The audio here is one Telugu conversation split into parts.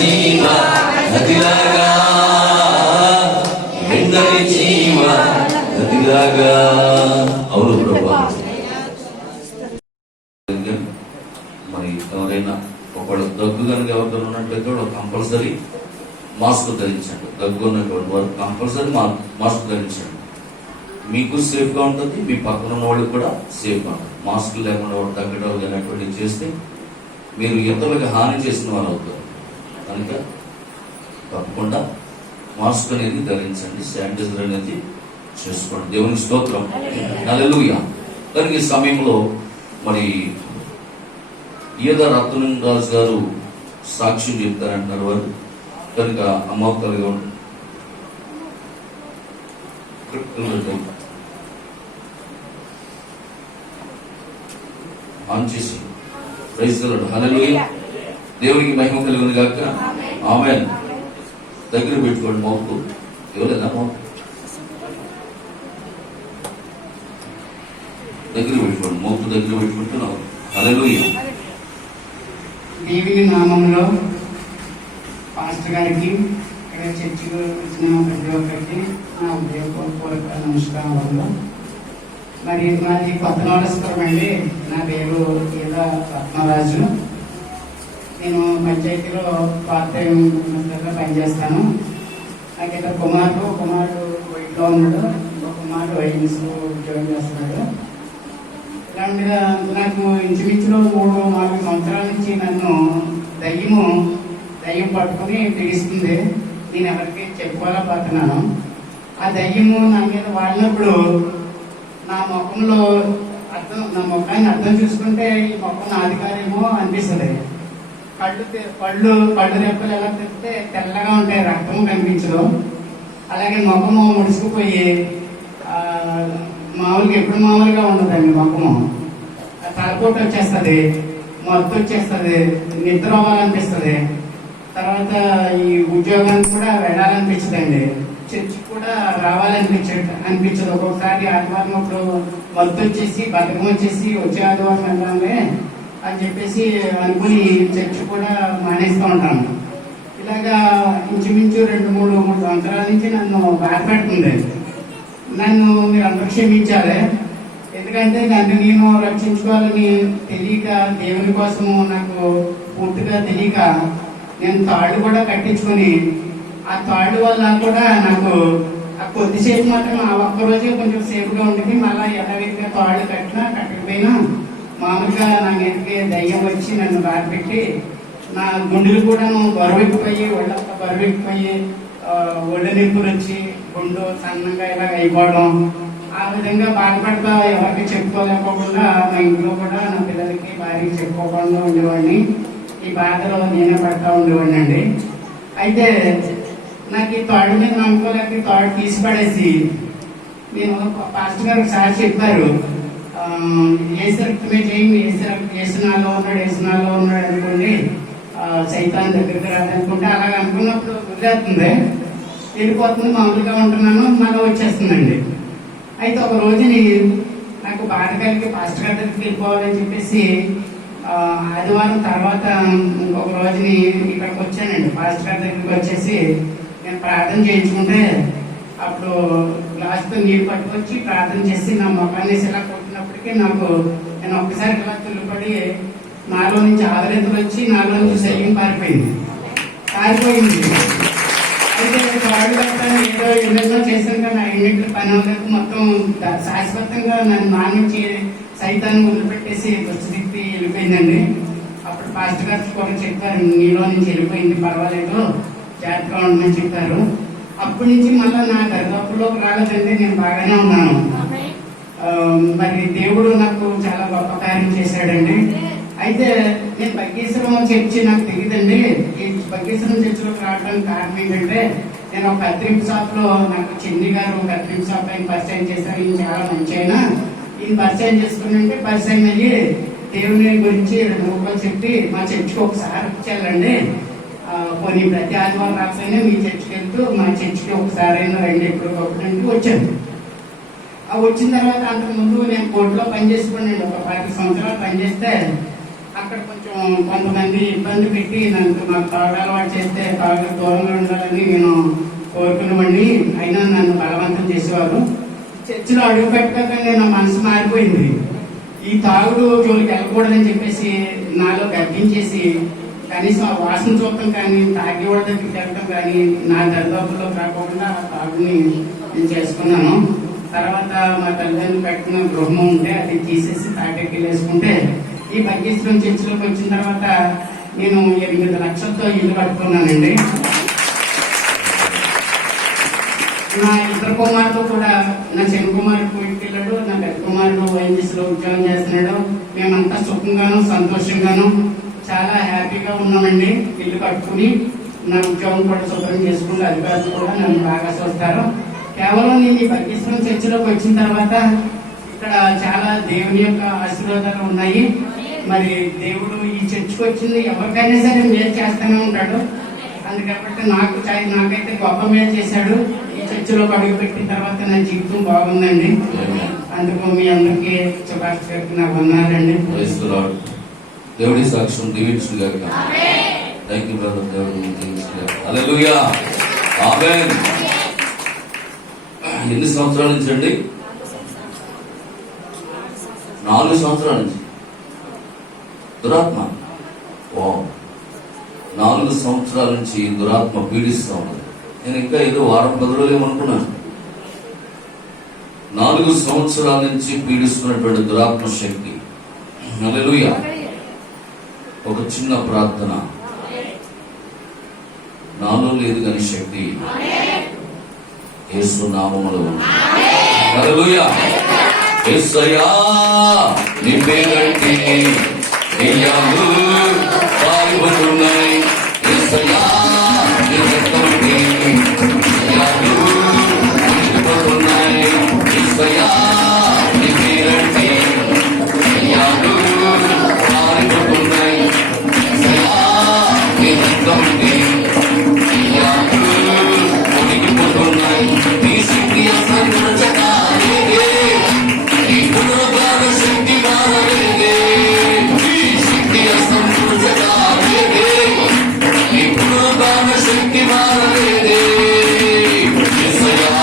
చీమ నదిలాగా, ఎండని చీమ నదిలాగా. అవును ప్రభా. మరి ఎవరైనా ఒకళ్ళు దగ్గు కనుక ఎవరితో ఉన్నట్లయితే కంపల్సరీ మాస్క్ ధరించండి. దగ్గు ఉన్నటువంటి వారు కంపల్సరీ మాస్క్ ధరించండి. మీకు సేఫ్గా ఉంటుంది, మీ పక్కన ఉన్న వాళ్ళకి కూడా సేఫ్గా ఉంటుంది. మాస్క్ లేకుండా వాడు తగ్గడం అనేటువంటివి చేస్తే మీరు ఇతరులకు హాని చేసిన వారు అవుతారు. కనుక తప్పకుండా మాస్క్ అనేది ధరించండి, శానిటైజర్ అనేది చేసుకోండి. దేవునికి స్తోత్రం, హల్లెలూయా. కనుక ఈ సమయంలో మరి ఈద రత్నరాజు గారు సాక్ష్యం చెప్తారంటున్నారు వారు. కనుక అమ్మ కలిగి ఆన్ చేసి ప్రైజ్ ది లార్డ్, హల్లెలూయా. దేవునికి మహిమ కలుగును గాక. ఆమేన్. దగ్గర పెట్టుకోండి మౌత్. ఎవరైనా మౌత్ దగ్గర పెట్టుకోండి, మౌత్ దగ్గర పెట్టుకుంటున్నావు. హల్లెలూయా. దేవుని నామంలో పాస్టర్ గారికి, ఇక్కడ చర్చికి వచ్చిన ప్రతి ఒక్కరికి నా ఉదయపూర్వక నమస్కారాలు. మరి మాది కొత్త నోడస్పురం అండి. నా పేరు ఈద రత్నరాజు. నేను పంచాయతీలో పార్ట్ టైం పనిచేస్తాను. నాకు ఇద్దరు కుమారుడు వైట్లో ఉన్నాడు, ఇంకో కుమారుడు వైఎన్ఎస్లో ఉద్యోగం చేస్తున్నాడు. ఇలాంటిగా నాకు ఇంచుమించులో 3-4 సంవత్సరాల నుంచి నన్ను దయ్యం పట్టుకుని పీడిస్తుంది. నేను ఎవరికి చెప్పుకోలేకపోతున్నాను. ఆ దయ్యము నా మీద వాడినప్పుడు నా ముఖాన్ని అర్థం చూసుకుంటే ఈ ముఖం నాది కాదేమో అనిపిస్తుంది. కళ్ళు రెప్పలు ఎలా తిప్పితే తెల్లగా ఉంటాయి, రక్తం కనిపించదు. అలాగే ముఖము ముడుచుకుపోయి ఎప్పుడు మామూలుగా ఉండదండి. ముఖము తలపోటు వచ్చేస్తుంది, మొత్తం వచ్చేస్తుంది, నిద్ర అవ్వాలనిపిస్తుంది. తర్వాత ఈ ఉద్యోగానికి కూడా వెళ్ళాలనిపించదండి, చర్చి కూడా అనిపించదు. ఒక్కొక్కసారి ఆదివారం అప్పుడు మొత్తం వచ్చేసి బతకం వచ్చేసి వచ్చే ఆదివారం వెళ్ళాలి అని చెప్పేసి అనుకుని చర్చి కూడా మానేస్తూ ఉంటాను. ఇలాగా ఇంచుమించు 2-3 సంవత్సరాల నుంచి నన్ను బాధపెడుతుంది. నన్ను మీరు అందరూ క్షమించాలి. ఎందుకంటే నన్ను నేను రక్షించుకోవాలని తెలియక, దేవుని కోసము నాకు పూర్తిగా తెలియక నేను తాళ్ళు కూడా కట్టించుకొని, ఆ తాళ్ళు వల్ల కూడా నాకు ఆ కొద్దిసేపు మాత్రం ఆ ఒక్కరోజే కొంచెం సేఫ్గా ఉంటుంది. మళ్ళీ యథావిధిగా తాళ్ళు కట్టకపోయినా మామూలుగా నా మీదకి దయ్యం వచ్చి నన్ను బాధపెట్టి నా గుండెలు కూడా బరువెక్కిపోయి, ఒళ్ళంతా బరువెక్కిపోయి, ఒళ్ళు నొప్పులు వచ్చి గుండు సన్నంగా ఇలా అయిపోవడం, ఆ విధంగా బాధపడతా ఎవరికి చెప్పుకోలేకపోకుండా మా ఇంట్లో కూడా నా పిల్లలకి భార్యకి చెప్పుకోకుండా ఉండేవాడిని. ఈ బాధలో నేనే పడతా ఉండేవాడిని అండి. అయితే నాకు ఈ తాడు మీద నమ్ముకోలేక తాడు తీసి పడేసి, నేను పాస్టర్ గారు సార్ చెప్పారు, ఏసు రక్తమే చేయండి, ఏసునాలో ఉన్నాడు అనుకోండి, సైతాన్ దగ్గరికి రాదనుకుంటే అలాగ అనుకున్నప్పుడు వదిలేస్తుంది, వెళ్ళిపోతుంది, మామూలుగా ఉంటున్నాను, మళ్ళీ వచ్చేస్తుందండి. అయితే ఒక రోజుని నాకు బాధ కలిగి పాస్టర్ గారి దగ్గరికి వెళ్ళిపోవాలని చెప్పేసి ఆదివారం తర్వాత ఇంకొక రోజుని ఇక్కడికి వచ్చానండి. పాస్టర్ గారి దగ్గరికి వచ్చేసి నేను ప్రార్థన చేయించుకుంటే అప్పుడు గ్లాస్తో నీళ్ళు పట్టుకొచ్చి ప్రార్థన చేసి నా ముఖాన్ని ఇలా కొట్టినప్పటికీ నేను ఒక్కసారి ఇలా తుల్లిపడి నాలో నుంచి ఆదరెత్తులు వచ్చి నాలో నుంచి సైన్యం పారిపోయింది. అయితే వాడు ఏదో ఎన్నెన్నో చేశాను కానీ ఆ ఎన్నింటి పని వాళ్ళకు మొత్తం శాశ్వతంగా నన్ను నా నుంచి సైతాన్ని వదిలిపెట్టేసి దుస్థితి వెళ్ళిపోయిందండి. అప్పుడు పాస్టర్ గారు కూడా చెప్పారు, నీలో నుంచి వెళ్ళిపోయింది, పర్వాలేదు, జాగ్రత్తగా ఉండమని చెప్పారు. అప్పటి నుంచి మళ్ళీ నా దరిదాపుల్లోకి రాలేదండి, నేను బాగానే ఉన్నాను. మరి దేవుడు నాకు చాలా గొప్ప కార్యం చేశాడండి. అయితే నేను బగ్గీశ్వరం చర్చి నాకు తెలియదండి. ఈ బగ్గీశ్వరం చర్చిలోకి రావడానికి కారణం ఏంటంటే, నేను ఒక కత్తిరింపు షాప్ లో నాకు చెన్ని గారు కత్తిరింపు షాప్ ఆయన పరిచయం చేశారు. ఈయన చాలా మంచి అయినా ఈయన పరిచయం చేసుకుని పరిచయం అయ్యి దేవుని గురించి 2 రూపాయలు చెప్పి మా చర్చికి ఒకసారి వచ్చారండి, కొన్ని ప్రతి ఆదివారం రాకపోయినా మీ చర్చికి వెళ్తూ మా చర్చికి ఒకసారి అయినా రండి, ఎప్పుడు గొప్పండి వచ్చాను. వచ్చిన తర్వాత అంతకుముందు నేను కోర్టులో పనిచేసుకున్నాను. ఒక 10 సంవత్సరాలు పనిచేస్తే అక్కడ కొంచెం కొంతమంది ఇబ్బంది పెట్టి నన్ను నాకు తాగు అలవాటు చేస్తే తాగు దూరంగా ఉండాలని నేను కోరుకునేవాడిని. అయినా నన్ను బలవంతం చేసేవారు. చర్చిలో అడుగు పెట్టగానే నా మనసు మారిపోయింది. ఈ తాగుడు జోలికి వెళ్ళకూడదని చెప్పేసి నాలో గర్భించేసి కనీసం ఆ వాసన చూడటం కానీ తాగి వాళ్ళ దగ్గరికి వెళ్ళటం కానీ నా దరిదాపుల్లో కాకుండా ఆ తాగుని నేను చేసుకున్నాను. తర్వాత మా తల్లిదండ్రులు కట్టిన గృహం ఉంటే అది తీసేసి తాటెక్కి వేసుకుంటే ఈ బగ్గీశ్వరం చర్చిలోకి వచ్చిన తర్వాత నేను 8 లక్షలతో ఇల్లు కట్టుకున్నానండి. నా ఇద్దరు కుమారుడు కూడా, నా చిన్న కుమారుడు కూలికి వెళ్ళాడు, నా పెద్ద కుమారుడు ONGC లో ఉద్యోగం చేస్తున్నాడు. మేమంతా సుఖంగాను సంతోషంగాను చాలా హ్యాపీగా ఉన్నామండి. ఇల్లు కట్టుకుని నా ఉద్యోగం కూడా శుభ్రం చేసుకుంటూ అధికారులు కూడా నన్ను బాగా చూస్తారు. కేవలం నేను ఈ బగ్గీశ్వరం చర్చిలోకి వచ్చిన తర్వాత ఇక్కడ చాలా దేవుని యొక్క ఆశీర్వాదాలు ఉన్నాయి. మరి దేవుడు ఈ చర్చికి వచ్చింది ఎవరికైనా సరే మేలు చేస్తూనే ఉంటాడు. అందుకబట్టి నాకైతే గొప్ప మేలు చేశాడు. ఈ చర్చిలో అడుగు పెట్టిన తర్వాత నా జీవితం బాగుందండి. అందుకు మీ అందరికీ శుభాకాంక్షలు నాకు ఉన్నారండి. దేవుడి సాక్ష్యం దీవించు గాక. Thank you brother. దేవుడు దీవించు గాక. హల్లెలూయా. ఆమేన్. ఎన్ని సంవత్సరాల నుంచి అండి? 4 సంవత్సరాల నుంచి దురాత్మ. 4 సంవత్సరాల నుంచి దురాత్మ పీడిస్తా ఉన్నది. నేను ఇంకా ఏదో వారం 10 రోజులు ఏమనుకున్నాను. 4 సంవత్సరాల నుంచి పీడిస్తున్నటువంటి దురాత్మ శక్తి. హల్లెలూయా. ఒక చిన్న ప్రార్థన. నాలో లేదు కాని శక్తి యేసు నామములో. హల్లెలూయా. యేసయ్యా నీ పేరంటే దెయ్యాలు పారిపోతున్నాయి. యేసయ్యా నీ రక్తంటే దెయ్యాలు పారిపోతున్నాయి. యేసయ్యా నీ పేరంటే దెయ్యాలు పారిపోతున్నాయి. యేసయ్యా నీ రక్తంటే దెయ్యాలు పారిపోతున్నాయి. నీ శక్తి అసంతృప్తిగా శక్తి మారలేదే. నీ శక్తి అసంతృప్తిగా నీ పునరుద్ధాన శక్తి మారలేదే. యేసయ్యా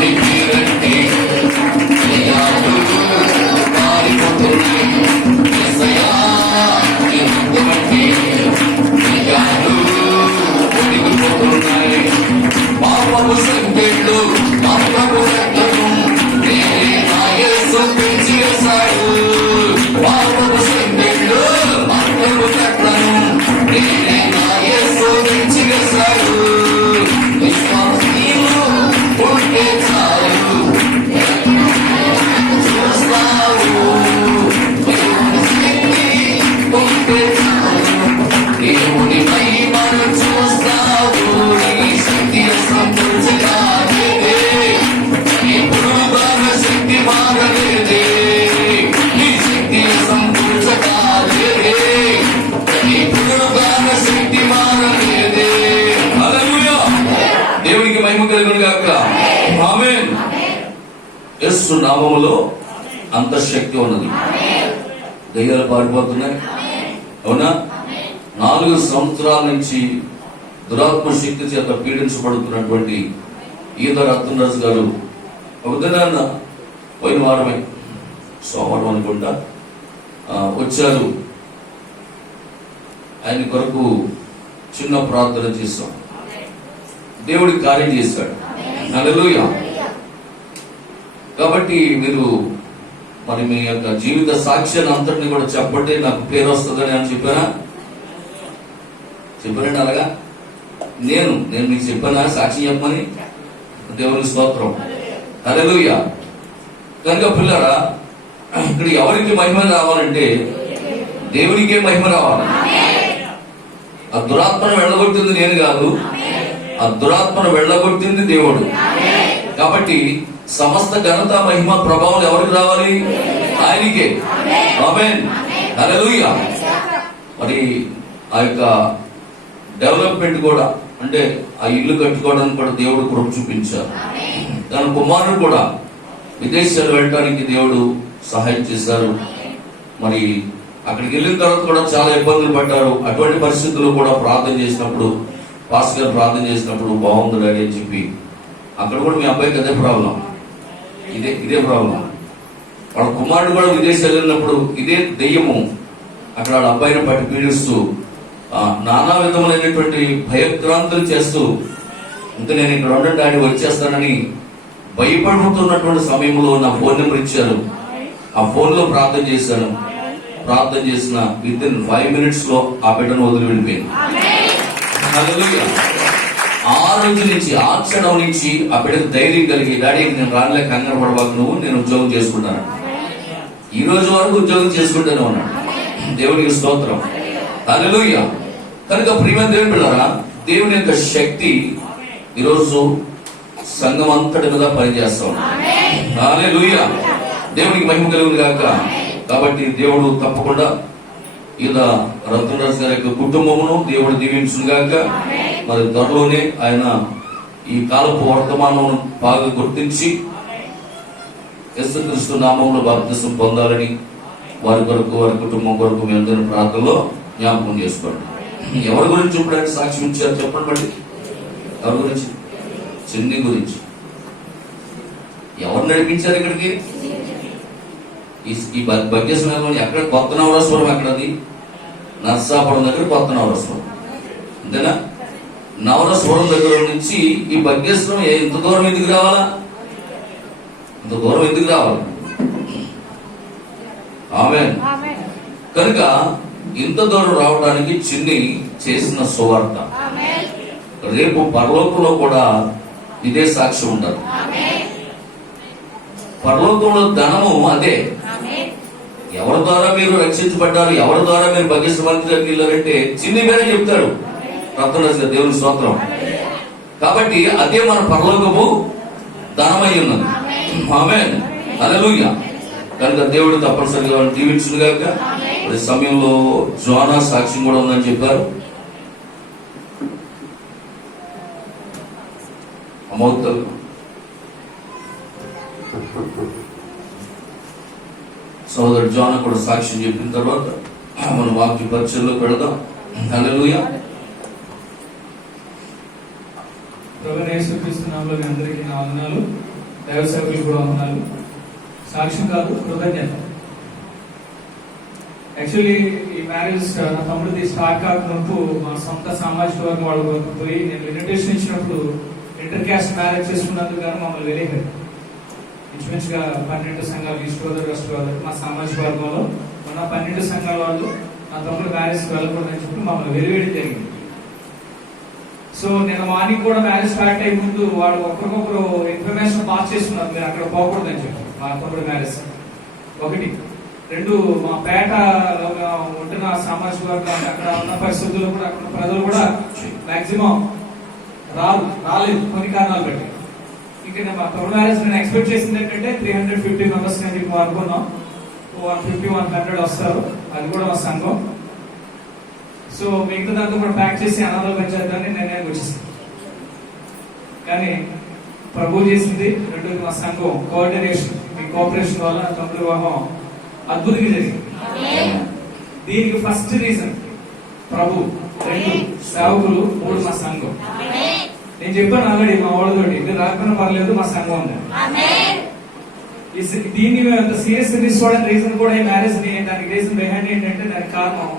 నీ పేరంటే దెయ్యాలు పారిపోతున్నాయి. యేసయ్యా నీ రక్తమంటే దెయ్యాలు ఒడిగిపోతున్నాయి. పాపపు సంకెళ్ళు పాపపు రక్తము నేనే నా యేసు పెంచేశాడు. పాపపు సంకెళ్ళు పాపపు రక్తము నేనే నా యేసు పెంచేశాడు. విశ్వాసీయులు ఉంటే చాలు చూస్తావు. దేవుని శక్తి ఉంటే చాలు దేవుని మహిమను చూస్తావు. నీ శక్తి అసంతృప్తిగా నీ పునరుద్ధాన శక్తి మారలేదే. నీ శక్తి అసంతృప్తిగా నీ పునరుద్ధాన శక్తి మారలేదే. హల్లెలూయా. దేవునికి మహిమ కలుగును గాక. ఆమేన్. యేసు నామములో అంత శక్తి ఉన్నది. దయ్యాలు పారిపోతున్నాయి. అవునా? 4 సంవత్సరాల నుంచి దురాత్మ శక్తి చేత పీడించబడుతున్నటువంటి ఈత రత్నరాజు గారు ఒక దినాన్న పోయిన వారమే సోమవారం అనుకుంటా వచ్చారు. ఆయన కొరకు చిన్న ప్రార్థన చేశాం. దేవుడి కార్యం చేశాడు. హల్లెలూయా. కాబట్టి మీరు మరి మీ యొక్క జీవిత సాక్ష్యాన్ని అంతటిని కూడా చెప్పండి, నాకు పేరు వస్తుందని అని చెప్పానండి. అలాగా నేను మీకు చెప్పానా సాక్షి చెప్పమని? దేవుని స్తోత్రం. హల్లెలూయా. కనుక పిల్లరా, ఇక్కడ ఎవరికి మహిమ రావాలంటే దేవునికే మహిమ రావాలి. ఆ దురాత్మను వెళ్ళగొట్టింది నేను కాదు, ఆ దురాత్మను వెళ్ళగొట్టింది దేవుడు. కాబట్టి సమస్త ఘనత మహిమ ప్రభావం ఎవరికి రావాలి? ఆయనకే. ఆమేన్. హల్లెలూయా. మరి ఆ యొక్క డెవలప్మెంట్ కూడా, అంటే ఆ ఇల్లు కట్టుకోవడానికి కూడా దేవుడు కృప చూపించారు. తన కుమారుడు కూడా విదేశాలు వెళ్ళడానికి దేవుడు సహాయం చేశారు. మరి అక్కడికి వెళ్ళిన తర్వాత కూడా చాలా ఇబ్బందులు పడ్డారు. అటువంటి పరిస్థితుల్లో కూడా ప్రార్థన చేసినప్పుడు, పాస్టర్ గారు ప్రార్థన చేసినప్పుడు బాగుంది డాడీ అని చెప్పి, అక్కడ కూడా మీ అబ్బాయికి అదే ప్రాబ్లం, ఇదే ప్రాబ్లం. వాళ్ళ కుమారుడు కూడా విదేశాలు వెళ్ళినప్పుడు ఇదే దెయ్యము అక్కడ వాళ్ళ అబ్బాయిని పట్టి పీడిస్తూ నానా విధములైనటువంటి భయక్రాంతులు చేస్తూ, ఇంకా నేను ఇక్కడ ఉండండి డాడీ వచ్చేస్తానని భయపడుతున్నటువంటి సమయంలో నా ఫోన్ నెంబర్ ఇచ్చారు. ఆ ఫోన్ లో ప్రార్థన చేశాను. ప్రార్థన చేసిన విత్ ఇన్ 5 minutes లో ఆ బిడ్డను వదిలి వెళ్ళిపోయింది. హల్లెలూయా. ఆ రోజు నుంచి, ఆ క్షణం నుంచి ఆ బిడ్డకు ధైర్యం కలిగి, డాడీ నేను రానిలేక కంగారు పడవాకు, నువ్వు నేను ఉద్యోగం చేసుకుంటాను. ఈ రోజు వరకు ఉద్యోగం చేసుకుంటూనే ఉన్నాడు. దేవునికి స్తోత్రం. హల్లెలూయా. కనుక ప్రియమైన దేవుని బిడ్డలారా, దేవుని యొక్క శక్తి ఈరోజు సంఘం అంతటి మీద పనిచేస్తాం. హల్లెలూయా. దేవునికి మహిమ కలుగును గాక. కాబట్టి దేవుడు తప్పకుండా ఇలా రత్నరాజు గారి యొక్క కుటుంబమును దేవుడు దీవించును గాక. మరి త్వరలోనే ఆయన ఈ కాలపు వర్తమానం బాగా గుర్తించి యేసుక్రీస్తు నామంలో బాప్తిసం పొందాలని వారి కొరకు, వారి కుటుంబం కొరకు మీ అందరి ప్రార్థనలో జ్ఞాపకం చేసుకోండి. ఎవరి గురించి ఇప్పుడు ఆయన సాక్ష్యం ఇచ్చారు చెప్పండి. బట్టి ఎవరి గురించి? చిన్ని గురించి. ఎవరు నడిపించారు ఇక్కడికి? ఈ భగ్యస్వరం ఎక్కడ? కొత్త నవరస్వరం ఎక్కడది? నర్సాపురం దగ్గర కొత్త నవరస్వరం, అంతేనా? నవరస్వరం దగ్గర నుంచి ఈ భగ్యస్వరం ఇంత దూరం ఎందుకు రావాలా? ఇంత దూరం ఎందుకు రావాలి? ఆమేన్. కనుక ఇంత దూరం రావడానికి చిన్ని చేసిన సువార్త రేపు పరలోకంలో కూడా ఇదే సాక్ష్యం ఉంటారు. పరలోకంలో ధనము అదే. ఎవరి ద్వారా మీరు రక్షించబడ్డారు, ఎవరి ద్వారా మీరు భగ్యశ్రమానికి వెళ్ళారంటే చిన్ని గారే చెప్తాడు. రత్నరాజు దేవుని స్తోత్రం. కాబట్టి అదే మన పరలోకము ధనమై ఉన్నది. ఆమేన్. హల్లెలూయా. కనుక దేవుడు తప్పనిసరిగా దీవించును గాక. ఈ సమయంలో జోనా సాక్ష్యం కూడా ఉందని చెప్పారు. అమౌతలు సోదరుడు జోనా కూడా సాక్ష్యం చెప్పిన తర్వాత మన వాక్య పరిచయంలో పెడదాం. హల్లెలూయా. ప్రభువైన యేసుక్రీస్తు నామములో మీ అందరికీ నా వందనాలు. దైవ సేవకులకు కూడా వందనాలు. సాక్ష్యం కాదు, కృతజ్ఞత. యాక్చువల్లీ ఈ మ్యారేజ్ నా తమ్ముడిది స్టార్ట్ కాకముందు మా సొంత సామాజిక వర్గం వాళ్ళు పోయి నేను ఇన్విటేషన్ ఇచ్చినప్పుడు ఇంటర్ క్యాస్ట్ మ్యారేజ్ చేసుకున్నందుకు గాను మమ్మల్ని వెళ్ళేవారు. ఇంచుమించుగా 12 సంఘాలు, ఈస్ట్ గోదావరి, వెస్ట్ గోదావరి మా సామాజిక వర్గంలో ఉన్న 12 సంఘాల వాళ్ళు నా తమ్ముడు మ్యారేజ్కి వెళ్ళకూడదని చెప్పి మమ్మల్ని వెలివేయడం జరిగింది. సో నేను మార్నింగ్ కూడా మ్యారేజ్ స్టార్ట్ అయ్యే ముందు వాళ్ళు ఒకరికొకరు ఇన్ఫర్మేషన్ పాస్ చేసుకున్నారు, మీరు అక్కడ పోకూడదని చెప్పి మా తమ్ముడు మ్యారేజ్. 1, 2 మా పేటలో ఉంటున్న సామాజిక వర్గాలు అక్కడ ఉన్న పరిస్థితుల్లో కూడా అక్కడ ప్రజలు కూడా మాక్సిమం రాలేదు కొన్ని కారణాలు బట్టి. ఇంకా మా తమ్ముడు మ్యారేజ్ నేను ఎక్స్పెక్ట్ చేసింది ఏంటంటే 350 మెంబర్స్ అని చెప్పి అనుకున్నాం. 150-100 వస్తారు, అది కూడా మా సంఘం. సో మిగతా దాంతో కూడా ప్యాక్ చేసి అనాథాలు పెంచేద్దామని నిర్ణయానికి వచ్చేసింది. కానీ ప్రభు చేసింది 2 మా సంఘం కోఆర్డినేషన్, మీ కోఆపరేషన్ వల్ల తమ్ముడు వివాహం అద్భుతంగా జరిగింది. దీనికి ఫస్ట్ రీజన్ ప్రభు, 2 సేవకులు, 3 మా సంఘం. నేను చెప్పాను ఆల్రెడీ మా వాళ్ళతోటి, ఇది రాకపోయినా పర్లేదు మా సంఘం ఉంది. దీన్ని మేము అంత సీరియస్ తీసుకోవడానికి రీజన్ కూడా ఈ మ్యారేజ్ ని, దానికి రీజన్ బిహైండ్ ఏంటంటే దానికి కారణం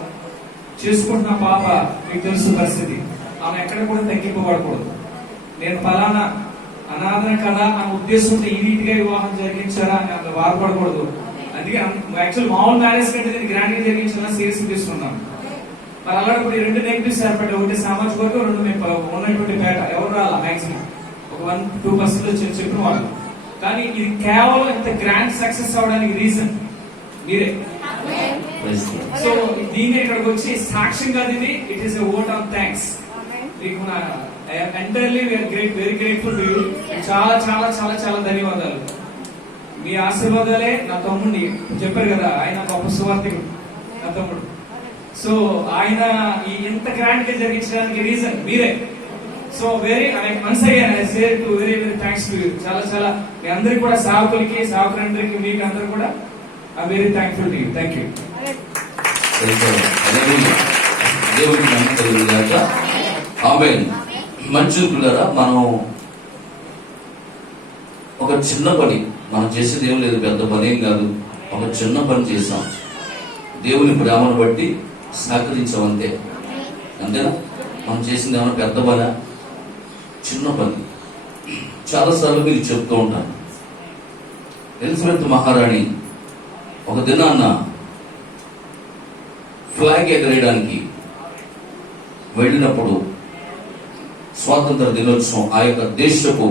చేసుకుంటున్న పాప మీకు తెలుసు పరిస్థితి, ఆమె ఎక్కడ కూడా తగ్గింపబడకూడదు. నేను ఫలానా అనాథన కదా అనే ఉద్దేశంతో ఈ రీతిగా వివాహం జరిగించారా అని అంత బాధపడకూడదు. అందుకే యాక్చువల్ మామూలు మ్యారేజ్ కంటే దీన్ని గ్రాండ్ గా జరిగించాలని సీరియస్ తీసుకున్నాను. మరి అలాగే ఇప్పుడు 2 నెగిటివ్స్ ఏర్పడ్డాయి. 1 సామాజిక వర్గం, 2 మేము ఉన్నటువంటి పేట. ఎవరు రాలా మాక్సిమం ఒక 1-2% చెప్పిన వాళ్ళు. కానీ ఇది కేవలం ఇంత గ్రాండ్ సక్సెస్ అవడానికి రీజన్ మీరే. సో దీన్ని ఇక్కడికి వచ్చి సాక్ష్యంగా ఇది it is a vote of thanks. మీకు entirely very grateful to you. చాలా చాలా చాలా చాలా ధన్యవాదాలు. మీ ఆశీర్వాదాలే నా తమ్ముడిని చెప్పారు కదా, ఆయన గొప్ప సువార్థికుడు నా తమ్ముడు. సో ఆయన ఈ ఇంత గ్రాండ్ గా జరిగించడానికి రీజన్ మీరే. So very once again I say to very very thanks to you. చాలా చాలా మీ అందరికి కూడా, సేవకులకి, సేవకులందరికీ, మీకు అందరు కూడా I very thankful to you. Thank you. దేవుడికి మహిమ కలుగును గాక. ఆమేన్. మంచిది పిల్లరా, మనం ఒక చిన్న పని మనం చేసేది ఏం లేదు, పెద్ద పని ఏం కాదు, ఒక చిన్న పని చేసాం, దేవుని ప్రేమను బట్టి సహకరించామంతే, అంతేనా? మనం చేసింది ఏమైనా పెద్ద పని, చిన్న పని. చాలాసార్లు మీరు చెప్తూ ఉంటాను, ఎలిజబెత్ మహారాణి ఒక దినాన్న ఫ్లాగ్ ఎగరేయడానికి వెళ్ళినప్పుడు, స్వాతంత్ర దినోత్సవం ఆ యొక్క దేశపు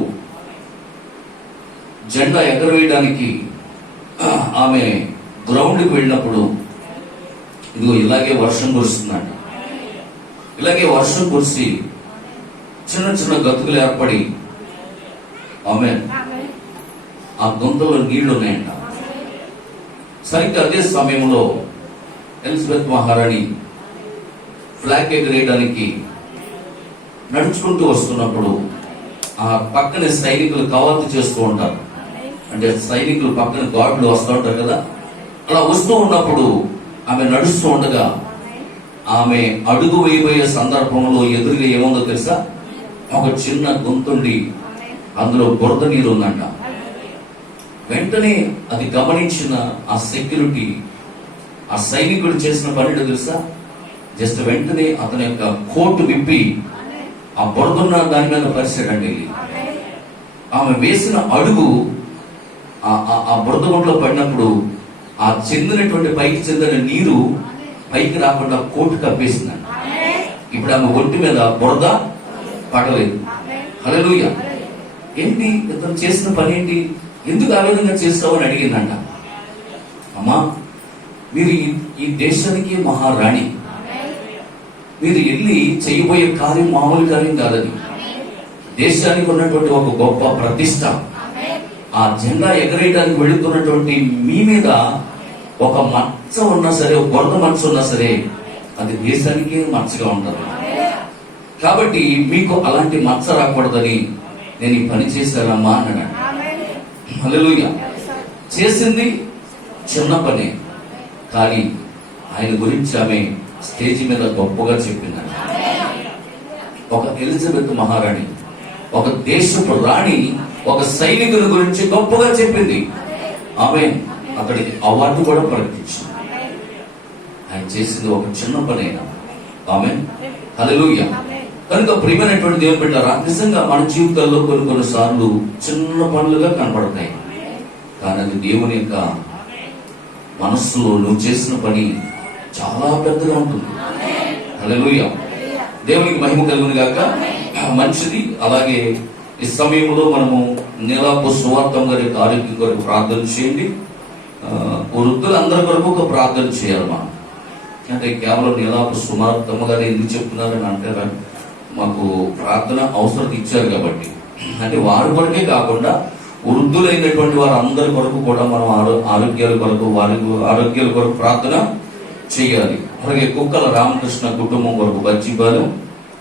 జెండా ఎగరవేయడానికి ఆమె గ్రౌండ్కి వెళ్ళినప్పుడు, ఇదిగో ఇలాగే వర్షం కురుస్తుందంట. ఇలాగే వర్షం కురిసి చిన్న చిన్న గతుకులు ఏర్పడి ఆమె ఆ గుంతలో నీళ్లు ఉన్నాయంట. సరిగ్గా అదే సమయంలో ఎలిజబెత్ మహారాణి ఫ్లాగ్ ఎగరేయడానికి నడుచుకుంటూ వస్తున్నప్పుడు ఆ పక్కనే సైనికులు కవాతు చేస్తూ ఉంటారు, అంటే సైనికులు పక్కన గార్డులు వస్తూ ఉంటారు కదా, అలా వస్తూ ఉన్నప్పుడు ఆమె నడుస్తూ ఉండగా ఆమె అడుగు వేయబోయే సందర్భంలో ఎదురుగా ఏముందో తెలుసా? ఒక చిన్న గుంతుండి అందులో బురద నీరు ఉందంట. వెంటనే అది గమనించిన ఆ సెక్యూరిటీ, ఆ సైనికుడు చేసిన పని తెలుసా? జస్ట్ వెంటనే అతని యొక్క కోటు విప్పి ఆ బురదున్న దాని మీద పరిసాడండి. ఆమె వేసిన అడుగు ఆ బురద గుంటలో పడినప్పుడు ఆ చెందినటువంటి పైకి చెందిన నీరు పైకి రాకుండా కోటు కప్పేసిందండి. ఇప్పుడు ఆమె ఒంటి మీద బురద పడలేదు. హల్లెలూయా. ఏంటి ఇతను చేసిన పని ఏంటి, ఎందుకు ఆ విధంగా చేస్తావు అని అడిగిందంట. అమ్మా, మీరు ఈ దేశానికి మహారాణి, మీరు వెళ్ళి చేయబోయే కార్యం మామూలు కార్యం కాదని, దేశానికి ఉన్నటువంటి ఒక గొప్ప ప్రతిష్ట, ఆ జెండా ఎగరేయడానికి వెళుతున్నటువంటి మీ మీద ఒక మచ్చ ఉన్నా సరే, ఒక బురద మచ్చ ఉన్నా సరే, అది దేశానికే మచ్చగా ఉంటుంది. కాబట్టి మీకు అలాంటి మచ్చ రాకూడదని నేను ఈ పని చేశానమ్మా అన్నాడు. హల్లెలూయా. చేసింది చిన్న పనే, కానీ ఆయన గురించి ఆమె స్టేజ్ మీద గొప్పగా చెప్పింది. ఒక ఎలిజబెత్ మహారాణి, ఒక దేశపు రాణి, ఒక సైనికుని గురించి గొప్పగా చెప్పింది. ఆమె అతడికి అవార్డు కూడా ప్రకటించింది. ఆయన చేసింది ఒక చిన్న పనైనా. ఆమె హల్లెలూయా. కనుక ప్రియమైనటువంటి దేవుని బిడ్డలారా, నిజంగా మన జీవితాల్లో కొన్నిసార్లు చిన్న పనులుగా కనపడతాయి, కానీ అది దేవుని యొక్క మనస్సులో నువ్వు చేసిన పని చాలా పెద్దగా ఉంటుంది. హల్లెలూయా. దేవునికి మహిమ కలుగును గాక. మంచిది. అలాగే ఈ సమయంలో మనము నీలాపు సువార్తమ్మ గారి ఆరోగ్యం కొరకు ప్రార్థన చేయండి. వృద్ధులందరి కొరకు ఒక ప్రార్థన చేయాలి. మనం అంటే కేవలం నీలాపు సువార్తమ్మ గారు ఎందుకు చెప్తున్నారని అంటారా, మాకు ప్రార్థన అవసరం ఇచ్చారు కాబట్టి, అంటే వారి కొరకే కాకుండా వృద్ధులైనటువంటి వారు అందరి కొరకు కూడా మనం ఆరోగ్యాల కొరకు, వారి ఆరోగ్యాల కొరకు ప్రార్థన చేయాలి. అలాగే కుక్కల రామకృష్ణ కుటుంబం కొరకు బచ్చిబాలు,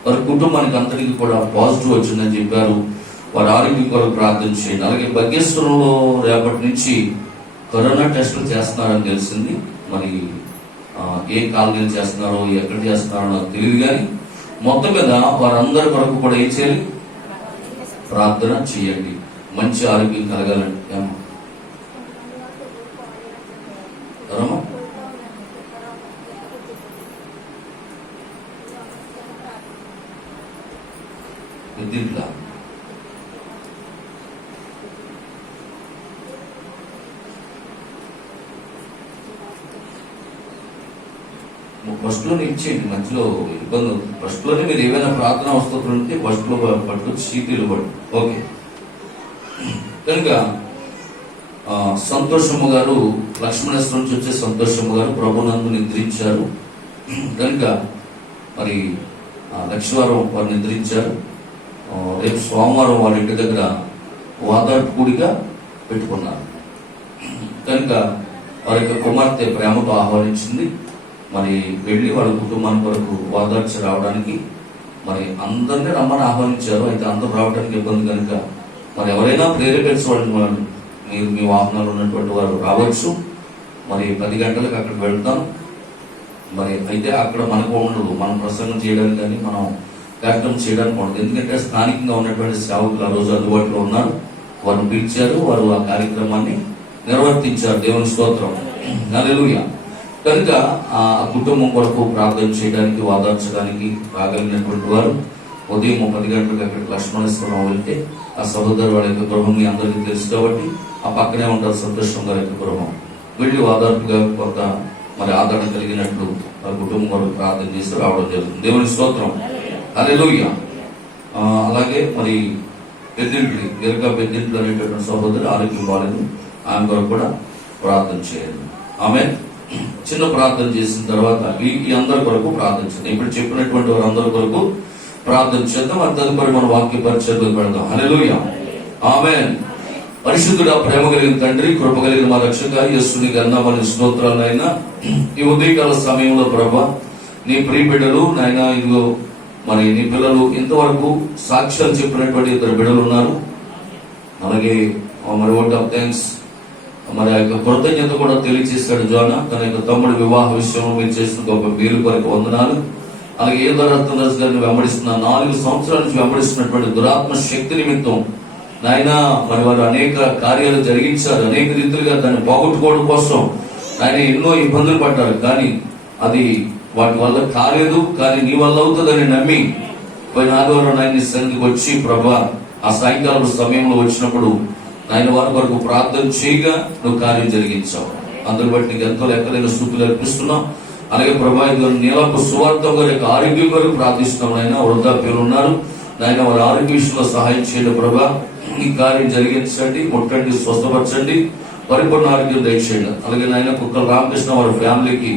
వారి కుటుంబానికి అందరికీ కూడా పాజిటివ్ వచ్చిందని చెప్పారు, వారి ఆరోగ్యం కొరకు ప్రార్థన చేయండి. అలాగే భాగ్యేశ్వరంలో రేపటి నుంచి కరోనా టెస్టులు చేస్తున్నారని తెలిసింది. మరి ఏ కాలనీలు చేస్తున్నారో, ఎక్కడ చేస్తున్నారో నాకు తెలియదు, కానీ మొత్తం మీద వారందరి కొరకు కూడా ఏం చేయాలి? ప్రార్థన చేయండి. మంచి ఆరోగ్యం కలగాలండి. ఏమో దీంట్లో ఫస్ట్ లోనే ఇచ్చేయండి, మధ్యలో ఇబ్బంది అవుతుంది. ఫస్ట్ లోనే మీరు ఏమైనా ప్రార్థన వస్తువులు ఉంటే ఫస్ట్ లో పట్టుకొచ్చి చీటీలు పట్టు. ఓకే. కనుక సంతోషమ్మ గారు, లక్ష్మణేశ్వరం నుంచి వచ్చే సంతోషమ్మ గారు ప్రభునందు నిద్రించారు. కనుక మరి లక్ష్మీవారం వారు నిద్రించారు. రేపు సోమవారం వాళ్ళ ఇంటి దగ్గర వాదార్పు కూడిగా పెట్టుకున్నారు. కనుక వారి యొక్క కుమార్తె ప్రేమతో ఆహ్వానించింది. మరి వెళ్ళి వాళ్ళ కుటుంబానికి కొరకు వాదార్చి రావడానికి మరి అందరినీ రమ్మని ఆహ్వానించారు. అయితే అందరూ రావడానికి ఇబ్బంది కనుక మరి ఎవరైనా ప్రేరేపించబడిన వాళ్ళు, మీరు మీ వాహనాలు ఉన్నటువంటి వారు రావచ్చు. మరి 10 గంటలకు అక్కడికి వెళ్తాం. మరి అయితే అక్కడ మనకు ఉండదు, మనం ప్రసంగం చేయడానికి కానీ మనం కార్యక్రమం చేయడానికి ఉండదు. ఎందుకంటే స్థానికంగా ఉన్నటువంటి సేవకులు ఆ రోజు అందుబాటులో ఉన్నారు, వారిని పిలిచారు, వారు ఆ కార్యక్రమాన్ని నిర్వర్తించారు. దేవుని స్తోత్రం, హల్లెలూయా. కనుక ఆ కుటుంబం కొరకు ప్రార్థన చేయడానికి, వాదార్చడానికి రాగలిగినటువంటి వారు ఉదయం 10 గంటలకు అక్కడికి లక్ష్మణేశ్వరం వెళ్తే ఆ సహోదరు వాళ్ళ యొక్క గృహం మీ అందరికీ తెలుసు కాబట్టి ఆ పక్కనే ఉంటారు సంతోషం గారి యొక్క గృహం. వెళ్ళి వాదార్పుగా కొంత మరి ఆదరణ కలిగినట్లు ఆ కుటుంబం కొరకు ప్రార్థన చేసి రావడం జరుగుతుంది. దేవుని స్తోత్రం, హల్లెలూయా. అలాగే మరి పెద్దింట్లు అనేటటువంటి సహోదరు ఆరోగ్యం బాలేదు, ఆమె కొరకు కూడా ప్రార్థన చేయండి. ఆమె చిన్న ప్రార్థన చేసిన తర్వాత ఈ అందరి కొరకు ప్రార్థన చేద్దాం. ఇప్పుడు చెప్పినటువంటి వారందరి కొరకు ప్రార్థన చేద్దాం. అది తదుపరి మన వాక్య పరిచయలోకి పెడదాం. హల్లెలూయా, ఆమేన్. పరిశుద్ధుడా, ప్రేమ కలిగిన తండ్రి, కృప కలిగిన మా రక్షక యేసుని గంధమని స్తోత్రాలైనా ఈ ఉదయకాల సమయంలో ప్రభా నీ ప్రియ బిడ్డలు నాయన, ఇదిగో మరి నీ పిల్లలు ఇంతవరకు సాక్ష్యాలు చెప్పినటువంటి 2 బిడ్డలు ఉన్నారు. అలాగే మరి వర్డ్ ఆఫ్ థ్యాంక్స్, మరి ఆ యొక్క కృతజ్ఞత కూడా తెలియజేశాడు జోన. తన యొక్క తమ్ముడి వివాహ విషయంలో మీరు చేసిన గొప్ప మేలు కొరకు వందనాలు. అలాగే ఏదరత్నరాజు గారిని వెంబడిస్తున్న 4 సంవత్సరాల నుంచి వెంబడిస్తున్నటువంటి దురాత్మ శక్తి నిమిత్తం నాయన మరి వారు అనేక కార్యాలు జరిగించారు, అనేక రీతిలుగా దాన్ని పోగొట్టుకోవడం కోసం ఆయన ఎన్నో ఇబ్బందులు పడ్డారు. కానీ అది వాటి వల్ల కాలేదు, కానీ నీ వల్ల అవుతుందని నమ్మి పోయిన ఆదివారం ఆయన సన్నిధికి వచ్చి ప్రభా ఆ సాయంకాలం సమయంలో వచ్చినప్పుడు ఆయన వారి వరకు ప్రార్థన చేయగా నువ్వు కార్యం జరిగించావు. అందుని బట్టి నీకు ఎంతో లెక్కలేని స్తుతులు అర్పిస్తున్నాం. అలాగే ప్రభా నీలపు సువార్త గారి యొక్క ఆరోగ్యం కొరకు ప్రార్థిస్తున్నాం. ఆయన వృద్ధాప్యులు ఉన్నారు నాయన, వారి ఆరోగ్య విషయంలో సహాయం చేయండి ప్రభా. ఈ కార్యం జరిగించండి, ముట్టండి, స్వస్థపరచండి, పరిపూర్ణ ఆరోగ్యం దయచేయండి. అలాగే నాయన కుక్కల రామకృష్ణ వారి ఫ్యామిలీకి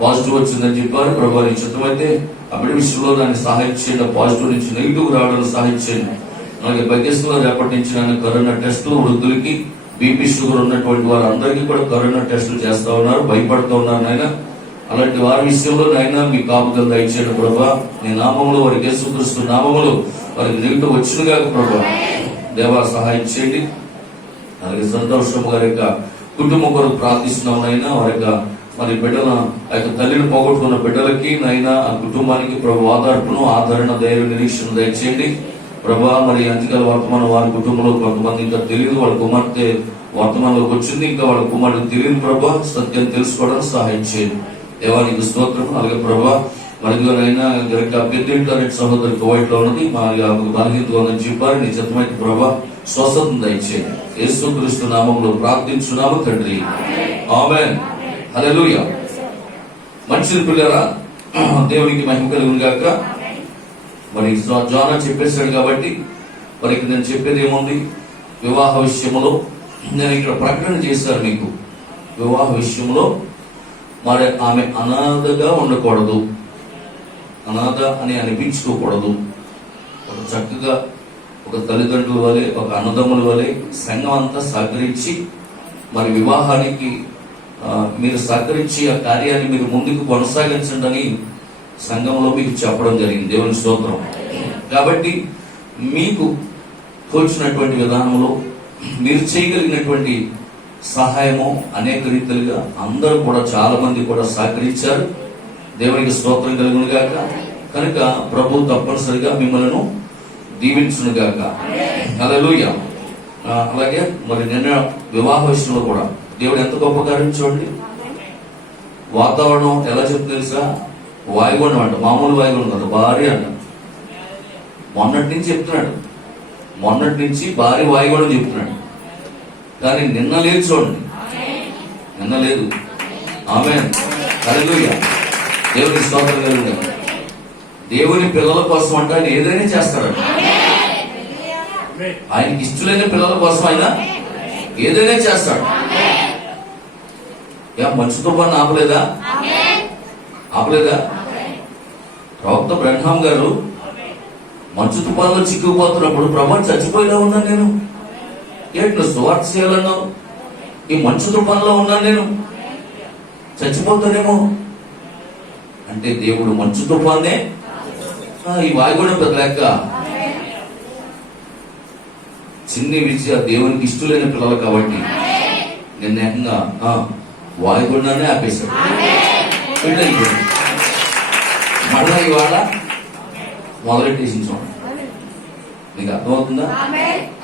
పాజిటివ్ వచ్చిందని చెప్పారు ప్రభా. నీ చిత్తమైతే అప్పటి విషయంలో దాన్ని సహాయం చేయండి, పాజిటివ్ నుంచి నెగిటివ్ రావడానికి సహాయం చేయండి. అలాగే బగ్గేశ్వర రేపటి నుంచి ఆయన కరోనా టెస్టులు, వృద్ధులకి బీపీ షుగర్ ఉన్నటువంటి వారందరికీ కూడా కరోనా టెస్టులు చేస్తా ఉన్నారు, భయపడుతూ ఉన్నారు నాయన. అలాంటి వారి విషయంలో నాయన మీ కాపుదలు దయచేయండి ప్రభా. నీ నామములో వారికి యేసుక్రీస్తు నామములో వారికి నెగిటివ్ వచ్చినగా ప్రభా దేవా సహాయం చేయండి. అలాగే సంతోషం గారి యొక్క కుటుంబం కొరకు ప్రార్థిస్తున్నాం నైనా. వారి యొక్క మరి బిడ్డల ఆ యొక్క తల్లిని పోగొట్టుకున్న బిడ్డలకి నైనా ఆ కుటుంబానికి ప్రభు ఆధారపును, ఆదరణ, ధైర్య, నిరీక్షణ దయచేయండి ప్రభా. మరి అంత్యకాల వర్తమానం వారి కుటుంబంలో కొంతమంది ఇంకా తెలియదు, వాళ్ళ కుమార్తె వర్తమానంలోకి వచ్చింది, ఇంకా వాళ్ళ కుమారుడికి తెలియదు ప్రభా. సత్యం తెలుసుకోవడానికి సహాయం చేయండి దేవానికి స్తోత్రం. అలాగే ప్రభా మరిగానైనా పెద్దింట్లో అనే సహోదరి కువైట్ లో ఉన్నది, మా బలహీనత ఉందని చెప్పారు. నీ చిత్తమైతే ప్రభా స్వస్థతను దయచేయండి. యేసుక్రీస్తు నామంలో ప్రార్థించున్నాము తండ్రి, ఆమేన్, హల్లెలూయా. మనుషుల పిల్లరా, దేవునికి మహిమ కలుగును గాక. మరి జోనా చెప్పేశాడు కాబట్టి మరి నేను చెప్పేది ఏముంది, వివాహ విషయంలో నేను ఇక్కడ ప్రకటన చేశాను మీకు. వివాహ విషయంలో మరి ఆమె అనాథగా ఉండకూడదు, అనాథ అని అనిపించుకోకూడదు. ఒక చక్కగా ఒక తల్లిదండ్రుల వలె, ఒక అన్నదమ్ముల వలె సంఘం అంతా సహకరించి మరి వివాహానికి మీరు సహకరించి ఆ కార్యాన్ని మీరు ముందుకు కొనసాగించండి అని సంఘంలో మీకు చెప్పడం జరిగింది. దేవుని స్తోత్రం. కాబట్టి మీకు తోచినటువంటి విధానంలో మీరు చేయగలిగినటువంటి సహాయము అనేక రీతిలుగా అందరూ కూడా చాలా మంది కూడా సహకరించారు. దేవునికి స్తోత్రం కలుగును గాక. కనుక ప్రభు తప్పనిసరిగా మిమ్మల్ని దీవించును గాక. హల్లెలూయా. అలాగే మరి నిన్న వివాహ విషయంలో కూడా దేవుడు ఎంత గొప్ప కార్యం చూడండి. వాతావరణం ఎలా చెప్తుంది తెలుసా, వాయుగుండం అంట, మామూలు వాయుగుండం కాదు, భారీ అంట. మొన్నటి నుంచి చెప్తున్నాడు, మొన్నటి నుంచి భారీ వాయుగుండం చెప్తున్నాడు. కానీ నిన్న లేదు చూడండి, నిన్న లేదు. ఆమేన్, హల్లెలూయా. దేవుని స్తోత్రం కలుగును. దేవుని పిల్లల కోసం అంటే ఆయన ఏదైనా చేస్తాడు. ఆయనకి ఇష్టమైన పిల్లల కోసం ఆయన ఏదైనా చేస్తాడు. మంచు తుఫాను ఆపలేదా? ఆపలేదా? ప్రవక్త బ్రహ్మాం గారు మంచు తుఫాన్లో చిక్కుకుపోతున్నప్పుడు ప్రభు చచ్చిపోయేలా ఉన్నాను నేను, ఏంటి సువార్త చేయాలన్నావు, ఈ మంచు తుఫాన్లో ఉన్నాను నేను, చచ్చిపోతానేమో అంటే దేవుడు మంచు తుఫాన్నే ఈ వాయుగుండం పెద్ద లెక్క. చిన్ని విషయ దేవునికి ఇష్టమైన పిల్లలు కాబట్టి నేను ఏకంగా వాయుగుండాన్ని ఆపేశాడు. మళ్ళా ఇవాళ మొదలెట్టేసి చూడండి. మీకు అర్థమవుతుందా?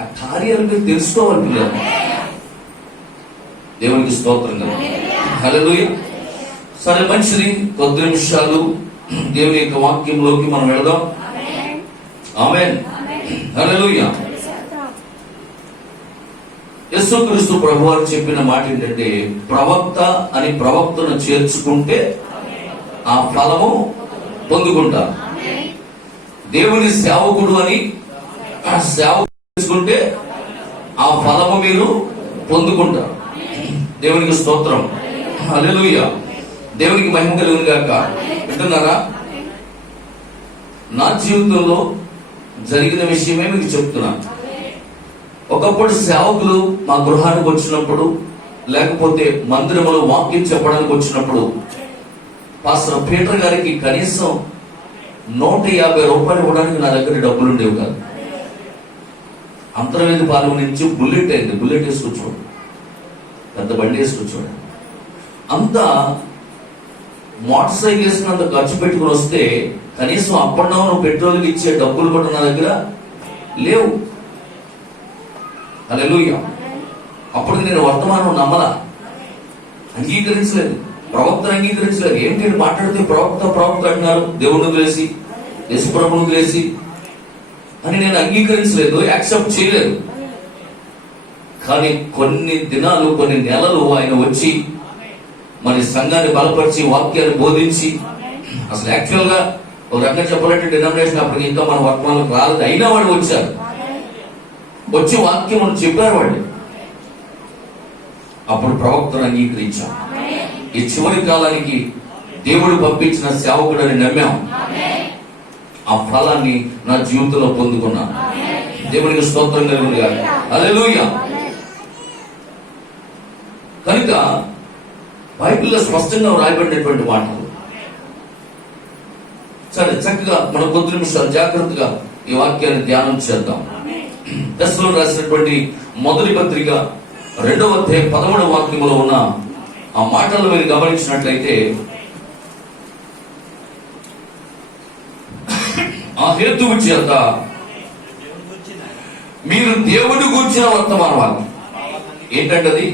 ఆ కార్యాలు మీరు తెలుసుకోవాలి పిల్లలు. దేవునికి స్తోత్రం కదా. హల్లెలూయా. సరే, మంచిది. కొద్ది నిమిషాలు దేవుని యొక్క వాక్యంలోకి మనం వెళదాం. ఆమేన్. హల్లెలూయా. యేసుక్రీస్తు ప్రభువారు చెప్పిన మాట ఏంటంటే, ప్రవక్త అని ప్రవక్తను చేర్చుకుంటే ఆ ఫలము పొందుకుంటారు. దేవుని సేవకుడు అని సేవకుడు చేసుకుంటే ఆ ఫలము మీరు పొందుకుంటారు. దేవునికి స్తోత్రం. హల్లెలూయా. దేవునికి మహిమ కలుగును గాక. వింటున్నారా? నా జీవితంలో జరిగిన విషయమే మీకు చెప్తున్నాను. ఒకప్పుడు సేవకులు మా గృహానికి వచ్చినప్పుడు, లేకపోతే మందిరంలో వాక్యం చెప్పడానికి వచ్చినప్పుడు, పాస్టర్ పీటర్ గారికి కనీసం 150 రూపాయలు ఇవ్వడానికి నా దగ్గర డబ్బులు ఉండేవి కాదు. అంతర్వేది పాలన నుంచి బుల్లెట్ అయింది. బుల్లెట్ వేసుకొచ్చాడు, పెద్ద బండి వేసుకొచ్చాడు. అంతా మోటార్ సైకిల్ వేసినంత ఖర్చు పెట్టుకుని వస్తే కనీసం అప్పటిలో నువ్వు పెట్రోల్కి ఇచ్చే డబ్బులు కూడా నా దగ్గర లేవు. హల్లెలూయా. అప్పుడు నేను వర్తమానం నమ్మలా, అంగీకరించలేదు, ప్రవక్తను అంగీకరించలేదు. ఏంటి మాట్లాడితే ప్రవక్త ప్రవక్త అంటున్నారు, దేవుడిని తెలిసి యేసుప్రభుని తెలిసి అని నేను అంగీకరించలేదు, యాక్సెప్ట్ చేయలేదు. కానీ కొన్ని దినాలు, కొన్ని నెలలు ఆయన వచ్చి మరి సంఘాన్ని బలపరిచి వాక్యాన్ని బోధించి, అసలు యాక్చువల్ గా ఒక రకంగా చెప్పాలంటే డినామినేషన్ అప్పటికి ఇంకా మన వర్తమానం రాలేదు, అయినా వాడు వచ్చారు, వచ్చి వాక్యం చెప్పారు వాళ్ళు. అప్పుడు ప్రవక్తను అంగీకరించాం. ఈ చివరి కాలానికి దేవుడు పంపించిన సేవకుడని నమ్మాం. ఆ ఫలాన్ని నా జీవితంలో పొందుకున్నాను. దేవునికి స్తోత్రం కలుగును గాక. హల్లెలూయా. కనుక బైబిల్లో స్పష్టంగా రాయబడినటువంటి మాటలు. సరే, చక్కగా మనం కొద్ది నిమిషాలు జాగ్రత్తగా ఈ వాక్యాన్ని ధ్యానం చేద్దాం. దశలో రాసినటువంటి మొదటి పత్రిక 2వ అధ్యాయం 13వ వాక్యంలో ఉన్న ఆ మాటలు మీరు గమనించినట్లయితే, ఆ హేతువు చేత మీరు దేవుడి గూర్చిన వర్తమాన వాక్యం. ఏంటంటది?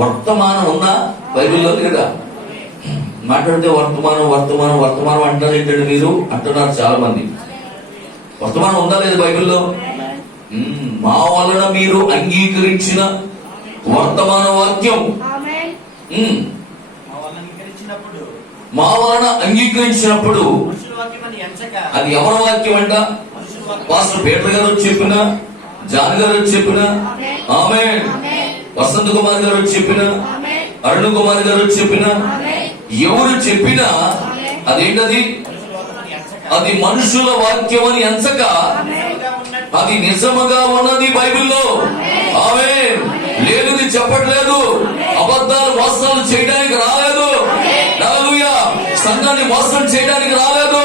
వర్తమానం ఉందా బైబిల్లో? లేదా? మాట్లాడితే వర్తమానం వర్తమానం వర్తమానం అంటారు ఏంటంటే మీరు అంటున్నారు చాలా మంది. వర్తమానం ఉందా లేదా బైబిల్లో? మా వలన మీరు అంగీకరించిన వర్తమాన వాక్యం. మా వలన అంగీకరించినప్పుడు అది ఎవరి వాక్యం అంట? పాస్టర్ పీటర్ గారు వచ్చి చెప్పిన, జాన్ గారు వచ్చి చెప్పిన, ఆమేన్, వసంత్ కుమార్ గారు వచ్చి చెప్పిన, అరుణ్ కుమార్ గారు వచ్చి చెప్పిన, ఎవరు చెప్పినా అదేంటది? అది మనుషుల వాక్యం అని ఎంచక అది నిజముగా ఉన్నది బైబిల్లో. ఆమేన్. లేనిది చెప్పట్లేదు, అబద్ధాలు మోసాలు చేయడానికి రాలేదు. హల్లెలూయా. సంఘాన్ని మోసం చేయడానికి రాలేదు,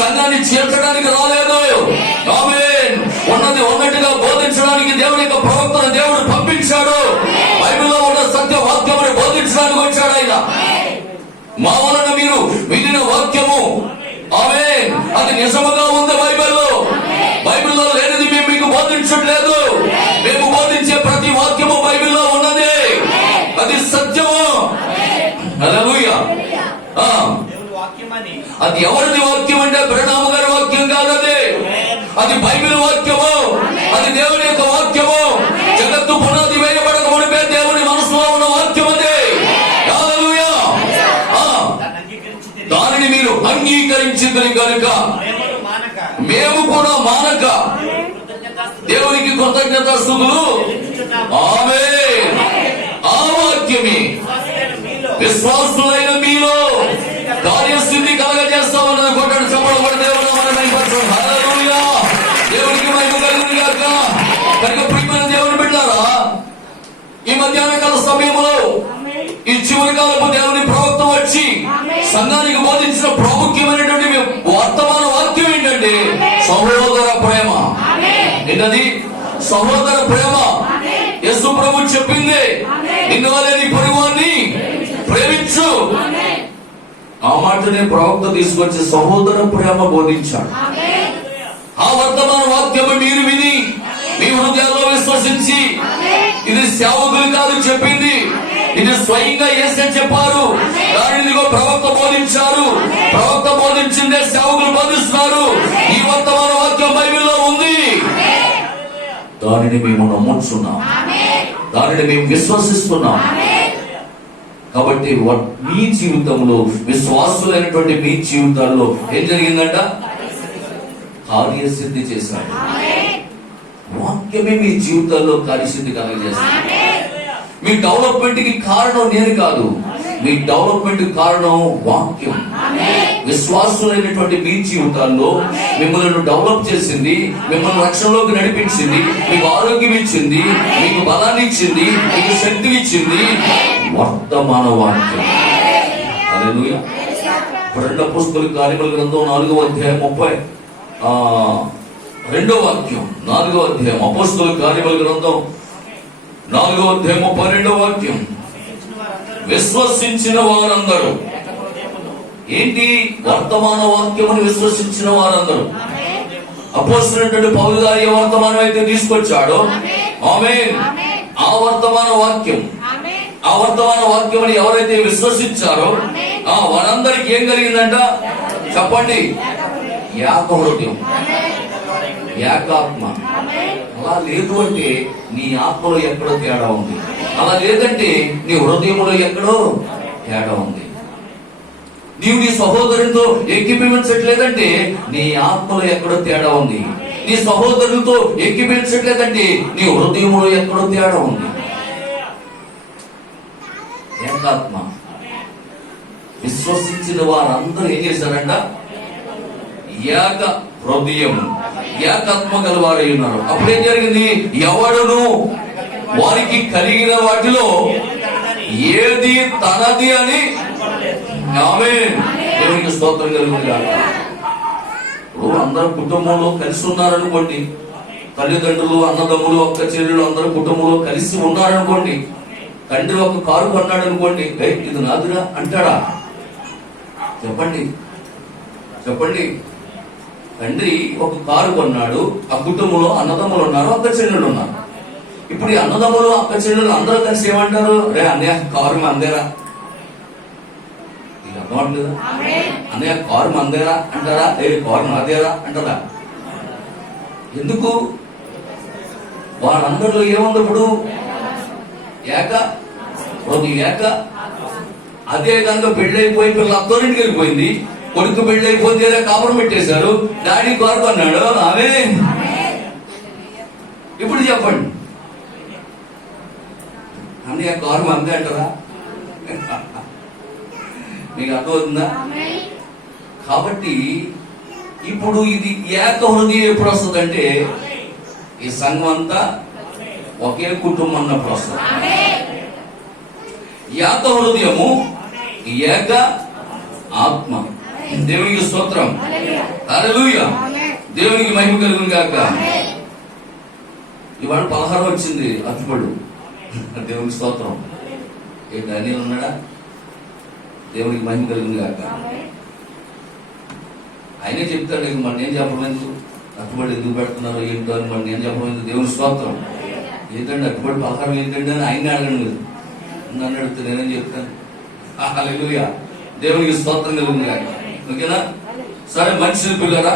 సంఘాన్ని చేర్చడానికి రాలేదు. ఆమేన్. ఉన్నది ఉన్నట్టుగా బోధించడానికి దేవుని యొక్క ప్రవక్తను దేవుడు పంపించాడు. బైబిల్లో ఉన్న సత్య వాక్యముని బోధించడానికి వచ్చాడు ఆయన. మా వలన మీరు వినిన వాక్యము, ఆమేన్, అది నిజముగా ఉంది బైబిల్లో. బైబిల్లో లేనిది మేము మీకు బోధించట్లేదు. మేము బోధించే ప్రతి వాక్యము బైబిల్లో ఉన్నది, అది సత్యము. హల్లెలూయా. అది ఎవరిది వాక్యం అంటే బ్రహ్మ గారి వాక్యం కాదు, అది బైబిల్ వాక్యము, అది దేవుని యొక్క వాక్యము. జగత్తు పునాది వేయబడక మునిపే దేవుని మనసులో ఉన్న వాక్యం అది. హల్లెలూయా. దానిని మీరు అంగీకరించింది కనుక మేము కూడా మానక దేవునికి కృతజ్ఞతాస్తుతులు. ఆమేన్. ఆ వాక్యమే విశ్వాసులైన మీలో కార్యస్థితి కలగజేస్తా ఉన్నది. కొట్టండి, చప్పట్లు కొట్టి దేవుని నామమున మహిమపరచండి. హల్లెలూయా. దేవునికి మహిమ కలుగును గాక. కనుక ప్రియమైన దేవుని బిడ్డలారా, ఈ మధ్యాహ్న కాల సమయంలో ఈ చివరి కాలపు దేవుని ప్రవక్త వచ్చి సంఘానికి బోధించిన ప్రాముఖ్యమైనటువంటి వర్తమాన వాక్యం ఏంటంటే సహోదర ప్రేమ. ఏంటది? సహోదర ప్రేమ. యేసు ప్రభు చెప్పింది, నిన్ను వలె నీ పొరుగువాన్ని ప్రేమించు. ఆ మాటనే ప్రవక్త తీసుకొచ్చి సహోదర ప్రేమ బోధించాడు. ఆ వర్తమాన వాక్యము మీరు విని మీ హృదయాల్లో విశ్వసించి, ఇది సేవకులు కాదు చెప్పింది, ఇది స్వయంగా యేసే చెప్పారు, దానిని ప్రవక్త బోధించారు, ప్రవక్త బోధించిందే సేవకులు బోధిస్తున్నారు, ఈ వర్తమాన వాక్యం బైబిల్లో ఉంది, దానిని మేము నమ్ముతున్నాం, దానిని మేము విశ్వసిస్తున్నాం. కాబట్టి మీ జీవితంలో, విశ్వాసులైనటువంటి మీ జీవితాల్లో ఏం జరిగిందంట? కార్యసిద్ధి చేశాడు. వాక్యమే మీ జీవితాల్లో కార్యసిద్ధి కలగజేస్తాడు. మీ డెవలప్మెంట్ కి కారణం నేను కాదు, మీ డెవలప్మెంట్ కారణం వాక్యం. విశ్వాసులైనటువంటి మీ జీవితాల్లో మిమ్మల్ని డెవలప్ చేసింది, మిమ్మల్ని రక్షణలోకి నడిపించింది, మీకు ఆరోగ్యం ఇచ్చింది, మీకు బలాన్ని ఇచ్చింది, మీకు శక్తిని ఇచ్చింది వర్తమాన వాక్యం. హల్లెలూయా. రెండవ పుస్తకాల కార్యముల గ్రంథం 4వ అధ్యాయం 32వ వాక్యం. 4వ అధ్యాయం అపోస్తలుల కార్యముల గ్రంథం 4వ అధ్యాయం 32వ వాక్యం. విశ్వసించిన వారందరూ, ఏంటి? వర్తమాన వాక్యముని విశ్వసించిన వారందరూ. అపోస్తలుడైన పౌలు గారు ఏ వర్తమానం అయితే తీసుకొచ్చాడో, ఆమేన్, ఆ వర్తమాన వాక్యం, ఆ వర్తమాన వాక్యముని ఎవరైతే విశ్వసించారో వారందరికి ఏం కలిగిందంట? చెప్పండి. ఏక హృదయం, ఏకాత్మ. అలా లేదు అంటే నీ ఆత్మలో ఎక్కడో తేడా ఉంది, అలా లేదంటే నీ హృదయంలో ఎక్కడో తేడా ఉంది. నీవు నీ సహోదరునితో ఏకీభవించట్లేదంటే నీ ఆత్మలో ఎక్కడో తేడా ఉంది. నీ సహోదరులతో ఏకీభవించట్లేదంటే నీ హృదయంలో ఎక్కడో తేడా ఉంది. ఏకాత్మ. విశ్వసించిన వారందరూ ఏం చేశారంట? ఏక హృదయం, ఏకాత్మ గలవారై ఉన్నారు. అప్పుడేం జరిగింది? ఎవడును వారికి కలిగిన వాటిలో ఏది తనది అని, ఆమేన్, దేవునికి స్తోత్రం కలుగును గాక. అందరూ కుటుంబంలో కలిసి ఉన్నారనుకోండి, తల్లిదండ్రులు, అన్నదమ్ములు, అక్క చెల్లెలు అందరూ కుటుంబంలో కలిసి ఉన్నారనుకోండి, తండ్రి ఒక కారు కొన్నాడు అనుకోండి, ఇది నాదురా అంటాడా? చెప్పండి, చెప్పండి. తండ్రి ఒక కారు కొన్నాడు, ఆ కుటుంబంలో అన్నదమ్ములు ఉన్నారు, అక్క చెల్లెలు ఉన్నారు. ఇప్పుడు ఈ అన్నదమ్ములు, అక్క చెల్లెలు అందరూ కలిసి ఏమంటారు? రే అన్నయ్య, కారు మందేరా. ఇది అర్థం అవట్లేదా? అన్నయ్య, కారు మందేరా అంటారా? ఏ కారు నాదేరా అంటారా? ఎందుకు? వారందరిలో ఏముంది ఇప్పుడు? ఏక ఏక. అదే కనుక పెళ్ళైపోయి పిల్లలు అత్తోరింటికి వెళ్ళిపోయింది, కొడుకు పెళ్ళైపోతే కాపురం పెట్టేశారు, డాడీ కారు అన్నాడు, ఆమె. ఇప్పుడు చెప్పండి, అన్నయ్య కారు అంతే అంటారా? మీకు అర్థమవుతుందా? కాబట్టి ఇప్పుడు ఇది ఏక హృదయం ఎప్పుడు వస్తుందంటే ఈ సంఘం అంతా ఒకే కుటుంబం అన్నప్పుడు వస్తుంది. ఏక హృదయము, ఏక ఆత్మ. దేవునికి స్తోత్రం, హల్లెలూయా. దేవునికి మహిమ కలుగును గాక. ఇవాళ 16 వచ్చింది అచ్చుపడు. దేవునికి స్తోత్రం. ఏ దానిలో ఉన్నాడా? దేవునికి మహిమ కలుగును గాక. ఆయనే చెప్తాడు, మరి నేను చెప్పలేదు, అట్టుబడి ఎందుకు పెడుతున్నారు ఏంటో అని మరి నేను చెప్పలేదు. దేవుని స్తోత్రం. ఏంటంటే అట్టుబడి 16 ఏంటంటే అని ఆయన అడగండి, నన్ను అడిగితే నేనేం చెప్తాను? హల్లెలూయా. దేవునికి స్తోత్రం కలుగును గాక. ఓకేనా? సరే, మంచి పిల్లరా,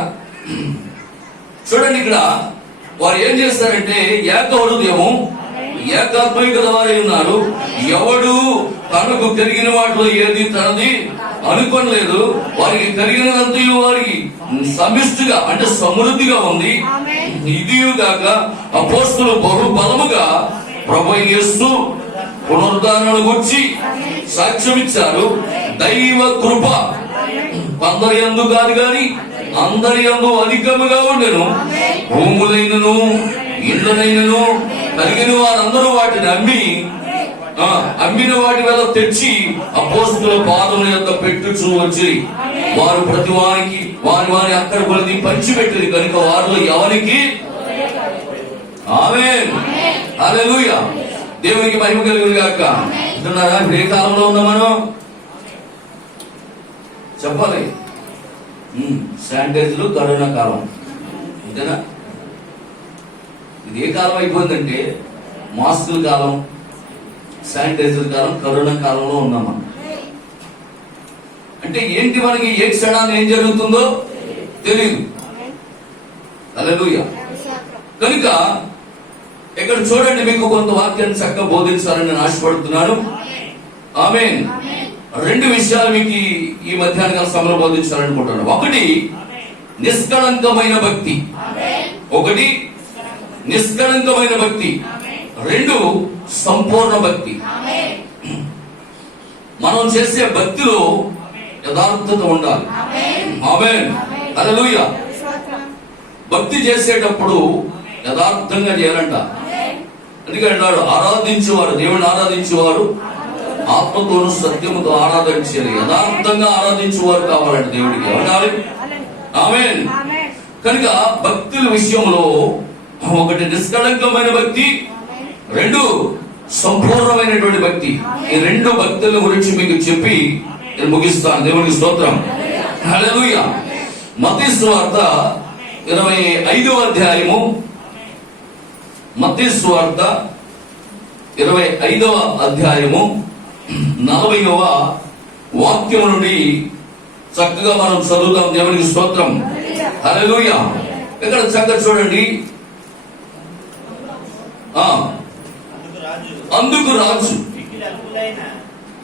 చూడండి ఇక్కడ వారు ఏం చేస్తారంటే ఏక హృదయము, ఏకాత్మక గలవారై ఉన్నారు. ఎవడు తనకు కలిగిన వాటిలో ఏది తనది అనుకోలేదు, వారికి కలిగినదంతయు వారికి సమిష్టిగా అంటే సమృద్ధిగా ఉంది. ఇదిగాక అపోస్తలులు బహు బలముగా ప్రభువైన యేసు పునరుద్ధారణను గురించి సాక్ష్యం ఇచ్చారు. దైవ కృప కొందరి యందు కాదు గాని అందరి యందు అధికముగా ఉండెను. భూములైనను ఇళ్ళనైనను కలిగిన వారందరూ వాటిని అమ్మిన వాటి వల్ల తెచ్చి అపోస్తలుల పాదముల యొద్ద పెట్టుచూ వచ్చి వారు ప్రతి వారికి వారి వారి అక్కడ కొలది పంచిపెట్టింది కనుక వారిలో ఎవరికి, ఆమేన్, హల్లెలూయా. దేవునికి మహిమ కలుగును గాక. వింటున్నారా? ఏ కాలంలో ఉందా మనం? చెప్పాలి. శానిటైజర్లు కరోనా కాలం అంతేనా? ఇది ఏ కాలం అయిపోయిందంటే మాస్కుల కాలం, శానిటైజర్ కాలం, కరోనా కాలంలో ఉన్నాం. అంటే ఏంటి, మనకి ఏ క్షణాన్ని ఏం జరుగుతుందో తెలియదు. హల్లెలూయా. కనుక ఇక్కడ చూడండి, మీకు కొంత వాక్యాన్ని చక్కగా బోధించాలని నేను ఆశపడుతున్నాను. ఆమేన్. రెండు విషయాలు మీకు ఈ మధ్యాహ్న సమయంలో బోధించాలనుకుంటున్నాను. ఒకటి నిష్కళంకమైన భక్తి, ఒకటి నిష్కళంకమైన భక్తి, రెండు సంపూర్ణ భక్తి. మనం చేసే భక్తిలో యథార్థత ఉండాలి. ఆమేన్. హల్లెలూయా. భక్తి చేసేటప్పుడు యథార్థంగా చేయాలంట. అందుకే అన్నాడు, ఆరాధించేవారు, దేవుని ఆరాధించేవారు ఆత్మతోను సత్యముతో ఆరాధించాలి. యథార్థంగా ఆరాధించేవారు కావాలంటే దేవుడికి ఉండాలి. ఆమేన్. కనుక భక్తుల విషయంలో ఒకటి నిష్కళంకమైన భక్తి, రెండు సంపూర్ణమైనటువంటి భక్తి. ఈ రెండు భక్తుల గురించి మీకు చెప్పి నేను ముగిస్తాను. దేవునికి స్తోత్రం. హల్లెలూయా. మత్తయి సువార్త 25వ అధ్యాయము, మత్తయి సువార్త 25వ అధ్యాయము 40వ వాక్యం నుండి చక్కగా మనం చదువుతాం. దేవునికి స్తోత్రం. హల్లెలూయా. ఇక్కడ చక్కగా చూడండి. అందుకు రాజు,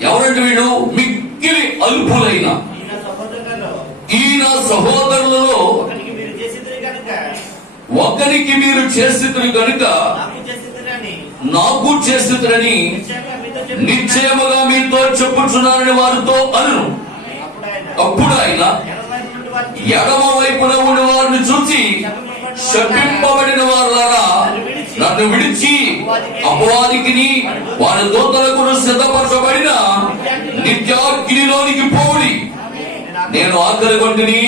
ఎవరంటే వీడు, మిక్కిలి అల్పులైన ఈయన సహోదరులలో ఒకరికి మీరు చేసిద్దురు కనుక నాకు చేసిద్దురని నిశ్చయముగా మీతో చెప్పుచున్నారని వారితో అను. అప్పుడు ఆయన ఎడమ వైపున ఉన్న వారిని చూసి, శపింపబడిన వారులారా, నన్ను విడిచి అపవాదికిని వారి దూతలకు సిద్ధపరచబడిన నిత్యాగ్నిలోనికి పోవుడి. నేను ఆకలి కొంటిని,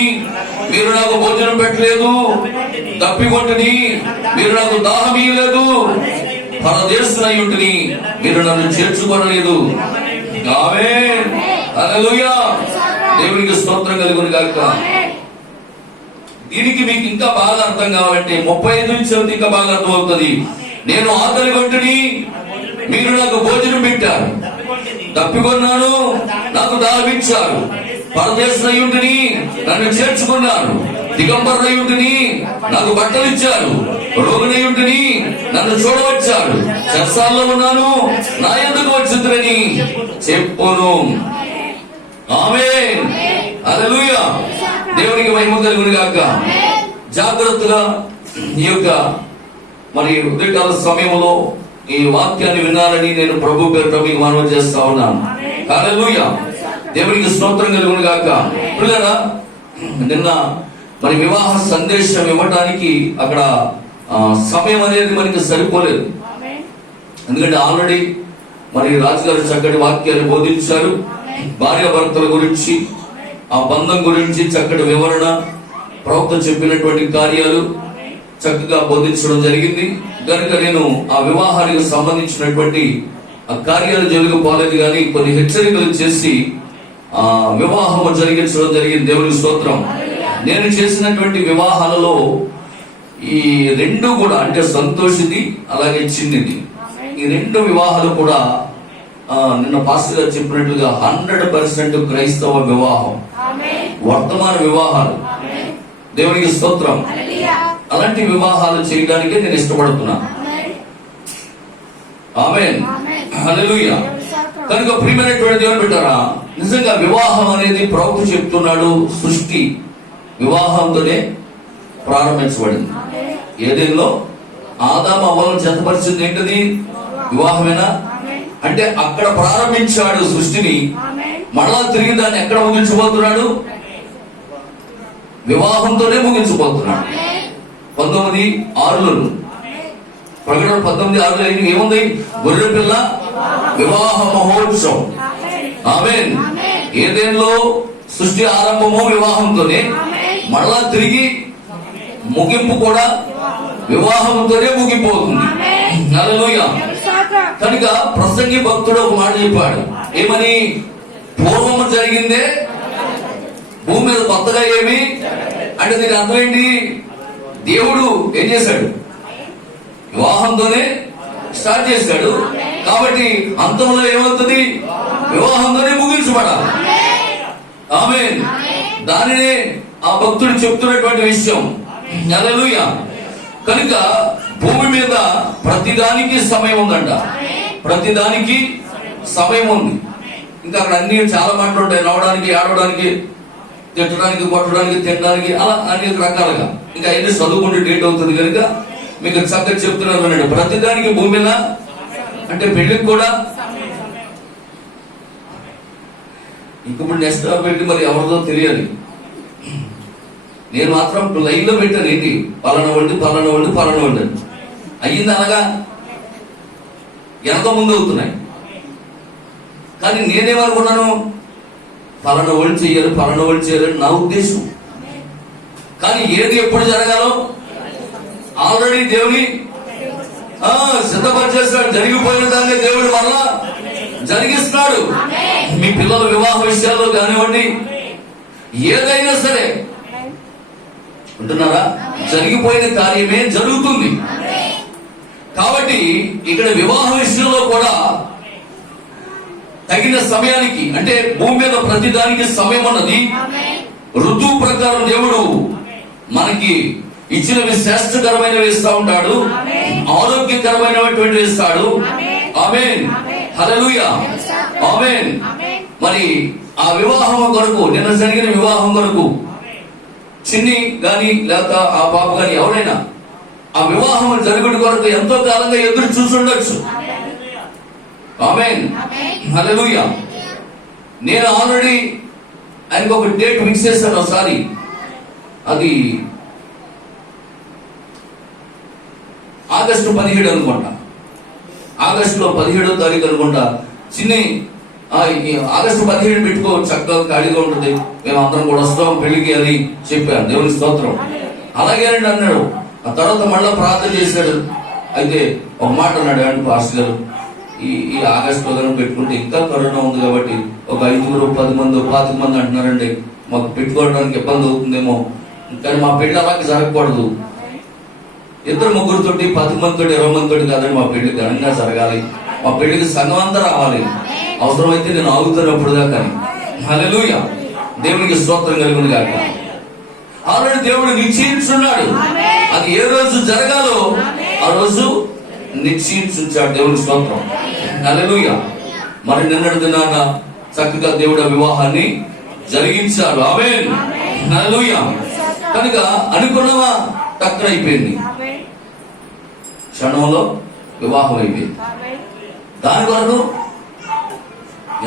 మీరు నాకు భోజనం పెట్టలేదు. తప్పికొంటిని, మీరు నాకు దాహం ఇయ్యలేదు. పరదేశునై ఉంటిని, మీరు నన్ను చేర్చుకోనలేదు. ఆమేన్. హల్లెలూయా. దేవునికి స్తోత్రం కలుగును గాక. దీనికి మీకు ఇంకా బాగా అర్థం కావాలంటే 35 నుంచి చదివితే ఇంకా బాగా అర్థమవుతుంది. నేను ఆకలి కొంటిని, మీరు నాకు భోజనం పెట్టారు. తప్పికొన్నాను, నాకు దాహం ఇచ్చారు. పరదేశునయుంటిని, నన్ను చేర్చుకున్నాను. దిగంబరునయుంటిని, నాకు బట్టలు ఇచ్చారు. రోగునయుంటిని, నన్ను చూడవచ్చారు. చెరసాల్లో ఉన్నాను, నా యొద్దకు వచ్చిందని చెప్పును. ఆమేన్. హల్లెలూయా. దేవునికి మహిమ కలుగును గాక. జాగ్రత్తగా ఈ యొక్క మరి ఉదయకాల సమయంలో ఈ వాక్యాన్ని వినాలని నేను ప్రభు పేరుతో మీకు మనవి చేస్తా ఉన్నాను. హల్లెలూయా. దేవునికి స్తోత్రం కలుగును గాక. పిల్లరా, నిన్న మరి వివాహ సందేశం ఇవ్వడానికి అక్కడ సమయం అనేది మనకి సరిపోలేదు. ఎందుకంటే ఆల్రెడీ మరి రాజుగారు చక్కటి వాక్యాన్ని బోధించారు. భార్య భర్తల గురించి, ఆ బంధం గురించి చక్కటి వివరణ, ప్రవక్త చెప్పినటువంటి కార్యాలు చక్కగా బోధించడం జరిగింది. కనుక నేను ఆ వివాహానికి సంబంధించినటువంటి ఆ కార్యాలు జరగపోలేదు, కానీ కొన్ని హెచ్చరికలు చేసి ఆ వివాహము జరిగించడం జరిగింది. దేవునికి స్తోత్రం. నేను చేసినటువంటి వివాహాలలో ఈ రెండు కూడా, అంటే సంతోషిది అలాగే చిన్నిది, ఈ రెండు వివాహాలు కూడా నిన్న పాస్టర్ గారు చెప్పినట్లుగా 100% క్రైస్తవ వివాహం, వర్తమాన వివాహాలు. దేవునికి స్తోత్రం. అలాంటి వివాహాలు చేయడానికే నేను ఇష్టపడుతున్నా. ఆమేన్. హల్లెలూయా. కనుక ప్రియమైనటువంటి దేవుని బిడ్డలారా, నిజంగా వివాహం అనేది ప్రభువు చెప్తున్నాడు, సృష్టి వివాహంతోనే ప్రారంభించబడింది. ఏదైనా ఆదాము అవ్వలను జతపరిచింది ఏంటిది? వివాహమేనా? అంటే అక్కడ ప్రారంభించాడు సృష్టిని, మరలా తిరిగి దాన్ని ఎక్కడ ముగించబోతున్నాడు? వివాహంతోనే ముగించబోతున్నాడు. 19:6 ప్రకటన 19:6 ఏముంది? గొర్రె పిల్ల వివాహ మహోత్సవం. ఆమేన్. ఏదేంలో సృష్టి ఆరంభము వివాహంతోనే, మరలా తిరిగి ముగింపు కూడా వివాహంతోనే ముగిపోతుంది. హల్లెలూయా. కనుక ప్రసంగి భక్తుడు ఒక మాట చెప్పాడు. ఏమని? పూర్వము జరిగిందే భూమి మీద కొత్తగా ఏమి అంటే దీని అర్థం ఏంటి? దేవుడు ఏం చేశాడు? వివాహంతోనే స్టార్ట్ చేశాడు. కాబట్టి అంతంలో ఏమవుతుంది? వివాహంతోనే ముగించబడాలి. ఆమేన్. దానినే ఆ భక్తుడు చెప్తున్నటువంటి విషయం. హల్లెలూయా. కనుక భూమి మీద ప్రతిదానికి సమయం ఉందంట. ప్రతిదానికి సమయం ఉంది. ఇంకా అక్కడ అన్ని చాలా మాటలు ఉంటాయి. నవ్వడానికి, ఆడడానికి, తిట్టడానికి, కొట్టడానికి, తినడానికి, అలా అనేక రకాలుగా. ఇంకా అన్ని చదువుకుంటే డేట్ అవుతుంది కనుక మీకు చక్కగా చెప్తున్నారు అన్నాడు. ప్రతిదానికి భూమి మీద అంటే పెళ్లికి కూడా ఇంకప్పుడు నెక్స్ట్ పెళ్లి మరి ఎవరిదో తెలియాలి. నేను మాత్రం లైన్ లో పెట్టాను. ఏంటి? పలానా వండి పలానా వండి పలానా వండి అయ్యింది అనగా వెనక ముందు అవుతున్నాయి. కానీ నేనేమనుకున్నాను? పలానా వాళ్ళు చెయ్యాలి, పలానా వాళ్ళు చేయాలని నా ఉద్దేశం. కానీ ఏది ఎప్పుడు జరగాలో ఆల్రెడీ దేవుని సిద్ధపరిచేస్తాడు. జరిగిపోయిన దాన్ని దేవుడు మళ్ళా జరిగిస్తున్నాడు. మీ పిల్లల వివాహ విషయాల్లో కానివ్వండి, ఏదైనా సరే ఉంటున్నారా? జరిగిపోయిన కార్యమే జరుగుతుంది. కాబట్టి ఇక్కడ వివాహ విషయంలో కూడా తగిన సమయానికి అంటే భూమి మీద ప్రతిదానికి సమయం అన్నది ఋతువు ప్రకారం దేవుడు మనకి ఇచ్చినవి శ్రేష్టకరమైనవి ఇస్తా ఉంటాడు, ఆరోగ్యకరమైనటువంటి ఇస్తాడు. ఆమేన్. హల్లెలూయా. ఆమేన్. మరి ఆ వివాహం కొరకు, నిన్న జరిగిన వివాహం కొరకు చిన్ని గాని లేక ఆ పాప గాని ఎవరైనా ఆ వివాహం జరుగుడు కొరకు ఎంతో కాలంగా ఎదురు చూసుండొచ్చు. ఆమేన్. హల్లెలూయా. నేను ఆల్రెడీ ఆయనకు ఒక డేట్ ఫిక్స్ చేశాను. ఒకసారి అది ఆగస్టు 17 అనుకుంటా. ఆగస్టులో 17వ తారీఖు అనుకుంటా. చిన్ని ఆగస్టు 17 పెట్టుకో, చక్కగా ఖాళీగా ఉంటుంది, మేము అందరం కూడా వస్తాం పెళ్లికి అని చెప్పాను. దేవుని స్తోత్రం. అలాగే అన్నాడు. ఆ తర్వాత మళ్ళా ప్రార్థన చేశాడు. అయితే ఒక మాట అన్నాడు, అండి పాస్టర్ గారు, ఈ ఆగస్టు లో పెట్టుకుంటే ఇంకా కరోనా ఉంది కాబట్టి ఒక 5, 10 మంది 20 మంది అంటున్నారండి, మాకు పెట్టుకోవడానికి ఇబ్బంది అవుతుందేమో, కానీ మా పెళ్లి అలాగే జరగకూడదు. 2, 3 తోటి 10 మందితో 20 మందితో కాదండి, మా పెళ్లి ఘనంగా జరగాలి, మా పెళ్లికి సంఘం అంతా రావాలి, అవసరమైతే నేను ఆగుతున్నప్పుడు దాకా. హల్లెలూయా. దేవునికి స్తోత్రం కలుగును గాక. ఆల్రెడీ దేవుడు నిశ్చయించున్నాడు. అది ఏ రోజు జరగాలో ఆ రోజు నిశ్చయించుంచాడు. దేవుని స్తోత్రం. హల్లెలూయా. మరి నిన్నటి దినాన చక్కగా దేవుడు వివాహాన్ని జరిగించాడు. ఆమేన్. హల్లెలూయా. కనుక అనుకున్నవా టక్కన అయిపోయింది, క్షణంలో వివాహం అయిపోయింది. దాని వరకు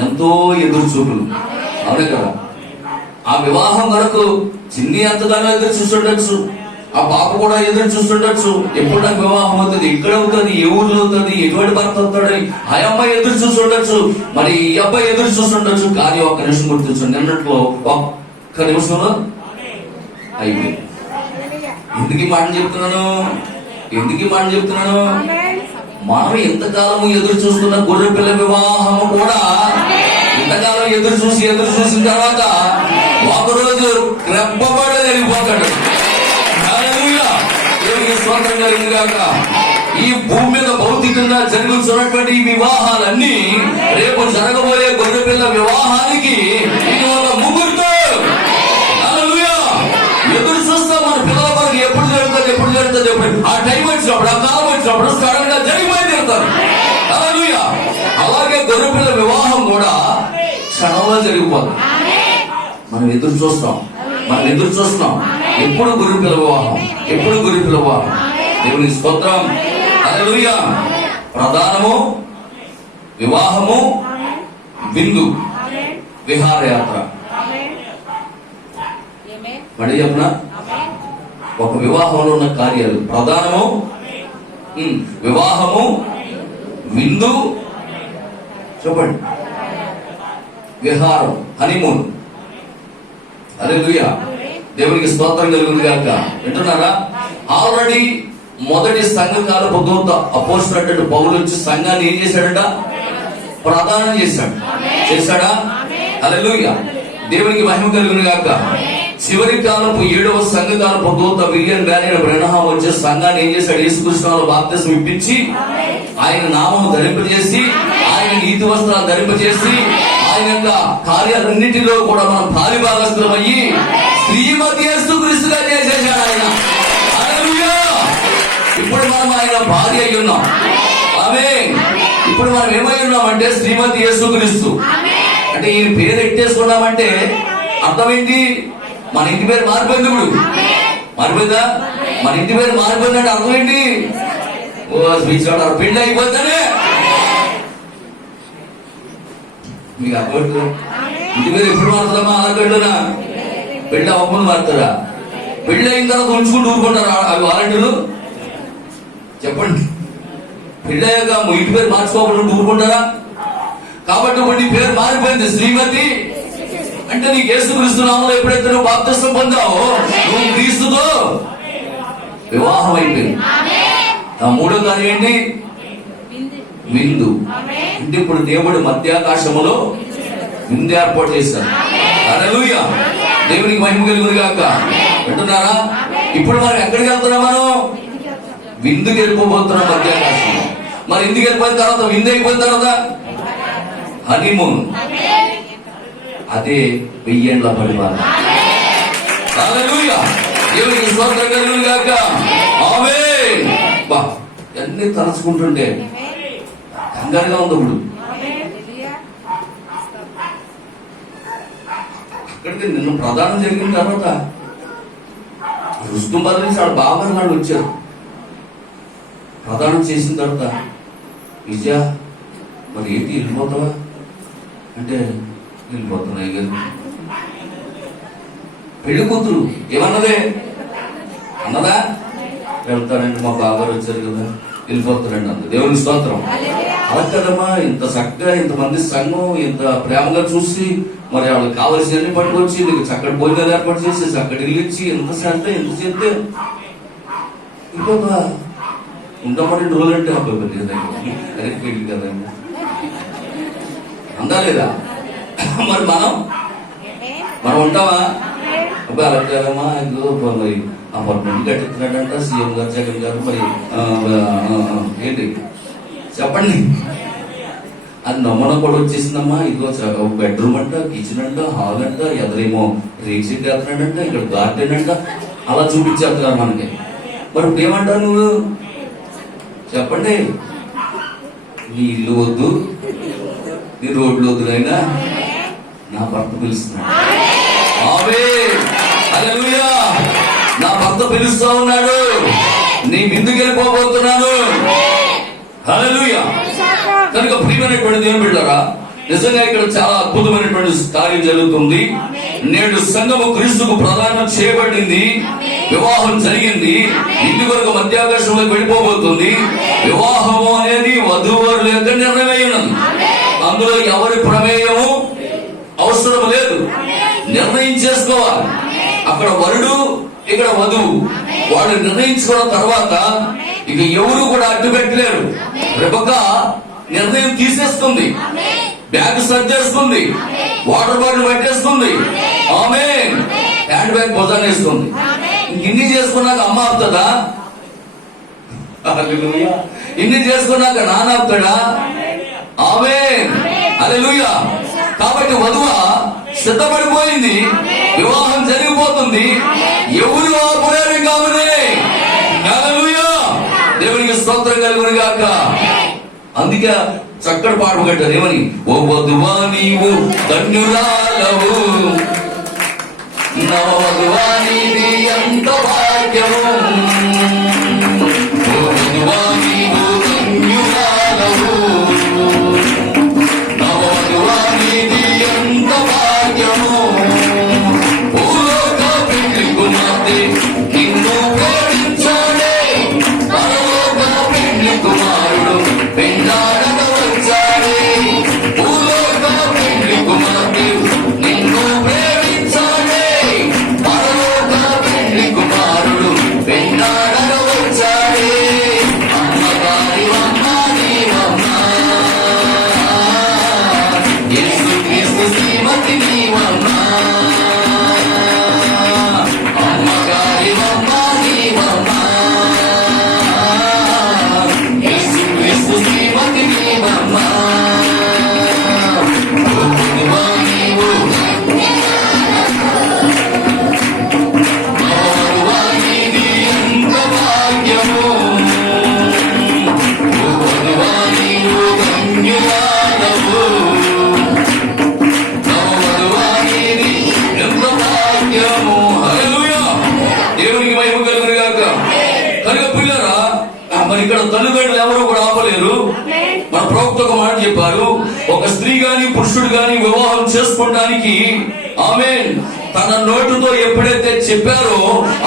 ఎంతో ఎదురు చూపులు. అవునే కదా? ఆ వివాహం వరకు చిన్ని ఎంతగానో ఎదురు చూస్తుండొచ్చు, ఆ పాప కూడా ఎదురు చూస్తుండొచ్చు. ఎప్పుడు నాకు వివాహం అవుతుంది, ఇక్కడ అవుతుంది, ఏ ఊర్లో అవుతుంది, ఎటువంటి భర్త అవుతాడని ఆ అమ్మాయి ఎదురు చూస్తుండొచ్చు, మరి ఈ అబ్బాయి ఎదురు చూస్తుండొచ్చు. కానీ ఒక్క నిమిషం గుర్తించండి, నిన్నట్లో ఒక్క నిమిషంలో అయిపోయింది. ఎందుకు ఈ మాట చెప్తున్నాను? మనం ఎంతకాలము ఎదురు చూస్తున్న గొర్రె పిల్ల వివాహము కూడా ఇంతకాలం ఎదురు చూసిన తర్వాత ఒకరోజు క్రబ్బబడి వెళ్ళిపోతాడు. హల్లెలూయా. దేవునికి స్తోత్రం కలుగును గాక. ఈ భూమి మీద భౌతికంగా జరుగుతున్నటువంటి ఈ వివాహాలన్నీ రేపు జరగబోయే గొర్రె పిల్ల వివాహానికి ఇది ఒక ముహూర్తం. హల్లెలూయా. ఎదురు చూస్తాం మన పిల్లల వరకు ఎప్పుడు జరుగుతుంది ఆ టైం వచ్చినప్పుడు, ఆ కాలం వచ్చినప్పుడు సడన్ గా జరిగిపోయి తిరుగుతారు. హల్లెలూయా. అలాగే గొర్రె పిల్ల వివాహం కూడా క్షణంలో జరిగిపోతుంది. మనం ఎదురు చూస్తున్నాం. ఎప్పుడు గొర్రె పిల్ల వివాహం. దేవుని స్తోత్రం. హల్లెలూయా. ప్రధానము వివాహము, విందు, విహారయాత్ర. మళ్ళీ చెప్పనా? ఒక వివాహంలో ఉన్న కార్యాలు ప్రధానము వివాహము, విందు, చెప్పండి, విహారం, హనీమూన్. హల్లెలూయా. దేవునికి స్తోత్రం కలుగును గాక. వింటున్నారా? ఆల్రెడీ మొదటి సంఘకాలపు దూత అపోస్తలుడైన పౌలు వచ్చి సంఘాన్ని ఏం చేశాడట? ప్రదానం చేశాడా? హల్లెలూయా. దేవునికి మహిమ కలుగును గాక. చివరి కాలపు 7వ సంఘకాలపు దూత విలియం బ్యారియర్ బ్రెనహాం వచ్చే సంఘాన్ని ఏం చేశాడు? యేసుకృష్ణులో బాప్తిసం ఇప్పించి ఆయన నామం ధరింపజేసి ఆయన నీతి వస్త్రాలు ధరింపజేసి ఆయన యొక్క కార్యాలన్నిటిలో కూడా మనం పాలిభాగస్తులం అయ్యి శ్రీమతి యేసుక్రీస్తుగా చేసేసాడు ఆయన. హల్లెలూయా. ఇప్పుడు మనం ఆయన భార్య అయి ఉన్నాం. ఆమేన్. ఇప్పుడు మనం ఏమై ఉన్నామంటే శ్రీమతి యేసుక్రీస్తు. అంటే ఈయన పేరు ఎట్టేసుకున్నామంటే అర్థం ఏంటి? మన ఇంటి పేరు మారిపోయింది. ఇప్పుడు మారిపోయిందా? మన ఇంటి పేరు మారిపోయిందంటే అర్థం ఏంటి? ఓ స్పీచ్ పెళ్లి అయిపోతానే మీకు అవ్వట్లేదు. ఇంటి పేరు ఎప్పుడు మారుతామా? అలాగడ్డునా పెళ్లి అవ్వకుండా మారుతారా? పెళ్లి అయిన తర్వాత ఉంచుకుంటూ ఊరుకుంటారా అవి వాలంటీర్లు? చెప్పండి. పెళ్లి అయ్యాక ఇంటి పేరు మార్చుకోకుండా ఊరుకుంటారా? కాబట్టి ఇప్పుడు నీ పేరు మారిపోయింది శ్రీమతి. అంటే నీకు యేసుక్రీస్తు నామములో ఎప్పుడైతే నువ్వు బాప్తిసం పొందావో నువ్వు క్రీస్తుతో వివాహం అయిపోయింది. ఆ 3వ కార్యం ఏంటి? విందు. అంటే ఇప్పుడు దేవుడు మధ్యాకాశములో విందు ఏర్పాటు చేశాడు. హల్లెలూయా. దేవునికి మహిమ కలుగును గాక. వింటున్నారా? ఇప్పుడు మనం ఎక్కడికి వెళ్తున్నాం? మనం విందుకి వెళ్ళిపోతున్నాం మధ్యాకాశంలో. మరి ఇందుకు వెళ్ళిపోయిన తర్వాత విందు అయిపోయిన తర్వాత హనీమూన్. అదే 1000 ఏళ్ల పరిపాలన. హల్లెలూయా. దేవునికి స్తోత్రం కలుగును గాక. ఆమేన్. బా అన్ని తలుచుకుంటుంటే కంగారుగా ఉంది. ఇప్పుడు అక్కడికి నిన్న ప్రధానం జరిగిన తర్వాత రుస్తుం బదిలించి ఆడ బాబాయ్ వాళ్ళు వచ్చారు. ప్రధానం చేసిన తర్వాత విజయ మరి ఏంటి వెళ్ళిపోతావా అంటే వెళ్ళిపోతున్నాయి కదా. పెళ్లి కూతురు ఏమన్నదే? అన్నదా? వెళ్తానండి, మా బాబారు వచ్చారు కదా, వెళ్ళిపోతారండి అంత. దేవుని స్తోత్రం. అలా కదమ్మా, ఇంత చక్కగా ఇంతమంది సంఘం ఇంత ప్రేమగా చూసి మరి వాళ్ళకి కావలసినవన్నీ పట్టుకొచ్చి నీకు చక్కటి భోజనాలు ఏర్పాటు చేసి చక్కటి ఇల్లు ఇచ్చి ఎంత చేస్తే వెళ్ళిపోతా ఉంటామని 2 రోజులంటే అబ్బాయి అదే పెళ్లి కదండి అందా లేదా? మరి మనం ఉంటావా? అబ్బాయి అలా కదమ్మా, ఇంకో మరి అపార్ట్మెంట్ కట్టిస్తున్నాడంట సీఎం గారు జగన్ గారు. మరి ఏంటి చెప్పండి. అది నమ్మడం కూడా వచ్చేసిందమ్మా. ఇదిగో బెడ్రూమ్ అంట, కిచెన్ అంట, హాల్ అంట, ఎదురేమో రీసెంట్ వేస్తున్నాడంట, ఇక్కడ గార్డెన్ అంట, అలా చూపించేస్తున్నారు మనకి. మరి ఇప్పుడు ఏమంటావు నువ్వు? చెప్పండి. నీ ఇల్లు వద్దు, నీ రోడ్లు వద్దునైనా నా భర్త పిలుస్తున్నాడు. ఆమేన్. హల్లెలూయా. నా భర్త పిలుస్తా ఉన్నాడు, నీ విందుకు వెళ్ళిపోబోతున్నాను. హల్లెలూయా. కనుక ప్రియమైనటువంటి దేవుని బిడ్డలారా, నిజంగా ఇక్కడ చాలా అద్భుతమైనటువంటి కార్యం జరుగుతుంది. నేడు సంఘము క్రీస్తుకు ప్రదానం చేయబడింది, వివాహం జరిగింది, ఇంటి వరకు మధ్యాకాశంలోకి వెళ్ళిపోబోతుంది. వివాహము అనేది వధూవరుల యొక్క నిర్ణయం ఉన్నది. అందులో ఎవరి ప్రమేయము అవసరం లేదు, నిర్ణయం చేసుకోవాలి. అక్కడ వరుడు, ఇక్కడ వధువు, వాళ్ళు నిర్ణయించుకున్న తర్వాత ఇక ఎవరు కూడా అడ్డు పెట్టలేరు. రెబెక్కా నిర్ణయం తీసేస్తుంది, బ్యాగ్ సర్దేసుకుంది, వాటర్ బాటిల్ పెట్టేసుకుంది, ఆమేన్, హ్యాండ్ బ్యాగ్ భుజాన్ని వేసుకుంది. ఇన్ని చేసుకున్నాక అమ్మ ఆపుతుందా? ఇన్ని చేసుకున్నాక నాన్న ఆపుతాడా? ఆమేన్. హల్లెలూయా. కాబట్టి వధువు సిద్ధపడిపోయింది, వివాహం జరిగిపోతుంది, ఎవరు ఆపులేరు కావునే. హల్లెలూయా. దేవునికి స్తోత్రం కలుగును గాక. అందుకే చక్కటి పాట కట్టారు. ఏమని? ఓ వధువా నీవు ధన్యురాలవు, నవ వధువా నీది ఎంత భాగ్యము, ఓ వధువా నీవు ధన్యురాలవు, నవ వధువా నీది ఎంత భాగ్యము, భూలోక పెళ్లి కుమార్తె నిన్ను ప్రేమించాడే, పరలోక పెళ్లి కుమారుడు పెండాడక వచ్చాడే, భూలోక పెళ్లి కుమార్తె నిన్ను ప్రేమించాడే, పరలోక పెళ్లి కుమారుడు పెండాడక మరి ఇక్కడ తల్లిదండ్రులు ఎవరు కూడా ఆపలేరు. మన ప్రవక్త ఒక మాట చెప్పారు, ఒక స్త్రీ గాని పురుషుడు గాని వివాహం చేసుకోవడానికి ఆమేన్ తన నోటితో ఎప్పుడైతే చెప్పారో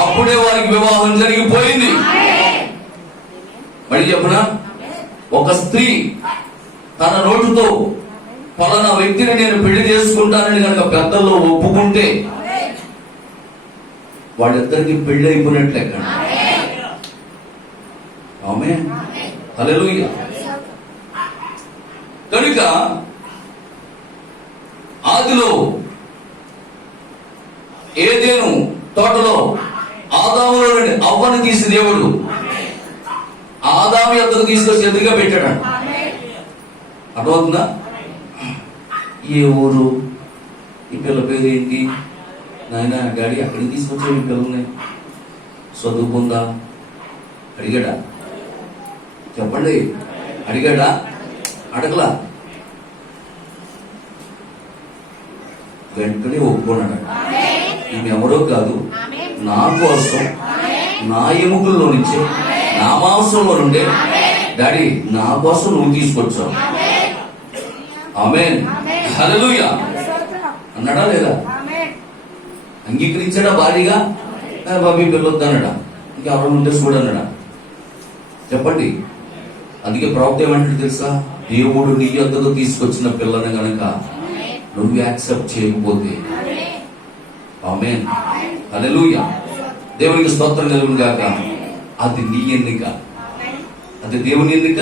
అప్పుడే వారికి వివాహం జరిగిపోయింది. మరి చెప్పనా, ఒక స్త్రీ తన నోటితో పలానా వ్యక్తిని నేను పెళ్లి చేసుకుంటానని కనుక పెద్దల్లో ఒప్పుకుంటే వాళ్ళిద్దరికి పెళ్లి అయిపోయినట్లే. ఆమేన్, హల్లెలూయా. కనుక ఆదిలో ఏదెను తోటలో ఆదాములో నుండి అవ్వను తీసి దేవుడు ఆదాము యొద్దకు తీసుకొచ్చి ఎదురుగా పెట్టాడు. అర్థమవుతుందా? ఏ ఊరు, ఈ పిల్ల పేరు ఏంటి, నాయన డాడీ అక్కడికి తీసుకొచ్చే ఈ పిల్లల్ని, చదువుకుందా అడిగాడా? చెప్పండి, అడిగాడా? అడగలా. వెంటనే ఒప్పుకున్నాడు. ఈమె ఎవరో కాదు, నా కోసం నా ఎముకల్లో నుంచే నా మాంసంలో నుండే డాడీ నా కోసం నువ్వు తీసుకొచ్చావు. ఆమేన్, హల్లెలూయా అన్నాడా లేదా? అంగీకరించాడా భారీగా? బాబీ పిల్లొద్దన్నాడా? ఇంకెవరు ముందే చూడన్నాడా? చెప్పండి. అందుకే ప్రవక్త ఏమంటాడు తెలుసా, దేవుడు నీ యొద్దకు తీసుకొచ్చిన పిల్లని గనక నువ్వు యాక్సెప్ట్ చేయకపోతే ఆమేన్, హల్లెలూయా, దేవునికి స్తోత్రం కలుగును గాక. అది నీ ఎన్నిక, అది దేవుని ఎన్నిక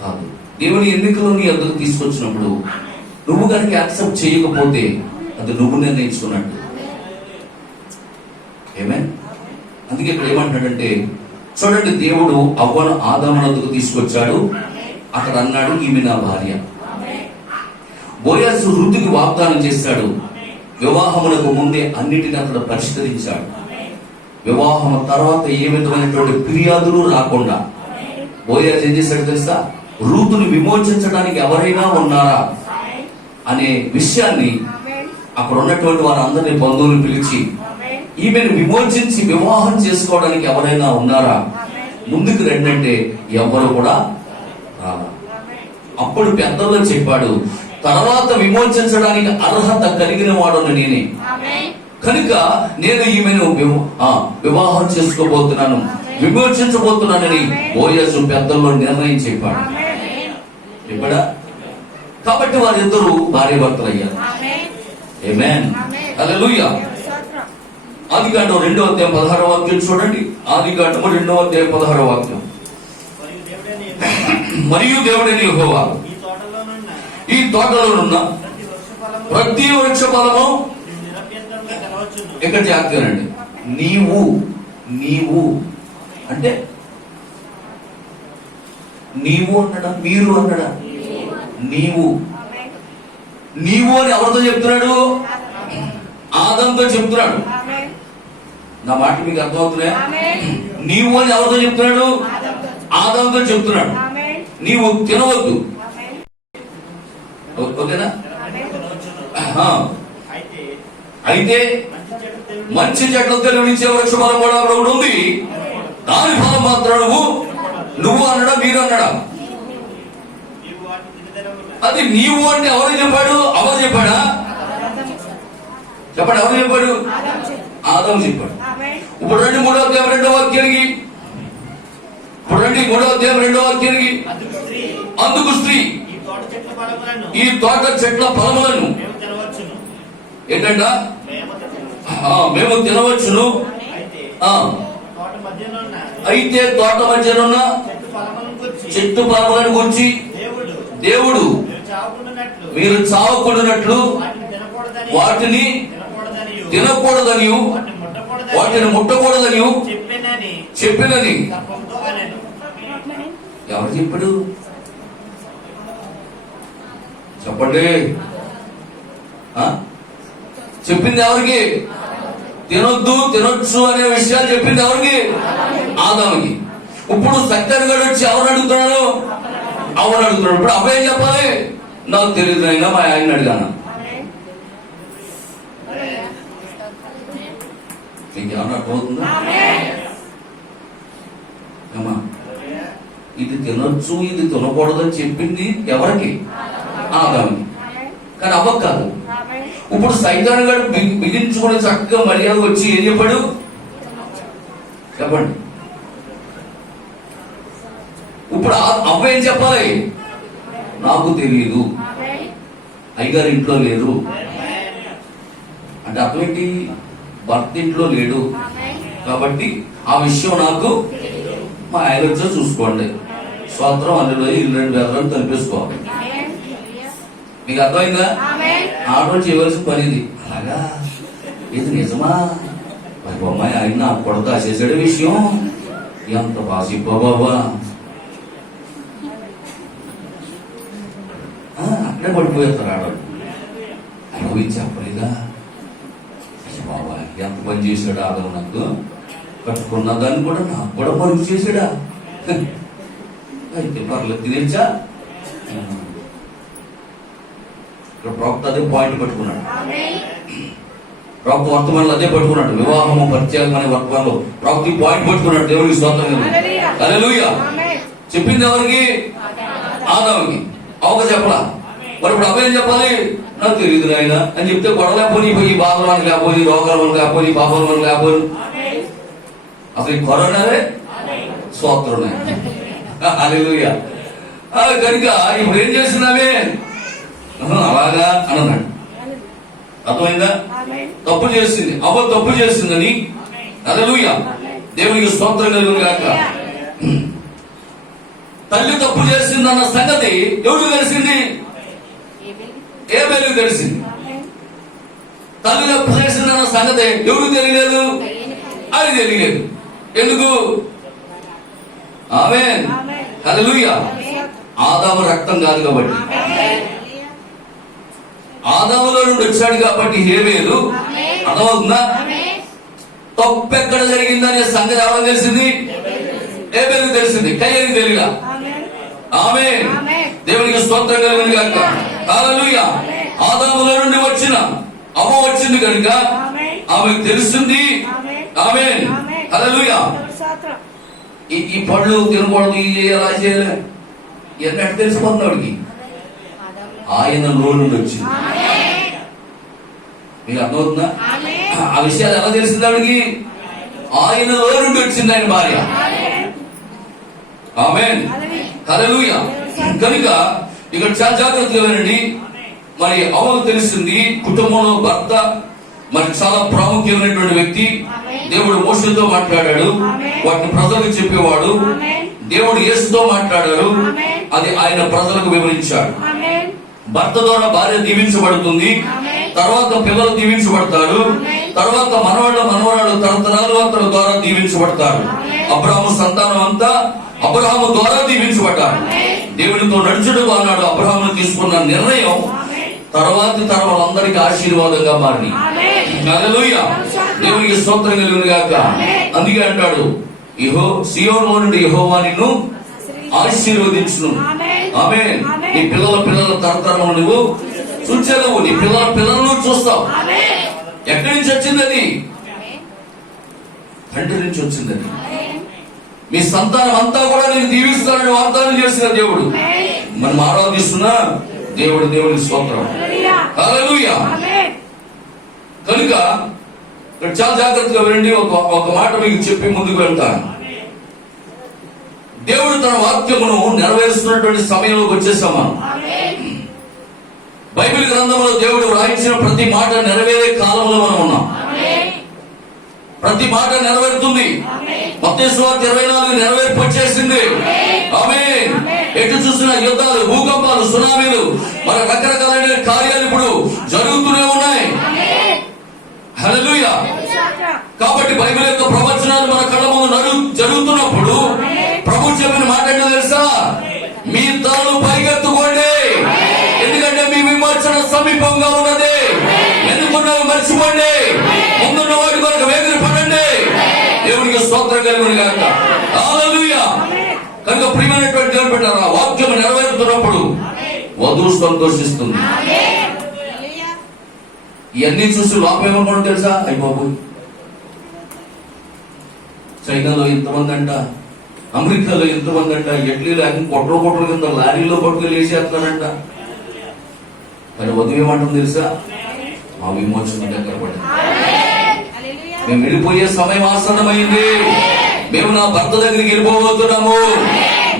కాదు. దేవుని ఎన్నికలో నీ యొద్దకు తీసుకొచ్చినప్పుడు నువ్వు కనుక యాక్సెప్ట్ చేయకపోతే అది నువ్వు నిర్ణయించుకున్నట్టు. ఆమేన్. అందుకే ఇక్కడ ఏమంటాడంటే చూడండి, దేవుడు అవ్వను ఆదాము వద్దకు తీసుకొచ్చాడు. అక్కడ అన్నాడు, ఈమె నా భార్య. బోయజు రూతుకి వాగ్దానం చేశాడు. వివాహమునకు ముందే అన్నిటిని అక్కడ పరిష్కరించాడు. వివాహం తర్వాత ఏ విధమైనటువంటి ఫిర్యాదులు రాకుండా బోయజు ఏం చేశాడు తెలుసా, రూతుని విమోచించడానికి ఎవరైనా ఉన్నారా అనే విషయాన్ని అక్కడ ఉన్నటువంటి వారందరినీ బంధువులు పిలిచి ఈమెను విమోచించి వివాహం చేసుకోవడానికి ఎవరైనా ఉన్నారా, ముందుకు రండంటే ఎవరు కూడా రాలా. అప్పుడు పెద్దల్లో చెప్పాడు, తర్వాత విమోచించడానికి అర్హత కలిగిన వాడును నేనే, కనుక నేను ఈమెను వివాహం చేసుకోబోతున్నాను, విమోచించబోతున్నానని బోయజు పెద్దల్లో నిర్ణయం చెప్పాడు. చెప్పాడా? కాబట్టి వారిద్దరూ భార్య భర్తలు అయ్యారు. ఆమేన్, హల్లెలూయా. ఆదికాండం 2వ అధ్యాయం 16వ వాక్యం చూడండి. ఆదికాండము 2వ అధ్యాయం 16వ వాక్యం. మరియు దేవుడైన యెహోవా ఈ తోటలోనున్న ప్రతి వృక్ష ఫలము, ఇక్కడ జాగ్రత్తనండి, నీవు అంటే నీవు అన్నాడా, మీరు అన్నాడా? నీవు అని ఎవరితో చెప్తున్నాడు? ఆదంతో చెప్తున్నాడు. నా మాట మీకు అర్థమవుతున్నాయా? నీవు అని ఎవరితో చెప్తున్నాడు? ఆదంతో చెప్తున్నాడు. నీవు తినవద్దు, ఓకేనా? అయితే మంచి చెట్లు తెలివించే వృక్ష ఫలం కూడా ఒకటి ఉంది, దాని ఫలం మాత్రం నువ్వు అన్నాడా, మీరు అన్నాడా? అది నీవు అంటే ఎవరు చెప్పాడు? ఎవరు చెప్పాడా? చెప్పండి, ఎవరు చెప్పాడు? ఆదాము చెప్పాడు. ఇప్పుడు రండి 3వ అధ్యాయం 2వ వాక్యానికి. ఇప్పుడు రండి 3వ అధ్యాయం 2వ వాక్యానికి. అందుకు స్త్రీ ఈ తోట చెట్ల ఫలములను ఏంటంట? మేము తినవచ్చును. అయితే తోట మధ్యనున్న చెట్టు ఫలములను గురించి దేవుడు మీరు చావకుండానట్లు వాటిని తినకూడదని వాటిని ముట్టకూడదని చెప్పినని ఎవరు చెప్పాడు? చెప్పండి. చెప్పింది ఎవరికి? తినొద్దు తినొచ్చు అనే విషయాలు చెప్పింది ఎవరికి? ఆదాముకి. ఇప్పుడు సత్యాన్ని గడు వచ్చి ఎవరు అడుగుతున్నాడు? అవును అడుగుతున్నాడు. ఇప్పుడు అబ్బాయి ఏం చెప్పాలి? నాకు తెలియదు అయినా మా ఆయన అడిగాను. మీకు ఏమన్నా అర్థమవుతుందా? ఇది తినొచ్చు ఇది తినకూడదని చెప్పింది ఎవరికి? ఆదాముకి. కానీ అవ్వకు కాదు. ఇప్పుడు సైతాన్ గారు బిగించుకుని చక్కగా మర్యాద వచ్చి ఏం చెప్పాడు చెప్పండి? ఇప్పుడు అవ్వ ఏం చెప్పాలి? నాకు తెలియదు, అయ్యగారు ఇంట్లో లేరు అంటే అర్థం ఏంటి? భర్త ఇంట్లో లేడు కాబట్టి ఆ విషయం నాకు మా ఆయన వచ్చో చూసుకోండి, స్వాతంత్రం అందులో ఇల్లు రెండు వేదలను తలిపేసుకోవాలి. మీకు అర్థమైందా? ఆటో చేయవలసిన పని ఇది. అలాగా ఇది నిజమా? మరి బొమ్మాయి ఆయన నాకు కూడా దాచేసాడే విషయం. ఎంత బాసిబ్బా బాబా, అక్కడే పడిపోతారు ఆడవాళ్ళు. అడవి చెప్పలేదా? బాబా ఎంత పని చేశాడు ఆదం, నాకు కట్టుకున్న దాన్ని కూడా నాకు కూడా పరుగు చేశాడా? అయితే పర్లేదు తినేచ్చా. ఇక్కడ ప్రవక్త అదే పాయింట్ పట్టుకున్నాడు. ప్రవక్త వర్తమానంలో అదే పట్టుకున్నాడు. వివాహము ప్రత్యేకం అనే వర్తమానంలో ప్రవక్త పాయింట్ పట్టుకున్నాడు. దేవుడికి స్తోత్రం. హల్లెలూయా. చెప్పింది ఎవరికి? ఆదాముకి. అవక చెప్పలా. మరి ఇప్పుడు అబ్బాయి ఏం చెప్పాలి? నాకు తెలియదు నాయన అని చెప్తే గొడవలేకపోయి ఈ బాధలు మనకు లేకపోయి, రోగాలు మనకు లేకపోయి, పాపాలు మనకు లేకపోయి, అసలు ఈ కరోనానే స్తోత్రం. హల్లెలూయా. కనుక ఇప్పుడు ఏం చేస్తున్నామే అలాగా అన్నాడు. అర్థమైందా? తప్పు చేసింది అవ్వ, తప్పు చేసిందని. హల్లెలూయా. దేవునికి స్తోత్రం కలుగును గాక. తల్లి తప్పు చేసిందన్న సంగతి ఎవరికి తెలిసింది? ఏబేలుకు తెలిసింది. తల్లి తప్పు చేసిందన్న సంగతి ఎవరికి తెలియలేదు? అది తెలియలేదు. ఎందుకు? ఆమేన్. హల్లెలూయా. ఆదాము రక్తం కాదు కాబట్టి, ఆదాములో నుండి వచ్చాడు కాబట్టి హేబేలు. అర్థమవుతుందా? తప్పు ఎక్కడ జరిగిందనే సంగతి ఎవరికి తెలిసింది? హేబేలుకు తెలిసింది, కయ్యకి తెలియలా. ఆమేన్. దేవునికి స్తోత్రం కలుగును గాక. హల్లెలూయా. ఆదాములో నుండి వచ్చిన అవ్వ వచ్చింది కనుక ఆమెకు తెలిసింది. ఆమేన్. హల్లెలూయా. ఈ పళ్ళు తినకూడదు, ఎలా చేయలే ఎన్నట్టు తెలిసిపోతున్నాడికి? ఆయన నుండి వచ్చింది. మీకు అర్థమవుతుందా? ఆ విషయాలు ఎలా తెలిసింది ఆవిడికి? ఆయనలో నుండి వచ్చింది ఆయన భార్య. ఆమేన్. హల్లెలూయా. కనుక ఇక్కడ చాలా జాగ్రత్తగా వినండి. మరి అవ్వకు తెలిసింది కుటుంబంలో భర్త మరి చాలా ప్రాముఖ్యమైనటువంటి వ్యక్తి. దేవుడు మోషేతో మాట్లాడాడు, వాటిని ప్రజలకు చెప్పేవాడు. దేవుడు యేసుతో మాట్లాడాడు, అది ఆయన ప్రజలకు వివరించాడు. భర్త ద్వారా భార్య దీవించబడుతుంది, తర్వాత పిల్లలు దీవించబడతారు, తర్వాత మనవరాలు తరతరాలు అతని ద్వారా దీవించబడతారు. అబ్రహాము సంతానం అంతా అబ్రహాము ద్వారా దీవించబడ్డారు. దేవుడితో నడుచుడు అన్నాడు. అబ్రహామును తీసుకున్న నిర్ణయం తర్వాతి తరములందరికీ ఆశీర్వాదంగా మారి. హల్లెలూయా. దేవునికి స్తోత్రం కలుగును గాక. అందుకే అంటాడు, సియోను నుండి యెహోవా నిన్ను ఆశీర్వదించును. ఆమేన్. నీ పిల్లల తరతరములు నువ్వు చూచెదవు, నీ పిల్లలను చూస్తావు. ఎక్కడి నుంచి వచ్చింది అది? తండ్రి నుంచి వచ్చిందని. మీ సంతానం అంతా కూడా నేను దీవిస్తానని వాగ్దానం చేసిన దేవుడు మనం ఆరాధిస్తున్నా దేవుడికి స్తోత్రం. హల్లెలూయా. కనుక చాలా జాగ్రత్తగా వినండి. ఒక మాట మీకు చెప్పి ముందుకు వెళ్తాను. దేవుడు తన వాక్యమును నెరవేరుస్తున్నటువంటి సమయంలోకి వచ్చేసాం మనం. బైబిల్ గ్రంథంలో దేవుడు రాయించిన ప్రతి మాట నెరవేరే కాలంలో మనం ఉన్నాం. ప్రతి మాట నెరవేరుతుంది. మత్తయి సువార్త 24 నెరవేర్పు వచ్చేసింది. ఆమేన్. ఎటు చూసిన యుద్ధాలు, భూకంపాలు, సునామీలు, మన రకరకాలైన కార్యాలు ఇప్పుడు జరుగుతూనే ఉన్నాయి. హల్లెలూయా. కాబట్టి బైబిల్ యొక్క ప్రవచనాలు మన కళ్ళ ముందు జరుగుతున్నప్పుడు ప్రభు చెప్పిన మాట ఏంటో తెలుసా? మీ తలలు పైకెత్తుకోండి, ఎందుకంటే మీ విమోచన సమీపంగా ఉన్నది. ఎందుకున్నావు మర్చిపోండి, ముందున్న వాటి కొరకు వేగిరి పడండి. దేవునికి స్తోత్రం కలుగును గాక. హల్లెలూయా. కనుక ప్రియమైనటువంటి దేవుని బిడ్డలారా, వాక్యం నెరవేరుతున్నప్పుడు వధువు సంతోషిస్తుంది. ఇవన్నీ చూసి లోపం ఏమనుకోవడం తెలుసా? అయ్య బాబు, చైనాలో ఇంతమంది అంట అమెరికాలో ఎంతమంది అంట ఎడ్లీలు అన్ని కొట్ల కింద లారీలో పట్టుకుని వేసేస్తున్నారంట. మరి వధువు ఏమంటుంది తెలుసా? మా విమోచన దగ్గర పడింది, మేము వెళ్ళిపోయే సమయం ఆసన్నమైంది, మేము నా భర్త దగ్గరికి వెళ్ళిపోబోతున్నాము,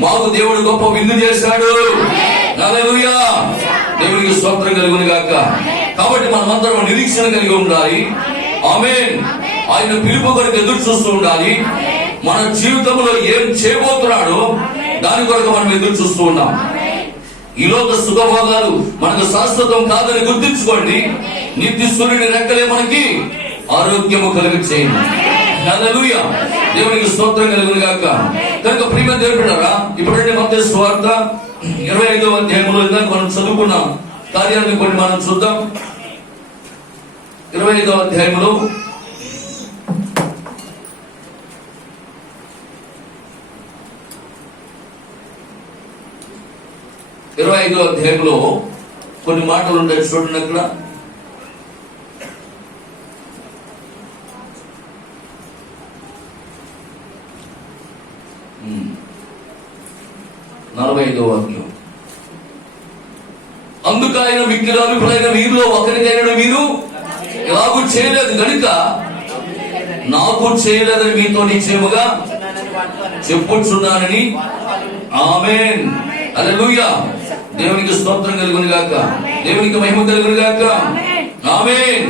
మాకు దేవుడు గొప్ప విందు చేశాడు. హల్లెలూయా, దేవునికి స్తోత్రం కలుగును గాక. కాబట్టి మనమందరం నిరీక్షణ కలిగి ఉండాలి. ఆమేన్. ఆయన పిలుపు కొరకు ఎదురు చూస్తూ ఉండాలి. మన జీవితంలో ఏం చేయబోతున్నాడో దాని కొరకు మనం ఎదురు చూస్తూ ఉన్నాం. ఈ లోక సుఖభోగాలు మనకు శాశ్వతం కాదని గుర్తించుకోండి. నిత్య సూర్యుని రెక్కలే మనకి ఆరోగ్యము కలిగి చేయండి. హల్లెలూయా, దేవునికి స్తోత్రం కలుగును గాక. కనుక ప్రియమైన దేవుని బిడ్డలారా, ఇప్పుడంటే మత్తయి సువార్త 25వ అధ్యాయంలో ఇందాక మనం చదువుకున్న కార్యాలను కొన్ని మనం చూద్దాం. 25వ అధ్యాయంలో 25వ అధ్యాయంలో కొన్ని మాటలు ఉంటాయి చూడండి. అక్కడ 45వ వాక్యం. అందుకు ఆయన విగ్రహాభిప్రాయంగా మీరులో ఒకరికైనా మీరు ఎలాగూ చేయలేదు కనుక నాకు చేయలేదని మీతో నిశ్చయముగా చెప్పుచున్నానని. ఆమేన్. హల్లెలూయా, దేవునికి స్తోత్రం కలుగును గాక, దేవునికి మహిమ కలుగును గాక. ఆమేన్.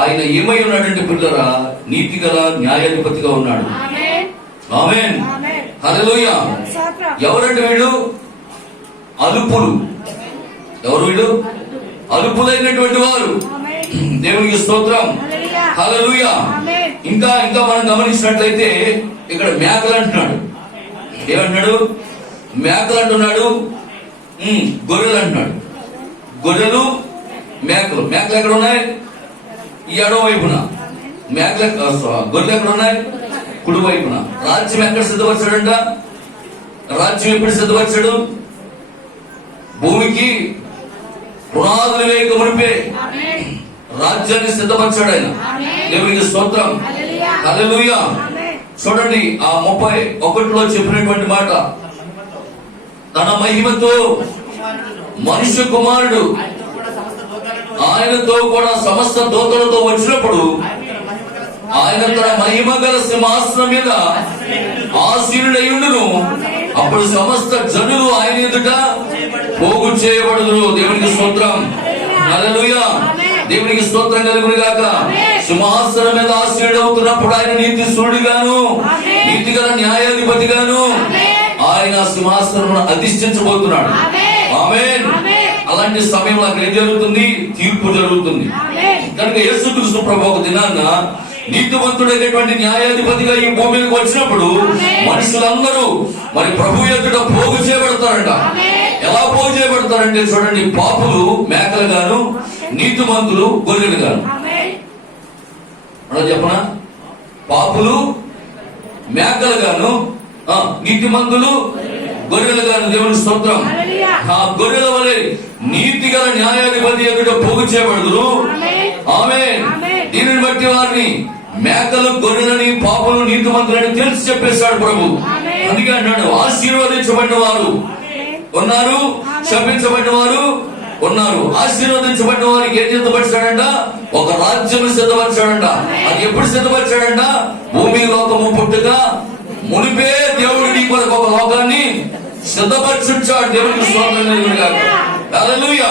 ఆయన ఏమై ఉన్నాడంటే పిల్లరా, నీతి గల న్యాయాధిపతిగా ఉన్నాడు. ఆమేన్. హల్లెలూయా. ఎవరంటే వీళ్ళు? అలుపులు. ఎవరు వీళ్ళు? అలుపులైనటువంటి వారు. దేవునికి స్తోత్రం. హల్లెలూయా. ఇంకా ఇంకా మనం గమనించినట్లయితే ఇక్కడ మేకలు అంటున్నాడు. ఏమంటున్నాడు? మేకలు అంటున్నాడు, గొర్రెలు అంటున్నాడు. గొర్రెలు, మేకలు. మేకలు ఎక్కడ ఉన్నాయి? ఈ ఎడమ వైపున. గొర్రెలు ఎక్కడ ఉన్నాయి? కుడి వైపున. రాజ్యం ఎక్కడ సిద్ధపరిచాడంట? రాజ్యం ఎప్పుడు సిద్ధపరిచాడు? భూమికి పునాదులు వేయక మునిపే రాజ్యాన్ని సిద్ధపరిచాడు ఆయన. దేవునికి స్తోత్రం. హల్లెలూయా. చూడండి ఆ 31లో చెప్పినటువంటి మాట, తన మహిమతో మనుష్య కుమారుడు ఆయనతో కూడా సమస్త దూతలతో వచ్చినప్పుడు ఆయన తన మహిమ గల సింహాసనం మీద ఆసీనుడయుండును. అప్పుడు సమస్త జనులు ఆయన ఎదుట పోగు చేయబడుదురు. దేవునికి స్తోత్రం. హల్లెలూయా, దేవునికి స్తోత్రం కలుగును గాక. సింహాసనం మీద ఆసీనుడవుతున్నప్పుడు ఆయన నీతి సూర్యుడిగాను నీతి గల న్యాయాధిపతిగాను ఆయన సింహాసనం అధిష్ఠించబోతున్నాడు. ఆమేన్. అలాంటి సమయంలో అక్కడ ఏం జరుగుతుంది? తీర్పు జరుగుతుంది. కనుక యేసుక్రీస్తు ప్రభువు ఒక దినాన్న నీతివంతుడైనటువంటి న్యాయాధిపతిగా ఈ భూమి మీదకి వచ్చినప్పుడు మనుషులందరూ మరి ప్రభు ఎదుట పోగు చేయబడతారంట. ఎలా పోగు చేయబడతారంటే చూడండి, పాపులు మేకలు గాను, నీతిమంతులు గొర్రెలు గాను. చెప్పనా? పాపులు మేకలు గాను, నీతిమంతులు గొర్రెలు గాను. దేవుని స్తోత్రం. ఆ గొర్రెల వలె నీతి గల న్యాయాధిపతి ఎదుట పోగు చేయబడుదురు. ఆమేన్. దీనిని బట్టి వారిని మేకలు, గొర్రెలని, పాపులు, నీతిమంతులని తెలిసి చెప్పేశాడు ప్రభు. అందుకే అన్నాడు, ఆశీర్వదించబడిన వారు ఉన్నారు, శపించబడిన వారు ఉన్నారు. ఆశీర్వదించబడిన వారికి ఏం సిద్ధపరిచాడంట? ఒక రాజ్యం సిద్ధపరిచాడంట. అది ఎప్పుడు సిద్ధపరిచాడంట? భూమి లోకము పుట్టుక మునిపే దేవుడు నీ కొరకు ఒక లోకాన్ని సిద్ధపరిచాడు. దేవునికి స్తోత్రం కలుగును గాక. హల్లెలూయా,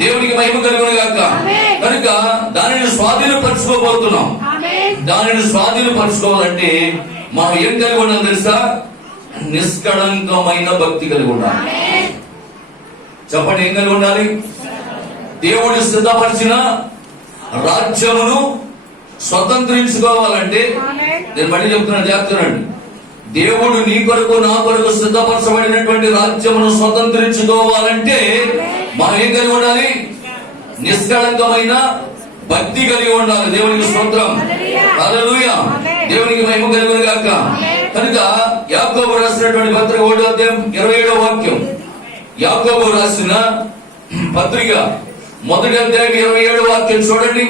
దేవునికి మహిమ కలుగును గాక. కనుక దానిని స్వాధీనపరచుకోబోతున్నాం. దానిని స్వాధీనపరచుకోవాలంటే మనం ఏం కలిగి ఉండాలి తెలుసా? నిష్కళంకమైన భక్తి కలిగి ఉండాలి. చెప్పండి, ఏం కలిగి ఉండాలి? దేవుడు సిద్ధపరిచిన రాజ్యమును స్వతంత్రించుకోవాలంటే, నేను మళ్ళీ చెప్తున్నాను, జాగ్రత్తనండి. దేవుడు నీ కొరకు నా కొరకు సిద్ధపరచబడినటువంటి రాజ్యమును స్వతంత్రించుకోవాలంటే మనం ఏం కలిగి ఉండాలి? నిష్కళంకమైన భక్తి కలిగి ఉండాలి. దేవునికి స్తోత్రం. హల్లెలూయా, దేవునికి మహిమ కలుగును గాక. కనుక యాకోబు రాసినటువంటి పత్రిక 1వ అధ్యాయం 27వ వాక్యం. యాకోబు రాసిన పత్రిక 1వ అధ్యాయం 27వ వాక్యం చూడండి.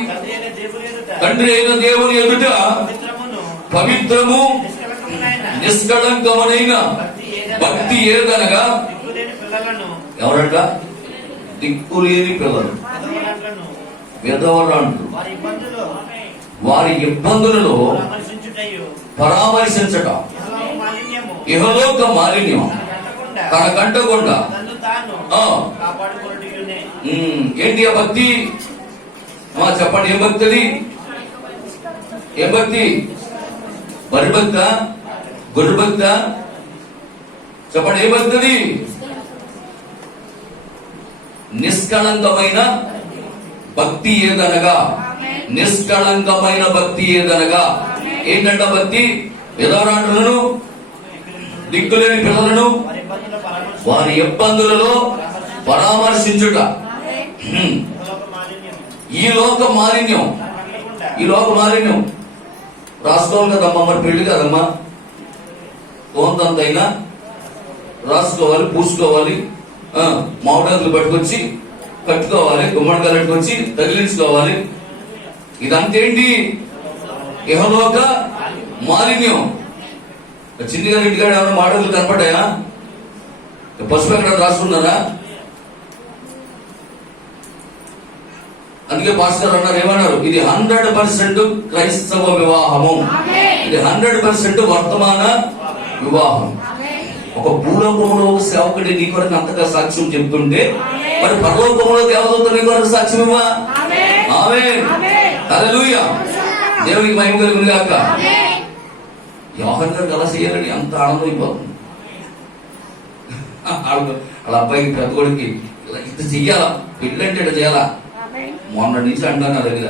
తండ్రి అయిన దేవుని ఎదుట పవిత్రము నిష్కళంకమైన భక్తి ఏదనగా దిక్కులేని పిల్లలను ఎవరంట? దిక్కులేని పిల్లలు, విధవరాండ్రు, వారి ఇబ్బందులలో పరామర్శించట, ఇహలోక మాలిన్యం కనకంటకుండా. ఏంటి ఆ భక్తి? చెప్పండి, ఏం భక్తి అది? ఏం భక్తి? బరి భక్త, గురు భక్త? చెప్పండి, ఏ భక్తి అది? నిష్కళంకమైన భక్తి ఏదనగా, నిష్కళంకమైన భక్తి ఏదనగా ఏంటంట భక్తి? విధవరాండ్రులను, దిక్కులేని పిల్లలను వారి ఇబ్బందులలో పరామర్శించుట. ఈ లోక మాలిన్యం, ఈ లోక మాలిన్యం రాసుకోవాలి కదమ్మా, మరి పెళ్లి కదమ్మా, కొంతంతైనా రాసుకోవాలి, పూసుకోవాలి, మామిడాకులు పట్టుకొచ్చి కట్టుకోవాలి, గుమ్మడికాయలు పట్టుకొచ్చి తగిలించుకోవాలి. ఇదంతేంటి? ఇహలోక మాలిన్యం. చిన్ని గారి ఇంటికాడ ఏమైనా మామిడాకులు కనపడ్డాయా? పసుపు ఎక్కడ రాసుకున్నారా? అందుకే పాస్టర్ అన్నారు, ఏమన్నారు? ఇది 100% క్రైస్తవ వివాహము, ఇది 100% వర్తమాన వివాహం. ఒక భూలోకంలో ఒక సేవకుడి నీ కొరకు అంతగా సాక్ష్యం చెప్తుంటే, మరి పరలోకంలో దేవదూత నీ కొరకు సాక్ష్యం ఇవ్వా? ఆమేన్, హల్లెలూయా, దేవునికి మహిమ కలుగును గాక. యోహాను గారికి అలా చేయాలని అంత ఆనందం అయిపోతుంది. వాళ్ళ అబ్బాయికి పెద్ద కొడుకి ఇంత చెయ్యాలా, పెళ్ళంటే ఇట్లా చేయాలా? మొన్న నుంచి అంటాను నా దగ్గర,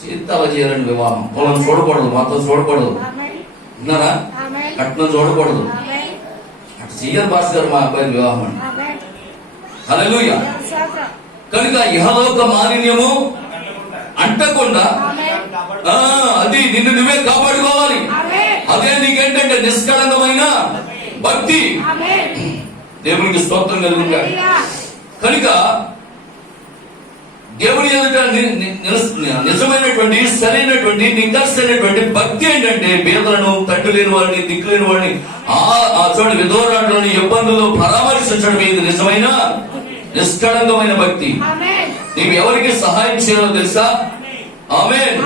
చేస్తే అలా చేయాలండి వివాహం. పొలం చూడకూడదు, మొత్తం చూడకూడదు, విన్నారా? కట్నం చూడకూడదు, అటు చెయ్యాలి భాష గారు మా అబ్బాయి వివాహం అండి. హల్లెలూయా. కనుక ఇహలోక మాలిన్యము అంటకుండా అది నిన్ను నువ్వే కాపాడుకోవాలి. అదే నీకేంటంటే నిష్కళంకమైన భక్తి. దేవునికి స్తోత్రం కలుగుతుంది. కనుక దేవుని ఎదుట నిజమైనటువంటి సరైనటువంటి నికర్సైనటువంటి భక్తి ఏంటంటే పేదలను, తట్టు లేని వారిని, దిక్కు లేని వారిని, చూడండి విధవరాండ్రులను ఇబ్బందులు పరామర్శించడం ఇది నిజమైన నిష్కళంకమైన భక్తి. నీవు ఎవరికి సహాయం చేయాలో తెలుసా? ఆమేన్.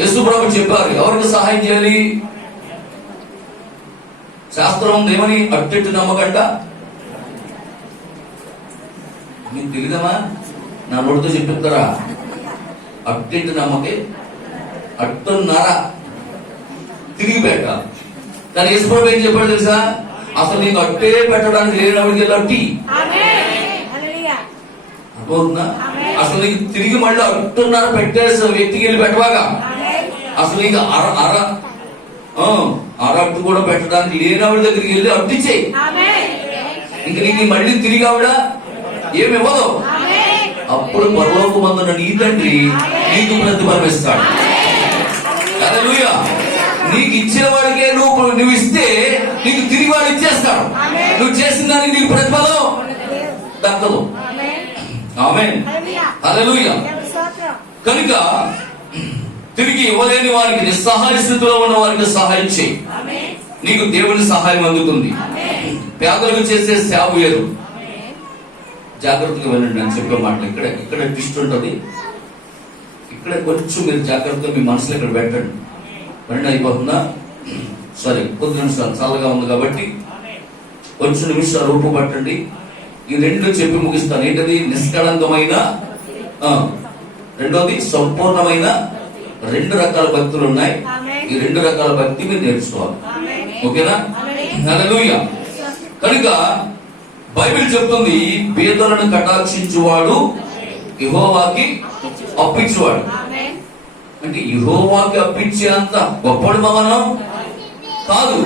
యేసు ప్రభు చెప్పారు, ఎవరికి సహాయం చేయాలి? శాస్త్రం ఏమని? అట్టెట్టు నమ్మకంట. మీకు తెలియదమ్మా? నా నోటితో చెప్పిస్తారా? అట్టెట్టు నమ్మకే, అట్టున్నర తిరిగి పెట్ట. కానీ యేసు ప్రభు ఏం చెప్పాడు తెలుసా? అసలు నీకు అట్టే పెట్టడానికి లేనప్పుడు అట్టి అర్థమవుతుందా? అసలు నీకు తిరిగి మళ్ళీ అట్టున్నర పెట్టేసి వ్యక్తికి వెళ్ళి పెట్టవాగా. అసలు నీకు అరట్టు కూడా పెట్టడానికి లేనవాడి దగ్గరికి వెళ్ళి అట్టించేయి. ఇంక నీకు మళ్ళీ తిరిగి ఆవిడ ఏమి ఇవ్వదు. అప్పుడు పరలోకమందున్న నీ తండ్రి నీకు ప్రతిఫలం ఇస్తాడు. హల్లెలూయా. నీకు ఇచ్చిన వాడికే నువ్వు ఇస్తే నీకు తిరిగి వాడు ఇచ్చేస్తాడు. నువ్వు చేసిన దానికి నీకు ప్రతిఫలం దక్కదు. ఆమేన్, హల్లెలూయా. కనుక తిరిగి ఇవ్వలేని వారికి, నిస్సహాయ స్థితిలో ఉన్న వారికి సహాయం చేయి. నీకు దేవుని సహాయం అందుతుంది. పేదలకు చేసే సేవ వేరు. జాగ్రత్తగా వెళ్ళండి అని చెప్పే మాటలు. ఇక్కడ ట్విస్ట్ ఉంటుంది. ఇక్కడ కొంచెం మీరు జాగ్రత్తగా మీ మనసులో ఇక్కడ పెట్టండి. పని అయిపోతుందా? సరే, కొద్ది నిమిషాలు చల్లగా ఉంది కాబట్టి కొంచెం నిమిషాలు రూపు పట్టండి. ఈ రెండు చెప్పి ముగిస్తాను. ఏంటది? నిష్కళంకమైన, రెండోది సంపూర్ణమైన. రెండు రకాల భక్తులు ఉన్నాయి. ఈ రెండు రకాల భక్తి మీరు నేర్చుకోవాలి. ఓకేనా? హల్లెలూయా. కనుక బైబిల్ చెప్తుంది, పేదలను కటాక్షించువాడు యెహోవాకి అప్పించువాడు. అంటే యెహోవాకి అప్పించేంత గొప్పడు మనం కాదు.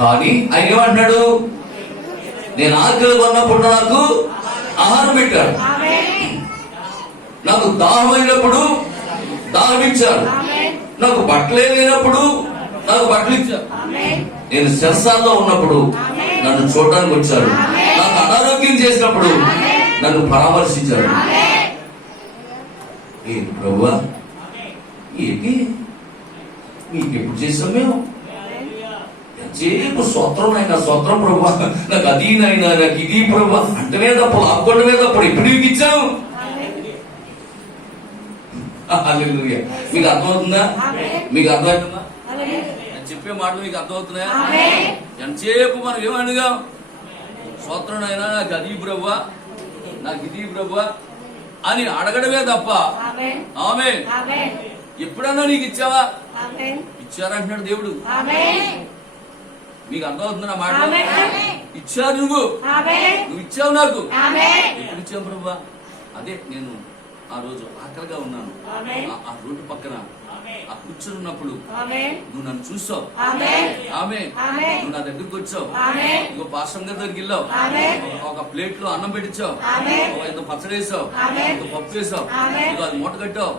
కానీ ఆయన ఏమంటున్నాడు? నేను ఆకలి కొన్నప్పుడు నాకు ఆహారం పెట్టాడు, నాకు దాహమైనప్పుడు దాహం ఇచ్చాడు, నాకు బట్టలే లేనప్పుడు నాకు బట్టలు ఇచ్చాడు, నేను శరసాల్లో ఉన్నప్పుడు నన్ను చూడడానికి వచ్చాడు, నాకు అనారోగ్యం చేసినప్పుడు నన్ను పరామర్శించాడు. ఏ ప్రభువా, ఏంటి ఇంకెప్పుడు చేసాం మేము? ఎంతసేపు స్తోత్రం అయినా స్తోత్రం ప్రభా, నాకు అది నైనా, నాకు ఇది ప్రభా అంటనే తప్ప లాక్కోవడమే తప్ప ఎప్పుడు నీకు ఇచ్చావు? హల్లెలూయా. మీకు అర్థమవుతుందా? మీకు అర్థమవుతుందా? నేను చెప్పే మాటలు మీకు అర్థమవుతున్నాయా? ఎంతసేపు మనం ఏమనగా స్తోత్రం అయినా, నాకు అది ప్రభా, నాకు ఇది ప్రభా అని అడగడమే తప్ప ఆమె ఎప్పుడన్నా నీకు ఇచ్చావా? ఇచ్చారంటున్నాడు దేవుడు. మీకు అర్థమవుతుందా నా మాట? ఇచ్చావు నువ్వు ఇచ్చావు నాకు. ఎప్పుడు ఇచ్చావు ప్రభా? అదే నేను ఆ రోజు ఆకలిగా ఉన్నాను, ఆ రోడ్డు పక్కన ఆ కూర్చున్నప్పుడు నువ్వు నన్ను చూసావు. ఆమె నువ్వు నా దగ్గరికి వచ్చావు. ఇంకో పాస్టర్ గారి దగ్గరికి వెళ్ళావు. ఒక ప్లేట్ లో అన్నం పెట్టించావు, ఇంత పచ్చడి వేసావు, ఇంత పప్పు వేసావు, ఇంకో అది మూట కట్టావు,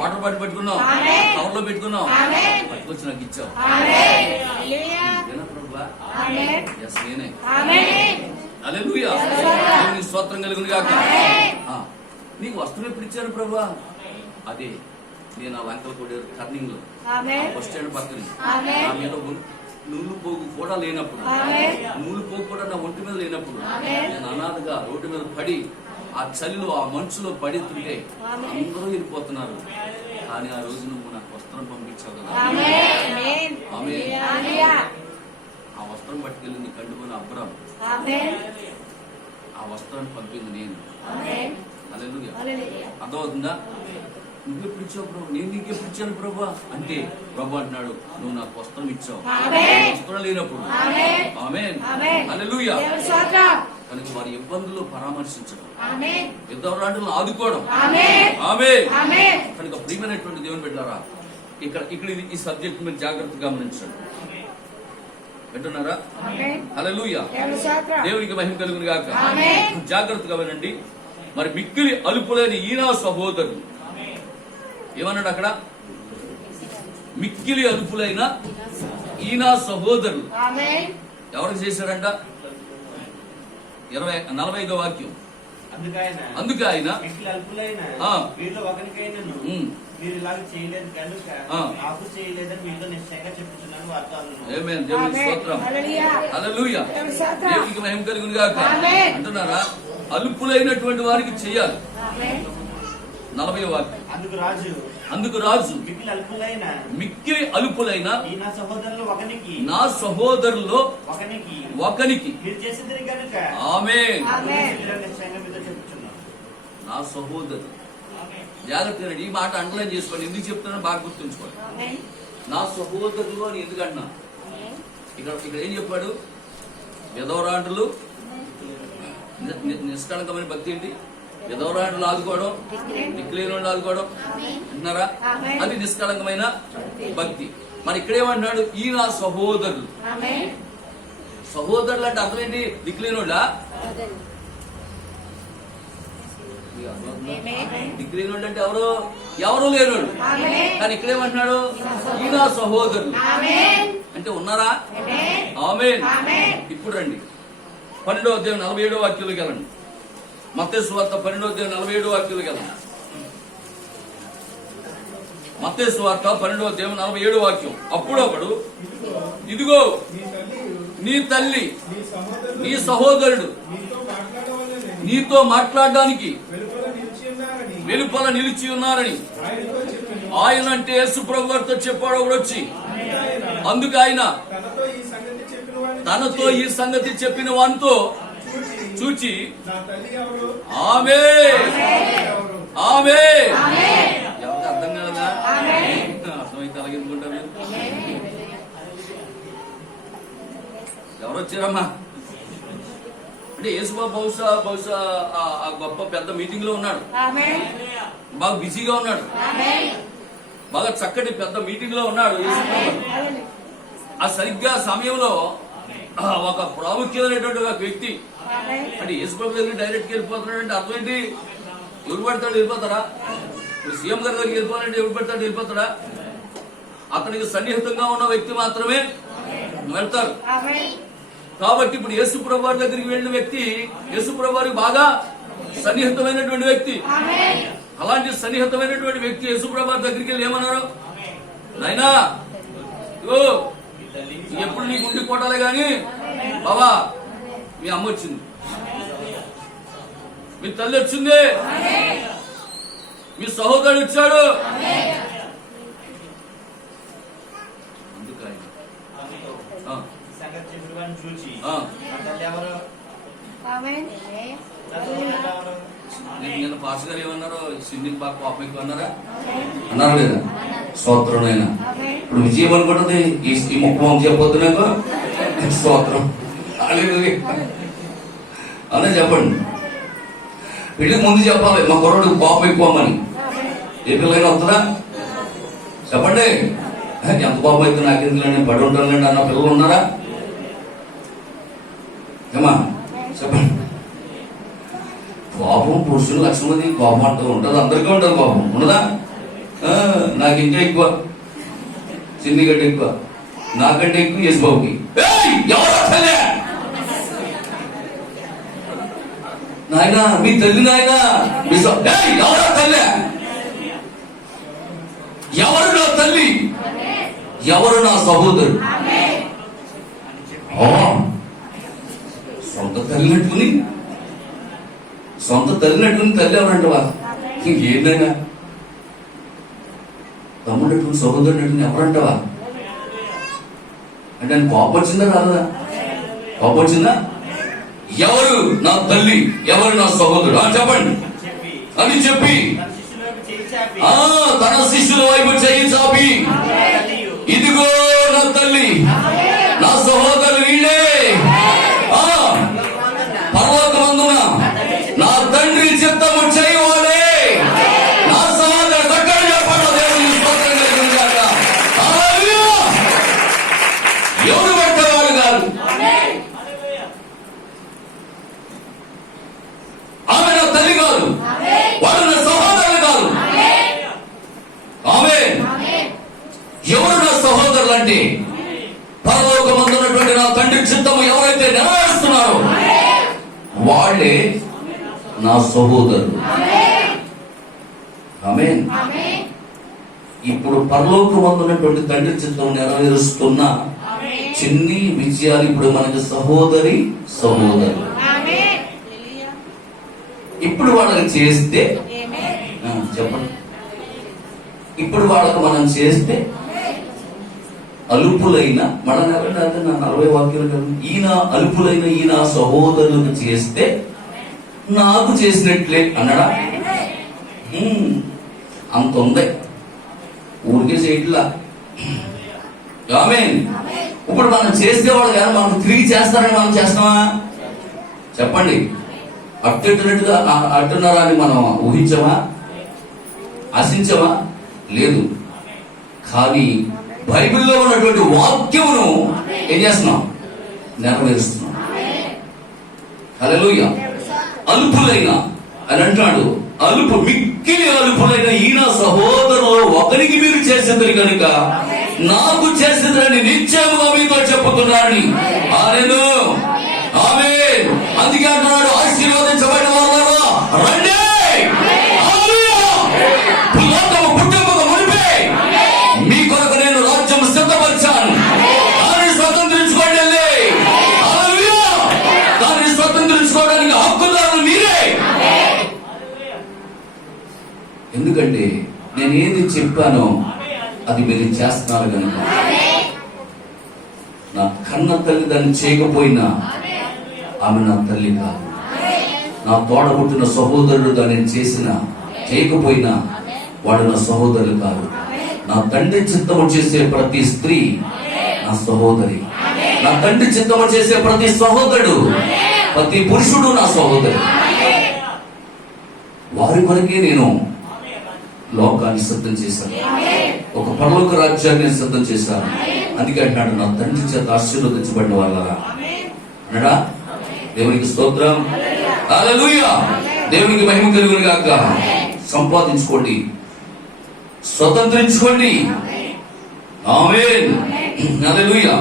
వాటర్ బాటిల్ పెట్టుకున్నావు, కవర్ లో పెట్టుకున్నావు, పట్టుకొచ్చి నాకు ఇచ్చావు. ఎస్ నేనే. హల్లెలూయా. దేవునికి స్తోత్రం కలుగును గాక. నీకు వస్త్రం ఎప్పుడు ఇచ్చాను ప్రభా? అదే నేను ఆ లంకల కొడేరు టర్నింగ్ లో బస్ స్టాండ్ పక్కన నా మీద నూలు పోగు కూడా లేనప్పుడు, నూలు పోగు కూడా నా ఒంటి మీద లేనప్పుడు నేను అనాథగా రోడ్డు మీద పడి ఆ చలిలో ఆ మంచులో పడుతుంటే అందరూ వెళ్ళిపోతున్నారు. కానీ ఆ రోజు నువ్వు నాకు వస్త్రం పంపించావు కదా. ఆ వస్త్రం పట్టుకెళ్ళింది కండుకొని అబ్రాం, ఆ వస్త్రాన్ని పంపింది నేను. హల్లెలూయా. అర్థమవుతుందా? నువ్వెప్పుడు ఇచ్చావు ప్రభు? నేను నీకు ఎప్పుడు ఇచ్చాను ప్రభా అంటే ప్రభు అంటున్నాడు, నువ్వు నాకు వస్త్రం ఇచ్చావు. వస్త్రం లేనప్పుడు. ఆమేన్. హల్లెలూయా. కనుక వారి ఇబ్బందుల్లో పరామర్శించడం, యుద్ధరాంటులను ఆదుకోవడం. ఆమేన్. కనుక ప్రియమైనటువంటి దేవుని బిడ్డలారా, ఇక్కడ ఈ సబ్జెక్ట్ మీరు జాగ్రత్తగా గమనించండి. వింటున్నారా? హల్లెలూయా. దేవునికి మహిమ కలుగును గాక. జాగ్రత్తగా వినండి. మరి మిక్కిలి అలుపులేని ఈనా సహోదరులు ఏమన్నాడు అక్కడ? మిక్కిలి అలుపులైన ఈనా సహోదరులు ఎవరికి చేశారంట? 45వ వాక్యం. అందుకే ఆయన దేవునికి మహిమ కలుగును గాక. అంటున్నారా? అలుపులైనటువంటి వారికి చెయ్యాలి. 40వ వాక్యం. అందుకు రాజు మిక్కిలి అలుపులైన నా సహోదరుల్లో ఒకనికి ఆమేన్. నా సహోదరు. జాగ్రత్తగా ఈ మాట అండర్లైన్ చేసుకోండి. ఎందుకు చెప్తున్నాను బాగా గుర్తుంచుకోండి. నా సహోదరులు అని ఎందుకన్నా ఇక్కడ ఏం చెప్పాడు? విధవరాండ్రులు, నిష్కళంకమైన భక్తి ఏంటి? విధవరాండ్రులు ఆదుకోవడం, దిక్కులేని ఆదుకోవడం అంటున్నారా? అది నిష్కళంకమైన భక్తి. మరి ఇక్కడేమంటున్నాడు? ఈ నా సహోదరులు. సహోదరులు అంటే అర్థం ఏంటి? దిక్కులేనోళ్ళ? దిక్కులేనోళ్ళు అంటే ఎవరు లేనోళ్ళు. కానీ ఇక్కడేమంటున్నాడు? ఈ నా సహోదరులు అంటే ఉన్నారా? ఆమేన్. ఇప్పుడు రండి 12వ అధ్యాయం 47వ వాక్యంలోకి వెళ్ళండి. మత్తయి సువార్త 12వ అధ్యాయం 47వ వాక్యంలోకి వెళ్ళండి. మత్తయి సువార్త 12వ అధ్యాయం 47వ వాక్యం. అప్పుడు ఒకడు, ఇదిగో నీ తల్లి నీ సహోదరుడు నీతో మాట్లాడడానికి వెలుపల నిలిచి ఉన్నారని ఆయన అంటే యేసు ప్రభు గారితో చెప్పాడు. ఒకడు వచ్చి అందుకు ఆయన తనతో ఈ సంగతి చెప్పిన వానితో చూచి ఆమేన్ ఆమేన్. ఎవరికి అర్థం కాదా? అర్థమైతే అలాగే అనుకుంటారు. ఎవరు వచ్చారమ్మా అంటే యేసుబాబు బహుశా ఆ గొప్ప పెద్ద మీటింగ్ లో ఉన్నాడు, బాగా బిజీగా ఉన్నాడు, బాగా చక్కటి పెద్ద మీటింగ్ లో ఉన్నాడు యేసుబాబు. ఆ సరిగ్గా సమయంలో ఒక ప్రాముఖ్యమైనటువంటి ఒక వ్యక్తి అంటే యేసుబాబు దగ్గర డైరెక్ట్ వెళ్ళిపోతున్నాడు అంటే అర్థం ఏంటి? ఎవరు పడతాడు వెళ్ళిపోతారా? ఇప్పుడు సీఎం గారి దగ్గరికి వెళ్ళిపోవాలంటే ఎవరు పడతాడు వెళ్ళిపోతాడా? అతనికి సన్నిహితంగా ఉన్న వ్యక్తి మాత్రమే వెళ్తారు. కాబట్టి ఇప్పుడు యేసు ప్రభు వారి దగ్గరికి వెళ్ళిన వ్యక్తి యేసు ప్రభు వారికి బాగా సన్నిహితమైనటువంటి వ్యక్తి. అలాంటి సన్నిహితమైనటువంటి వ్యక్తి యేసు ప్రభు వారి దగ్గరికి వెళ్ళి ఏమన్నారు? నాయనా ఇగో ఎప్పుడు నీ గుండె కొట్టాలి కానీ బాబా మీ అమ్మ వచ్చింది, మీ తల్లి వచ్చింది, మీ సహోదరుడు వచ్చాడు. నిన్న పాస్ గారు ఏమన్నారు? సింధికి బాగా కోపం ఎక్కువ అన్నారా? అన్నారు లేదా? స్తోత్రంనైనా ఇప్పుడు విజయం అనుకుంటుంది ఈ ముఖం చెప్పొద్దునాక స్తోత్రం అనే చెప్పండి. పెళ్లికి ముందు చెప్పాలి మా కుర్రోడు కోపం ఎక్కువమని. ఏ పిల్లైనా వస్తుందా? చెప్పండి. ఎంత కోపం అయితే నాకెందుకులేండి పడి ఉంటానులేండి అన్న పిల్లలు ఉన్నారా? ఏమా చెప్పండి. కోపం పురుషులు లక్ష్మణది కోపం అంటూ ఉంటుంది, అందరికీ ఉంటుంది కోపం, ఉండదా? నాకు ఇంకా ఎక్కువ, చిన్ని గడ్డ ఎక్కువ, నాకంటే ఎక్కువ యేసుబాబుకి. నాయన మీ తల్లి, నాయన ఎవరా తల్లి? ఎవరు నా తల్లి? ఎవరు నా సహోదరుడు? సొంత తల్లినట్టుని, సొంత తల్లినట్టుని తల్లి ఎవరంటవా? ఇంకేందైనా తమ్ముడట్టుని సహోదరునట్టుని ఎవరంటవా? అంటే ఆయన కోపం వచ్చిందా రాదా? కోపం వచ్చిందా? ఎవరు నా తల్లి, ఎవరు నా సహోదరుడు చెప్పండి అని చెప్పి తన శిష్యుల వైపు చేయి చాపి, ఇదిగో నా తల్లి, నా సహోదరులు వీళ్ళే, పరలోకమందున నా తండ్రి చిత్తము చేయవాడే నా సహోదరుడు. దగ్గర చెప్పండి, దేవుని స్తోత్రం కలుగునుగాక. హల్లెలూయా. ఎవరు పట్టేవాడు కాదు, ఆమె నా తల్లి కాదు, వాడు నా సహోదరులు కాదు. ఆమె ఎవరు నా సహోదరులు అంటే పరలోకమందున్నటువంటి నా తండ్రి చిత్తము ఎవరైతే నెరవేరుస్తున్నారో వాళ్ళే నా సహోదరులు. ఆమేన్. ఇప్పుడు పరలోకమందున్నటువంటి తండ్రి చిత్తం నెరవేరుస్తున్న చిన్ని విజయాలు ఇప్పుడు మనకి సహోదరి సహోదరు. ఇప్పుడు వాళ్ళకి చేస్తే చెప్పండి, ఇప్పుడు వాళ్ళకు మనం చేస్తే అలుపులైన మన 40 వాక్యాలు కదా, ఈయన అలుపులైన ఈయన సహోదరులకు చేస్తే నాకు చేసినట్లే అన్నాడా? అంత ఉంది, ఊరికే చేయట్లా. ఆమేన్. ఇప్పుడు మనం చేస్తే వాళ్ళు కానీ మనం తిరిగి చేస్తారని మనం చేస్తామా? చెప్పండి. అట్టెట్టినట్టుగా అట్టున్నారా అని మనం ఊహించమా? ఆశించమా? లేదు. కానీ బైబిల్లో ఉన్నటువంటి వాక్యమును ఏం చేస్తున్నాం? నెరవేరుస్తున్నాం. హల్లెలూయా. అల్పులైన అని అంటాడు, అలుపు మిక్కిలి అలుపులైన ఈయన సహోదరులు ఒకరికి మీరు చేసేది కనుక నాకు చేసేదని నిశ్చయముగా మీతో చెప్పుతున్నారని. ఆమేన్. అందుకే అంటున్నాడు, ఆశీర్వదించబడిన వాళ్ళరా రండి, లోకము పుట్టక మునిపే మీ కొరకు నేను రాజ్యం సిద్ధపరిచాను, దాన్ని స్వతంత్రించుకోండి. దాన్ని స్వతంత్రించుకోవడానికి హక్కుదారులు మీరే. ఎందుకంటే నేను ఏది చెప్పానో అది మీరు చేస్తున్నారు కనుక. నా కన్న తల్లి దాన్ని చేయకపోయినా ఆమె నా తల్లి కాదు. నా తోడబుట్టిన సహోదరుడు దాన్ని చేయకపోయినా వాడు నా సహోదరులు కాదు. నా తండ్రి చిత్తము చేసే ప్రతి స్త్రీ నా సహోదరి. నా తండ్రి చిత్తము చేసే ప్రతి సహోదరుడు, ప్రతి పురుషుడు నా సహోదరు. వారి కొరకే నేను లోకాన్ని సిద్ధం చేశాను, ఒక పరలోక రాజ్యాన్ని సిద్ధం చేశాను. అందుకే అంటున్నాడు, నా తండ్రి చేత ఆశీర్వదించబడిన వాళ్ళ అన్నాడా. దేవునికి స్తోత్రం. హల్లెలూయా. దేవునికి మహిమ కలుగును గాక. సంపాదించుకోండి, స్వతంత్రించుకోండి. ఆమేన్. హల్లెలూయా.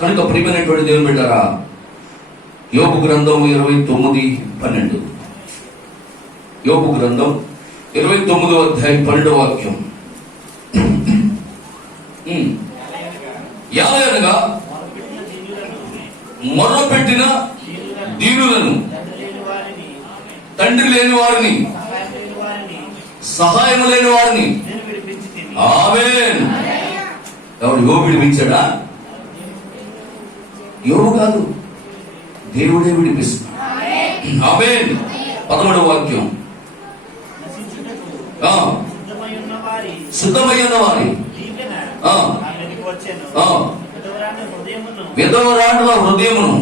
కనుక ప్రియమైనటువంటి దేవుని బిడ్డలారా, యోబు గ్రంథం 29:12. యోబు గ్రంథం 29వ అధ్యాయం 12వ వాక్యం. ఎలాగనగా మొర్రపెట్టిన దీనులను, తండ్రి లేని వారిని, సహాయం లేని వారిని. ఆమేన్. ఎవరు? యోబు విడిపించాడా? యోబు కాదు, దేవుడే విడిపిస్తున్నాడు. ఆమేన్. 11వ వాక్యం. సిద్ధమై ఉన్న వారి విధవరాండ్ల హృదయమును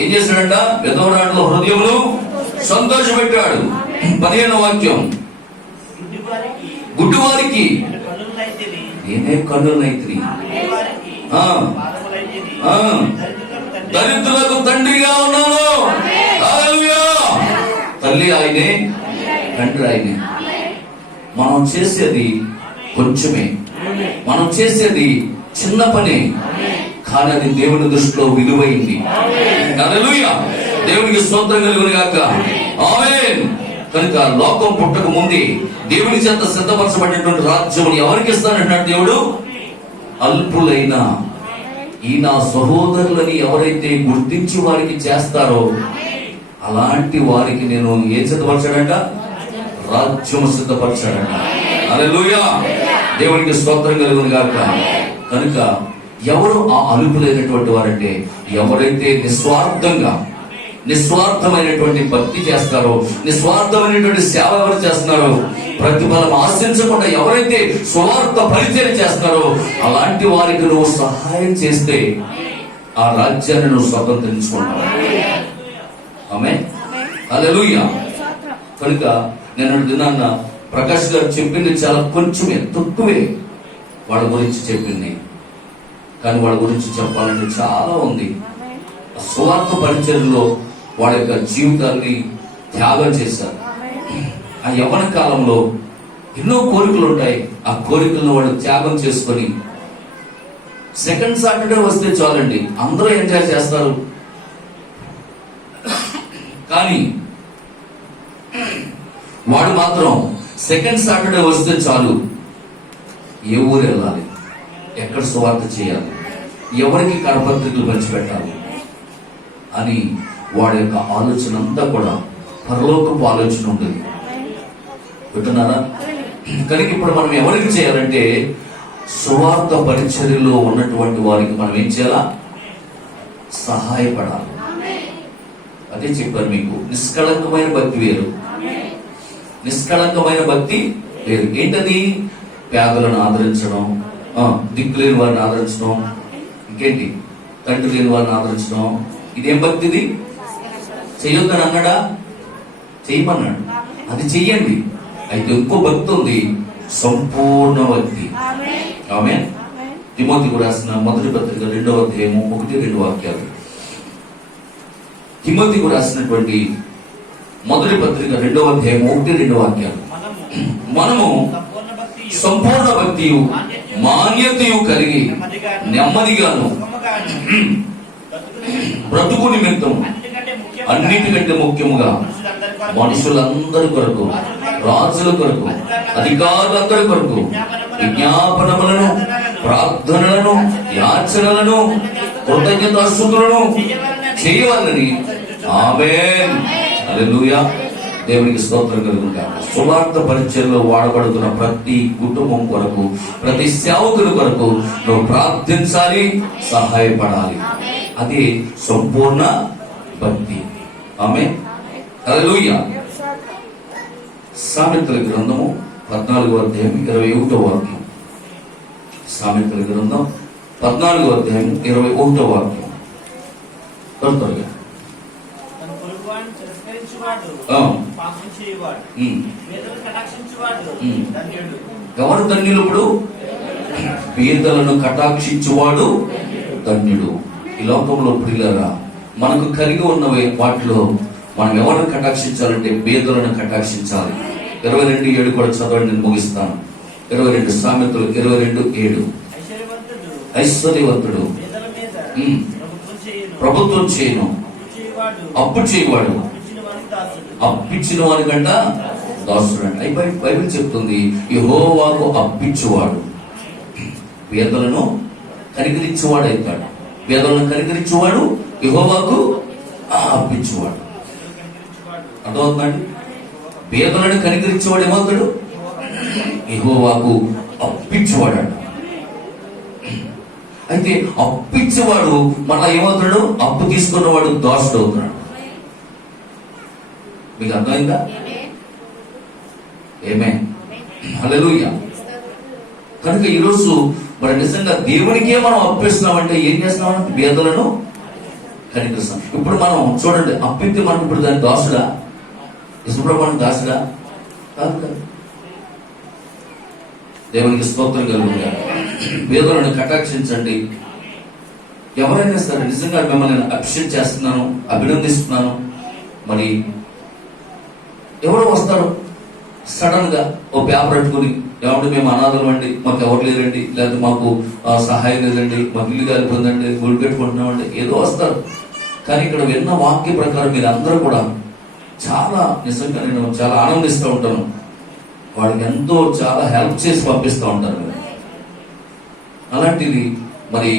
ఏం చేశాడంట? విధవరాండ్ల హృదయమును సంతోషపెట్టాడు. 15వ వాక్యం. గుడ్డివారికి నేనే కన్నులనైతిని, దరిద్రులకు తండ్రిగా ఉన్నాను. హల్లెలూయా. తల్లి ఆయనే, తండ్రి ఆయనే. మనం చేసేది కొంచెమే, మనం చేసేది చిన్న పనే, కానీ అది దేవుని దృష్టిలో విలువైంది. హల్లెలూయా. దేవునికి స్తోత్రం కలుగును గాక. ఆమేన్. కనుక లోకం పుట్టక ముందే దేవుని చేత సిద్ధపరచబడినటువంటి రాజ్యం ఎవరికి ఇస్తానంటున్నాడు దేవుడు? అల్పులైన ఈ నా సహోదరులని ఎవరైతే గుర్తించి వారికి చేస్తారో అలాంటి వారికి నేను ఏం సిద్ధపరచాడంట? రాజ్యం సిద్ధపరచాడంట. హల్లెలూయా. దేవునికి స్తోత్రం కలుగును గాక. కనుక ఎవరు ఆ అలుపులైనటువంటి వారంటే ఎవరైతే నిస్వార్థమైనటువంటి భక్తి చేస్తారో, నిస్వార్థమైనటువంటి సేవ ఎవరు చేస్తున్నారో, ప్రతిఫలం ఆశించకుండా ఎవరైతే స్వార్థ పరిచయం చేస్తారో అలాంటి వారికి నువ్వు సహాయం చేస్తే ఆ రాజ్యాన్ని నువ్వు స్వతంత్రించుకుంటావు. ఆమేన్. హల్లెలూయా. కనుక నేను దినాన్న ప్రకాష్ గారు చెప్పింది చాలా కొంచెమే, తక్కువే వాళ్ళ గురించి చెప్పింది. కానీ వాళ్ళ గురించి చెప్పాలంటే చాలా ఉంది. స్వార్థ పరిచర్యలో వాళ్ళ యొక్క జీవితాన్ని త్యాగం చేశారు. ఆ యవ్వన కాలంలో ఎన్నో కోరికలు ఉంటాయి. ఆ కోరికలను వాళ్ళు త్యాగం చేసుకొని సెకండ్ సాటర్డే వస్తే చాలండి, అందరూ ఎంజాయ్ చేస్తారు. కానీ వాడు మాత్రం సెకండ్ సాటర్డే వస్తే చాలు, ఏ ఊరు వెళ్ళాలి, ఎక్కడ సువార్త చేయాలి, ఎవరికి కరపత్రికలు పంచిపెట్టాలి అని వాడి యొక్క ఆలోచన అంతా కూడా పరలోకపు ఆలోచన ఉంటుంది. వింటున్నారా? కనుక ఇప్పుడు మనం ఎవరికి చేయాలంటే సువార్త పరిచర్యలో ఉన్నటువంటి వారికి మనం ఏం చేయాలా? సహాయపడాలి. అదే చెప్పారు మీకు. నిష్కళంకమైన భక్తి వేరు, నిష్కళంకమైన భక్తి వేరు. ఏంటది? పేదలను ఆదరించడం, దిక్కులేని వారిని ఆదరించడం, ఇంకేంటి తండ్రి లేని వారిని ఆదరించడం. ఇదేం భక్తి? ఇది చెయ్యొద్దని అన్నాడా? చెయ్యమన్నాడు, అది చెయ్యండి. అయితే ఇంకో భక్తి ఉంది, సంపూర్ణ భక్తి. ఆమేన్. తిమోతికి రాసిన మొదటి పత్రిక 2వ అధ్యాయము 1-2 వాక్యాలు. తిమోతికి రాసినటువంటి మొదటి పత్రిక 2వ అధ్యాయము 1-2 వాక్యాలు. మనము సంపూర్ణ భక్తియు మాన్యతయు కలిగి నెమ్మదిగాను బ్రతుకు నిమిత్తం అన్నిటికంటే ముఖ్యముగా మనుషులందరి కొరకు, రాజుల కొరకు, అధికారులందరి కొరకు విజ్ఞాపనములను, ప్రార్థనలను, యాచనలను, కృతజ్ఞతాస్తుతులను చేయవాలని. ఆమేన్. హల్లెలూయా. దేవునికి స్తోత్రం కలుగును గాక. సువార్త పరిచర్యలో వాడబడుతున్న ప్రతి కుటుంబం కొరకు, ప్రతి సేవకుని కొరకు నువ్వు ప్రార్థించాలి, సహాయపడాలి. అది సంపూర్ణ భక్తి. ఆమేన్. హల్లెలూయా. సామెతల గ్రంథము 14వ అధ్యాయం 21వ వాక్యం. సామెతల గ్రంథం 14వ అధ్యాయం 21వ వాక్యం. త్వరగా. ఎవరు ధన్యులు? ఇప్పుడు పేదలను కటాక్షించువాడు ధన్యుడు. ఈ లోకంలో ప్రియులారా, మనకు కలిగి ఉన్నవి వాటిలో మనం ఎవరిని కటాక్షించాలంటే పేదలను కటాక్షించాలి. 22:7 కూడా చదవండి, నేను ముగిస్తాను. 22 సామెతలు 22:7. ఐశ్వర్యవంతుడు ప్రభుత్వం చేయను, అప్పు చేయవాడు అప్పిచ్చిన వారి కంట దాసుడు అంట. బైబిల్ చెప్తుంది యెహోవాకు అప్పిచ్చువాడు. పేదలను కనికరించేవాడు అవుతాడు. పేదలను కనికరించేవాడు యెహోవాకు అర్పించేవాడు. అర్థమవుతుందండి? పేదలను కనికరించేవాడు ఏమవుతాడు? యెహోవాకు అర్పించేవాడు. అయితే అప్పిచ్చేవాడు మళ్ళా ఏమవుతాడు? అప్పు తీసుకున్నవాడు దోషుడు అవుతున్నాడు. మీకు అర్థమైందా? ఏమే హల్లెలూయా. కనుక ఈరోజు మరి నిజంగా దేవునికే మనం అప్పిస్తున్నామంటే ఏం చేస్తున్నామంటే పేదలను కనికరిస్తాం. ఇప్పుడు మనం చూడండి, అప్పితే మనకు ఇప్పుడు దాని దోషుడా? యశుప్రభుని దాసుడా? కాదు కాదు. దేవునికి స్తోత్రం కలుగుగా. పేదలను కటాక్షించండి. ఎవరైనా సరే నిజంగా మిమ్మల్ని అప్రిషియేట్ చేస్తున్నాను, అభినందిస్తున్నాను. మరి ఎవరో వస్తారు సడన్ గా ఓ పేపర్ పెట్టుకుని, ఏమంటే మేము అనాథలు అండి, మాకు ఎవరు లేరండి, లేకపోతే మాకు సహాయం లేదండి, మాకు ఇల్లు కాలిపోయిందండి, గుడి పెట్టుకుంటున్నామండి, ఏదో వస్తారు. కానీ ఇక్కడ విన్న వాక్య ప్రకారం మీరు అందరూ కూడా చాలా నిజంగా నేను చాలా ఆనందిస్తూ ఉంటాను. వాళ్ళకి ఎంతో చాలా హెల్ప్ చేసి పంపిస్తూ ఉంటారు. అలాంటిది మరి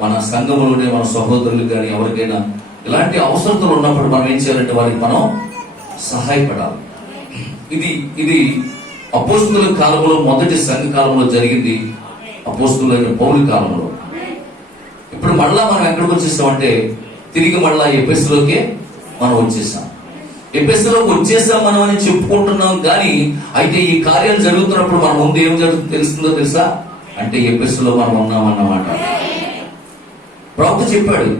మన సంఘంలోనే మన సహోదరులు కానీ ఎవరికైనా ఇలాంటి అవసరతలు ఉన్నప్పుడు మనం ఏం చేయాలంటే వారికి మనం సహాయపడాలి. ఇది అపోస్తుల కాలంలో, మొదటి సంఘ కాలంలో జరిగింది, అపోస్తులైన పౌలు కాలంలో. ఇప్పుడు మళ్ళా మనం ఎక్కడికి వచ్చేసామంటే తిరిగి మళ్ళా ఎఫెసులోకే మనం వచ్చేసాం. ఎఫెసులోకి వచ్చేసాం మనం అని చెప్పుకుంటున్నాం. కానీ అయితే ఈ కార్యాలు జరుగుతున్నప్పుడు మన ముందు ఏం జరుగుతుందో తెలుస్తుందో తెలుసా? అంటే ఎఫెసులో మనం ఉన్నామన్నమాట. ప్రవక్త చెప్పాడు,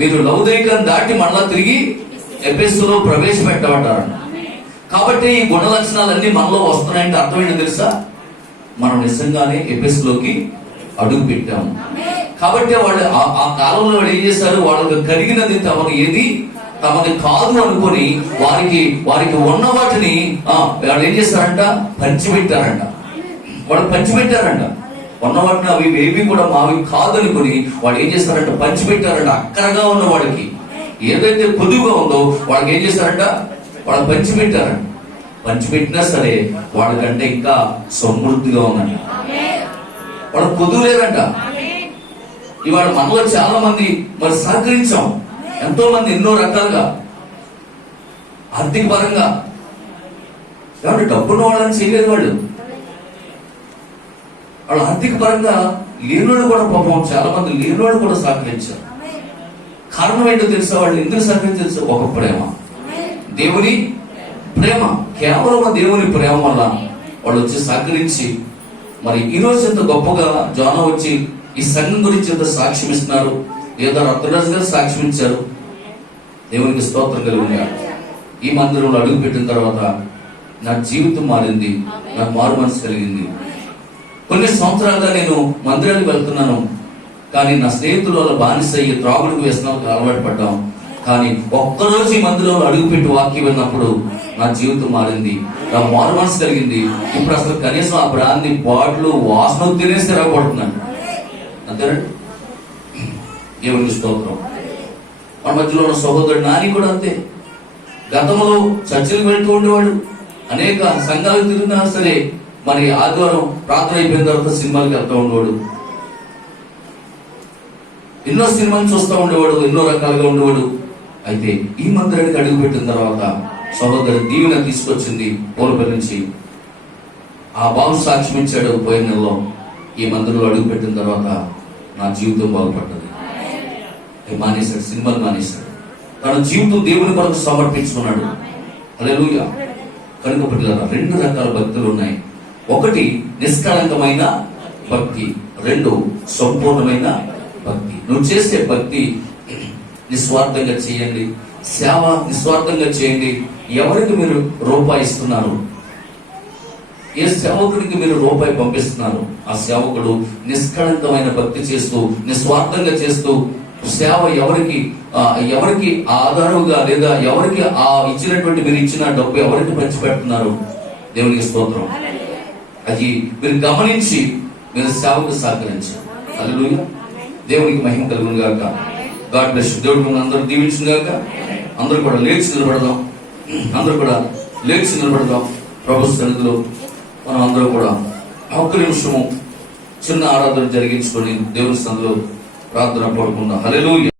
మీరు లౌదైకాన్ని దాటి మళ్ళా తిరిగి ఎఫెసులో ప్రవేశపెట్టబడ్డారు. కాబట్టి ఈ గుణ లక్షణాలన్నీ మనలో వస్తున్నాయంటే అర్థం ఏంటో తెలుసా? మనం నిజంగానే ఎఫెసులోకి అడుగు పెట్టాము. కాబట్టి వాళ్ళు ఆ కాలంలో వాళ్ళు ఏం చేశారు? వాళ్ళకి కలిగినది తమది కాదు అనుకొని వారికి ఉన్న వాటిని వాళ్ళు ఏం చేశారంట? పంచిపెట్టారంట. వాళ్ళు పంచిపెట్టారంట. ఉన్న వాటిని అవి ఏవి కూడా మావి కాదు అనుకుని వాళ్ళు ఏం చేస్తారంట? పంచిపెట్టారంట. అక్కరగా ఉన్న వాడికి ఏదైతే పొదువుగా ఉందో వాళ్ళకి ఏం చేశారంట? వాళ్ళు పంచిపెట్టారంట. పంచిపెట్టినా సరే వాళ్ళకంటే ఇంకా సమృద్ధిగా ఉందంట. వాళ్ళకి పొదువు లేదంట. ఇవాళ మనలో చాలా మంది మరి సహకరించాం, ఎంతో మంది ఎన్నో రకాలుగా ఆర్థిక పరంగా. కాబట్టి డబ్బున్న వాళ్ళని చేయలేదు. వాళ్ళు ఆర్థిక పరంగా లేనోళ్ళు కూడా పాపం చాలా మంది లేనోళ్ళు కూడా సహకరించారు. కారణం ఏంటో తెలుసా? వాళ్ళు ఎందుకు సహకరించారు? ఒక ప్రేమ, దేవుని ప్రేమ. కేవలం దేవుని ప్రేమ వల్ల వాళ్ళు వచ్చి సహకరించి మరి ఈ రోజు ఎంత గొప్పగా జోన వచ్చి ఈ సంఘం గురించి ఎంత సాక్ష్యం ఇస్తున్నారు. ఏదో రత్నరాజు గారు సాక్ష్యం ఇచ్చారు. దేవునికి స్తోత్రం కలుగుగా. ఈ మందిరంలో అడుగు పెట్టిన తర్వాత నా జీవితం మారింది, నాకు మారు మనసు కలిగింది. కొన్ని సంవత్సరాలుగా నేను మందిరానికి వెళ్తున్నాను, కానీ నా స్నేహితుల వల్ల బానిస అయ్యి త్రాగుడుకు వ్యసనాలకు అలవాటు పడ్డాం. కానీ ఒక్కరోజు ఈ మందిరంలో అడుగుపెట్టి వాక్యం విన్నప్పుడు నా జీవితం మారింది, నా మారు మనసు కలిగింది. ఇప్పుడు అసలు కనీసం ఆ బ్రాంది బాటిల్ వాసన తినేసి తిరగబడుతున్నాను. అంతేనండి. దేవునికి స్తోత్రం. మన మధ్యలో ఉన్న సహోదరుడు నాని కూడా అంతే. గతంలో చర్చిలకు వెళ్తూ ఉండేవాడు, అనేక సంఘాలకు తిరిగినా సరే మరి ఆదివారం ప్రార్థన అయిపోయిన తర్వాత సినిమాలకు వెళ్తూ ఉండేవాడు. ఎన్నో సినిమాలు చూస్తూ ఉండేవాడు, ఎన్నో రకాలుగా ఉండేవాడు. అయితే ఈ మందిరానికి అడుగు పెట్టిన తర్వాత సహోదరు దీవెన తీసుకొచ్చింది పోలపల్లి నుంచి. ఆ బాబు సాక్ష్యం ఇచ్చాడు పోయిన నెలలో. ఈ మందిరంలో అడుగు పెట్టిన తర్వాత నా జీవితం బాగుపడ్డది. మానేశాడు, సినిమాలు మానేశాడు. తన జీవితం దేవుని కొరకు సమర్పించుకున్నాడు. హల్లెలూయా. కనుక పిల్లల రెండు రకాల భక్తులు ఉన్నాయి. ఒకటి నిష్కళంకమైన భక్తి, రెండు సంపూర్ణమైన భక్తి. నువ్వు చేసే భక్తి నిస్వార్థంగా చేయండి, సేవ నిస్వార్థంగా చేయండి. ఎవరికి మీరు రూపాయి ఇస్తున్నారు? ఏ సేవకుడికి మీరు రూపాయి పంపిస్తున్నారు? ఆ సేవకుడు నిష్కళంకమైన భక్తి చేస్తూ నిస్వార్థంగా చేస్తూ సేవ ఎవరికి ఆధారంగా లేదా ఎవరికి ఆ ఇచ్చినటువంటి మీరు ఇచ్చిన డబ్బు ఎవరికి పంచిపెడుతున్నారు? దేవునికి స్తోత్రం. అది మీరు గమనించి మీరు సేవకు సహకరించారు. హల్లెలూయా. దేవునికి మహిమ కలుగును గాక. God bless. దేవుడు మిమ్మల్ని అందరూ దీవించును గాక. అందరూ కూడా లేచి నిలబడదాం. అందరూ కూడా లేచి నిలబడదాం. ప్రభు సన్నిధిలో మనం అందరూ కూడా ఒక్క నిమిషము చిన్న ఆరాధన జరిగించుకొని దేవుని సందులో ప్రార్థన పడుకుందాం. హల్లెలూయా.